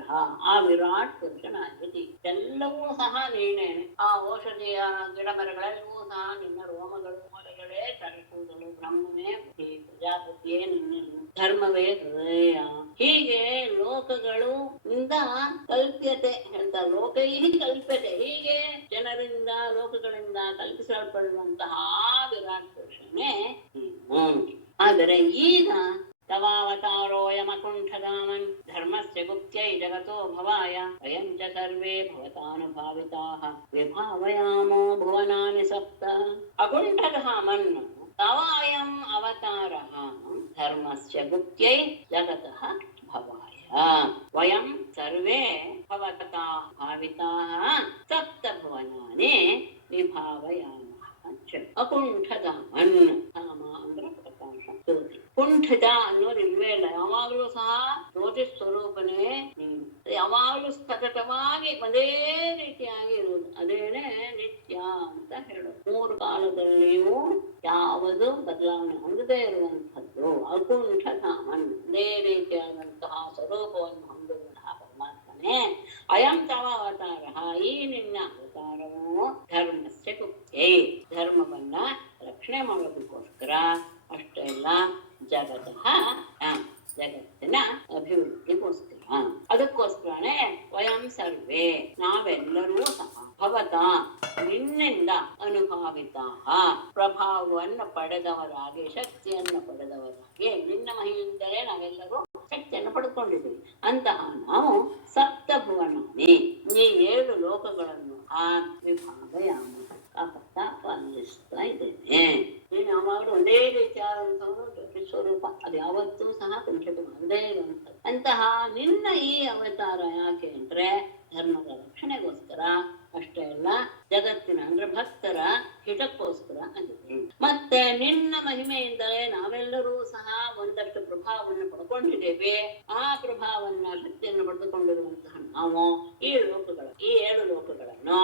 ಆ ವಿರಾಟ್ ಪುರುಷನಾಗಿದಿ ಎಲ್ಲವೂ ಸಹ ನೀನೆ ಆ ಔಷಧಿಯ ಗಿಡ ಮರಗಳೆಲ್ಲವೂ ಸಹ ನಿನ್ನ ರೋಮಗಳು ಮೊದಲೇ ತರಕೂದಲು ಬ್ರಹ್ಮವೇ ಪ್ರಜಾಪತಿಯೇ ನಿನ್ನ ಧರ್ಮವೇ ಹೃದಯ ಹೀಗೆ ಲೋಕಗಳು ಇಂದ ಕಲ್ಪ್ಯತೆ ಹೇಳ್ತಾರೆ ಲೋಕೈ ಕಲ್ಪ್ಯತೆ ಹೀಗೆ ಜನರಿಂದ ಲೋಕಗಳಿಂದ ಕಲ್ಪಿಸಲ್ಪಡುವಂತಹ ವಿರಾಟ್ ಪುರುಷನೇ ಆದರೆ ಈಗ ತವಾವತಾರೋಯಮಕುಂಠಧಾಮನ್ ಧರ್ಮಸ್ಯ ಗುಪ್ತ್ಯೈ ಜಗತೋ ಭವಾಯ ವಯಂ ಚ ಸರ್ವೇ ಭವತಾನುಭಾವಿತಾಃ ವಿಭಾವಯಾಮೋ ಭುವನಾನಿ ಸಪ್ತ ಅಕುಂಠಧಾಮನ್ ತವಾಯಂ ಅವತಾರಃ ಧರ್ಮಸ್ಯ ಗುಪ್ತ್ಯೈ ಜಗತಃ ಭವಾಯ ವಯಂ ಸರ್ವೇ ಭವತಾ ಭಾವಿತಾಃ ಸಪ್ತ ಭುವನಾನಿ ವಿಭಾವಯಾಮಃ ಅಕುಂಠಧಾಮನ್ ಧಾಮ ಅಂದ್ರೆ ಪ್ರಕಾಶ ಜ್ಯೋತಿ ಕುಂಠಿತ ಅನ್ನೋದು ಇಲ್ವೇ ಇಲ್ಲ ಯಾವಾಗ್ಲೂ ಸಹ ಜ್ಯೋತಿ ಸ್ವರೂಪನೇ ಯಾವಾಗ್ಲೂ ಸತತವಾಗಿ ಒಂದೇ ರೀತಿಯಾಗಿ ಇರುವುದು ಅದೇನೆ ನಿತ್ಯ ಅಂತ ಹೇಳೋದು ಮೂರು ಕಾಲದಲ್ಲಿಯೂ ಯಾವುದು ಬದಲಾವಣೆ ಹೊಂದದೇ ಇರುವಂತಹದ್ದು ಅಕುಂಠಧಾಮನ್ ಒಂದೇ ರೀತಿಯಾದಂತಹ ಸ್ವರೂಪವನ್ನು ಹೊಂದುವಂತಹ ಪರಮಾತ್ಮನೇ ಅಯಂ ತವ ಅವತಾರ ಈ ನಿನ್ನ ಅವತಾರವು ಧರ್ಮಸ್ಯ ಗುಪ್ತೇ ಧರ್ಮವನ್ನ ರಕ್ಷಣೆ ಮಾಡೋದಕ್ಕೋಸ್ಕರ ಅಷ್ಟೇ ಅಲ್ಲ ಜಗತಃ ಜಗತ್ತಿನ ಅಭಿವೃದ್ಧಿಗೋಸ್ಕರ ಅದಕ್ಕೋಸ್ಕರನೇ ವಯಂ ಸರ್ವೇ ನಾವೆಲ್ಲರೂ ಸಹ ಭವತ ನಿನ್ನಿಂದ ಅನುಭಾವಿತಾ ಪ್ರಭಾವವನ್ನು ಪಡೆದವರಾಗಿ ಶಕ್ತಿಯನ್ನು ಪಡೆದವರಾಗಿ ನಿನ್ನ ಮಹಿಯಿಂದಲೇ ನಾವೆಲ್ಲರೂ ಶಕ್ತಿಯನ್ನು ಪಡ್ಕೊಂಡಿದ್ದೀವಿ ಅಂತಹ ನಾವು ಸಪ್ತ ಭುವನಾನಿ ಈ 7 ಲೋಕಗಳನ್ನು ಆ ವಿಭಾಗಯಾಮ ಕಾಪಾಡ್ತಾ ಪಾಲಿಸ್ತಾ ಇದ್ದೇನೆ ನೀನು ಯಾವಾಗಲೂ ಒಂದೇ ರೀತಿಯಾದಂತಹ ಸ್ವರೂಪ ಅದು ಯಾವತ್ತೂ ಸಹ ಕುಂಠಿತವಾಗದೇ ಇರುವಂಥದ್ದು ಅಂತಹ ನಿನ್ನ ಈ ಅವತಾರ ಯಾಕೆ ಅಂದ್ರೆ ಧರ್ಮದ ರಕ್ಷಣೆಗೋಸ್ಕರ ಅಷ್ಟೇ ಅಲ್ಲ ಜಗತ್ತಿನ ಅಂದ್ರೆ ಭಕ್ತರ ಹಿತಕ್ಕೋಸ್ಕರ ಆಗಿದೆ ಮತ್ತೆ ನಿನ್ನ ಮಹಿಮೆಯಿಂದಲೇ ನಾವೆಲ್ಲರೂ ಸಹ ಒಂದಷ್ಟು ಪ್ರಭಾವವನ್ನು ಪಡ್ಕೊಂಡಿದ್ದೇವೆ ಆ ಪ್ರಭಾವನ್ನ ಶಕ್ತಿಯನ್ನು ಪಡೆದುಕೊಂಡಿರುವಂತಹ ನಾವು ಈ 7 ಲೋಕಗಳನ್ನು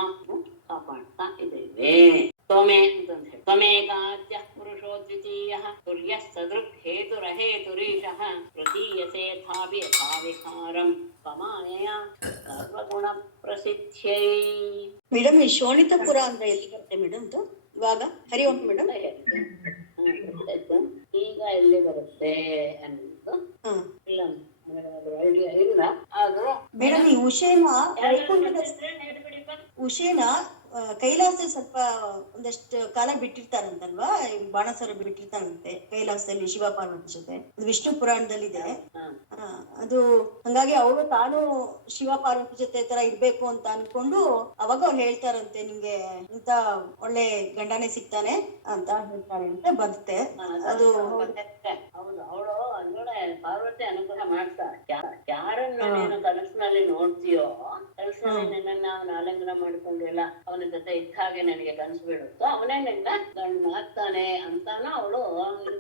ಕಾಪಾಡ್ತಾ ಇದ್ದೇವೆ ತ್ವಮೇ ಅಂತಂದ ಹೇಳಿ ತ್ವಮೇಕಾದ್ಯ ಪುರುಷೋ ದ್ವಿತೀಯ ತುರ್ಯ ಸದೃಕ್ ಹೇತುರಹೇತುರೀಶಃ ಪ್ರತೀಯಸೇಥಾಪಿ ಯಥಾವಿಹಾರಂ ಪಮಾಯಯ ಸರ್ವಗುಣ ಪ್ರಸಿದ್ಧ್ಯೈ. ಮೇಡಮ್ ಈ ಶೋಣಿತಪುರ ಅಂದ್ರೆ ಎಲ್ಲಿ ಬರುತ್ತೆ ಮೇಡಮ್ ಇವಾಗ ಹರಿ ಓಂ ಮೇಡಮ್ ಈಗ ಎಲ್ಲಿ ಬರುತ್ತೆ ಅನ್ನೋದು ಇಲ್ಲ ಐಡಿಯಾ ಇಲ್ಲ ಆದ್ರೂ ಮೇಡಮ್ ಈ ಉಷೇನ ಕೈಲಾಸ ಸ್ವಲ್ಪ ಒಂದಷ್ಟು ಕಾಲ ಬಿಟ್ಟಿರ್ತಾರಂತಲ್ವಾ ಬಾಣಸರ ಬಿಟ್ಟಿರ್ತಾರಂತೆ ಕೈಲಾಸದಲ್ಲಿ ಶಿವ ಪಾರ್ವತಿ ಜೊತೆ ವಿಷ್ಣು ಪುರಾಣದಲ್ಲಿದೆ ಅದು ಹಂಗಾಗಿ ಅವರು ತಾನು ಶಿವ ಪಾರ್ವತಿ ಜೊತೆ ತರ ಇರ್ಬೇಕು ಅಂತ ಅನ್ಕೊಂಡು ಅವಾಗ ಅವ್ರು ಹೇಳ್ತಾರಂತೆ ನಿಮ್ಗೆ ಇಂತ ಒಳ್ಳೆ ಗಂಡನೇ ಸಿಗ್ತಾನೆ ಅಂತ ಹೇಳ್ತಾರೆ ಅಂತ ಬರುತ್ತೆ ಅದು ಹೌದು ಅವಳು ಅಂದ್ರೆ ಪಾರ್ವತಿ ಅನುಗ್ರಹ ಮಾಡ್ತಾರೆ ಯಾರನ್ನ ನೀನು ಕನಸಿನಲ್ಲಿ ನೋಡ್ತೀಯೋ ಕನಸಿನಲ್ಲಿ ನಿನ್ನ ಅವನ ಆಲಿಂಗನ ಮಾಡ್ಕೊಂಡಿಲ್ಲ ಅವನ ಜೊತೆ ಇದ್ದ ಹಾಗೆ ನನಗೆ ಕನಸು ಬಿಡುತ್ತೋ ಅವನೇ ನಿನ್ನ ಗಂಡ ಆಗ್ತಾನೆ ಅಂತಾನು ಅವಳು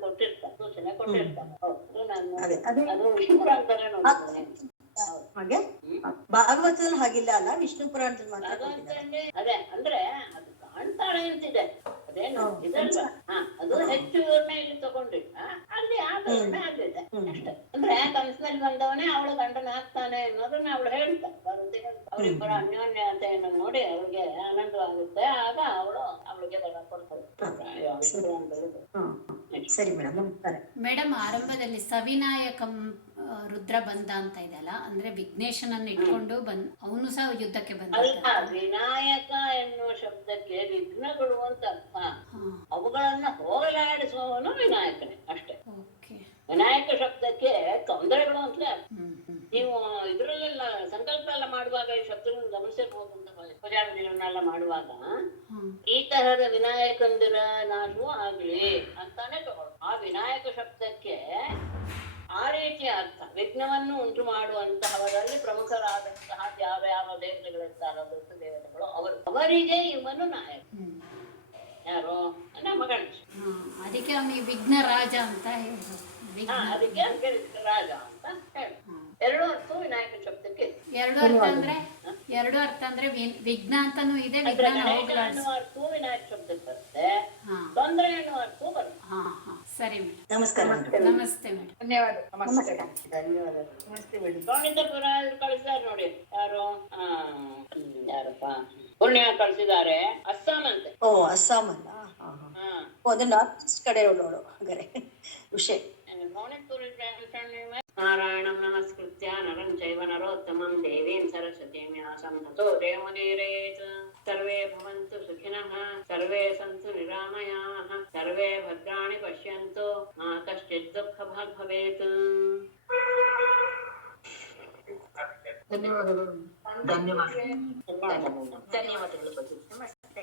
ಕೊಟ್ಟಿರ್ತಾಳೆ ಸೂಚನೆ ಕೊಟ್ಟಿರ್ತಾಳೆ ಅದು ವಿಷ್ಣು ಪುರಾಣದಲ್ಲೇ ನೋಡ್ತಾನೆ ಹಾಗೆ ಭಾಗವತದಲ್ಲಿ ಹಾಗಿಲ್ಲ ಅಲ್ಲ ವಿಷ್ಣು ಪುರಾಣದಲ್ಲಿ ಮಾತ್ರ ಅದೇ ಅಂದ್ರೆ ಅದು ಕಾಣ್ತಾಳೆ ಅಂತಿದೆ ಅದೇನು ಇದಲ್ವಾ ಅದು ಹೆಚ್ಚು ವಿವರಣೆಯಲ್ಲಿ ತಗೊಂಡಿಲ್ಲ ಅಲ್ಲಿ ಆ ವಿವರಣೆ ಆಗಿದೆ ಅಷ್ಟೇ ಅಂದ್ರೆ ಕನಸಿನಲ್ಲಿ ಬಂದವನೇ ಅವಳು ಗಂಡನ ಆಗ್ತಾನೆ ಅನ್ನೋದನ್ನ ಅವಳು ಹೇಳ್ತಾಳೆ ಅವರಿಬ್ಬರ ಅನ್ಯೋನ್ಯತೆಯನ್ನು ನೋಡಿ ಅವಳಿಗೆ ಆನಂದವಾಗುತ್ತೆ ಆಗ ಅವಳಿಗೆ ಬರ ಕೊಡ್ತಾಳೆ. ಸರಿ ಮೇಡಮ್ ಮೇಡಮ್ ಆರಂಭದಲ್ಲಿ ಸವಿನಾಯಕಂ ರುದ್ರ ಬಂದ ಅಂತ ಇದೆಯಲ್ಲ, ಅಂದ್ರೆ ವಿಘ್ನೇಶನನ್ನ ಇಟ್ಕೊಂಡು ಅವನು ಸಹ ಯುದ್ಧಕ್ಕೆ ಬಂದ. ಅಲ್ಲ, ವಿನಾಯಕ ಎನ್ನುವ ಶಬ್ದಕ್ಕೆ ವಿಘ್ನಗಳು ಅಂತ ಅರ್ಥ. ಅವುಗಳನ್ನ ಹೋಗಲಾಡಿಸುವವನು ವಿನಾಯಕನೇ ಅಷ್ಟೇ. ವಿನಾಯಕ ಶಬ್ದಕ್ಕೆ ತೊಂದರೆಗಳು ಅಂತಲೇ ಅರ್ಥ. ನೀವು ಇದ್ರಲ್ಲೆಲ್ಲ ಸಂಕಲ್ಪ ಎಲ್ಲ ಮಾಡುವಾಗ ಈ ಶಬ್ದಗಳನ್ನು ಗಮನಿಸಿರ್ಬೋದು ಅಂತ, ಪೂಜಾವಿಧಿಗಳನ್ನೆಲ್ಲ ಮಾಡುವಾಗ ಈ ತರಹದ ವಿನಾಯಕಂದಿರ ನಾಶವೂ ಆಗ್ಲಿ ಅಂತಾನೆ ತಗೊಳ್ಳು. ಆ ವಿನಾಯಕ ಶಬ್ದಕ್ಕೆ ಆ ರೀತಿಯ ಅರ್ಥ. ವಿಘ್ನವನ್ನು ಉಂಟು ಮಾಡುವಂತಹವರಲ್ಲಿ ಪ್ರಮುಖರಾದಂತಹ ಯಾವ ಯಾವ ದೇವತೆಗಳಿರ್ತಾರೋ ದೊಡ್ಡ ದೇವತೆಗಳು ಅವರಿಗೆ ಇವನು ನಾಯಕ. ಯಾರು? ನಮ್ಮ ಗಣೇಶ. ಅದಕ್ಕೆ ಅವನಿಗೆ ವಿಘ್ನ ರಾಜ ಅಂತ ಹೇಳಿದ್ರು. ಅದಕ್ಕೆ ರಾಜ ಅಂತ ಹೇಳಿ. ಎರಡು ಅರ್ಥ ವಿನಾಯಕ ಶಬ್ದಕ್ಕೆ. ಎರಡು ಅರ್ಥ ಅಂದ್ರೆ ವಿಘ್ನ ಅಂತಾನೂ ಇದೆ, ಅನ್ನುವ ಅರ್ಥವು ವಿನಾಯಕ ಶಬ್ದಕ್ಕೆ ಬರುತ್ತೆ, ತೊಂದರೆ ಅನ್ನುವ ಅರ್ಥವು ಬರುತ್ತೆ. ಸರಿ ಮೇಡಮ್, ನಮಸ್ಕಾರ. ನಮಸ್ತೆ ಮೇಡಮ್. ಧನ್ಯವಾದ. ನಮಸ್ತೆ. ಧನ್ಯವಾದಗಳು. ನಮಸ್ತೆ ಮೇಡಮ್. ಗೋಣಿತಪುರ ಕಳಿಸಿದಾರೆ ನೋಡಿ. ಯಾರಪ್ಪ ಪುಣ್ಯ ಕಳಿಸಿದ್ದಾರೆ. ಅಸ್ಸಾಂ ಅಂತೆ. ಓ, ಅಸ್ಸಾಂ ಅಲ್ಲ. ಅದು ನಾರ್ತ್ ಈಸ್ಟ್ ಕಡೆ ಉಳ್ಳೋಳು ಹಾಗಾದ್ರೆ ವಿಷಯ. ನಾರಾಯಣಂ ನಮಸ್ಕೃತ್ಯ ನರಂ ಚೈವ ನರೋತ್ತಮಂ ದೇವೀಂ ಸರಸ್ವತೀಂ ವ್ಯಾಸಂ ತತೋ ಜಯಮುದೀರಯೇತ್. ಸರ್ವೇ ಭವಂತು ಸುಖಿನಃ, ಸರ್ವೇ ಸಂತು ನಿರಾಮಯಾಃ, ಸರ್ವೇ ಭದ್ರಾಣಿ ಪಶ್ಯಂತು, ಮಾ ಕಶ್ಚಿತ್ ದುಃಖಭಾಗ್ ಭವೇತ್. ಧನ್ಯವಾದಗಳು. ಧನ್ಯವಾದಗಳು. ನಮಸ್ತೆ.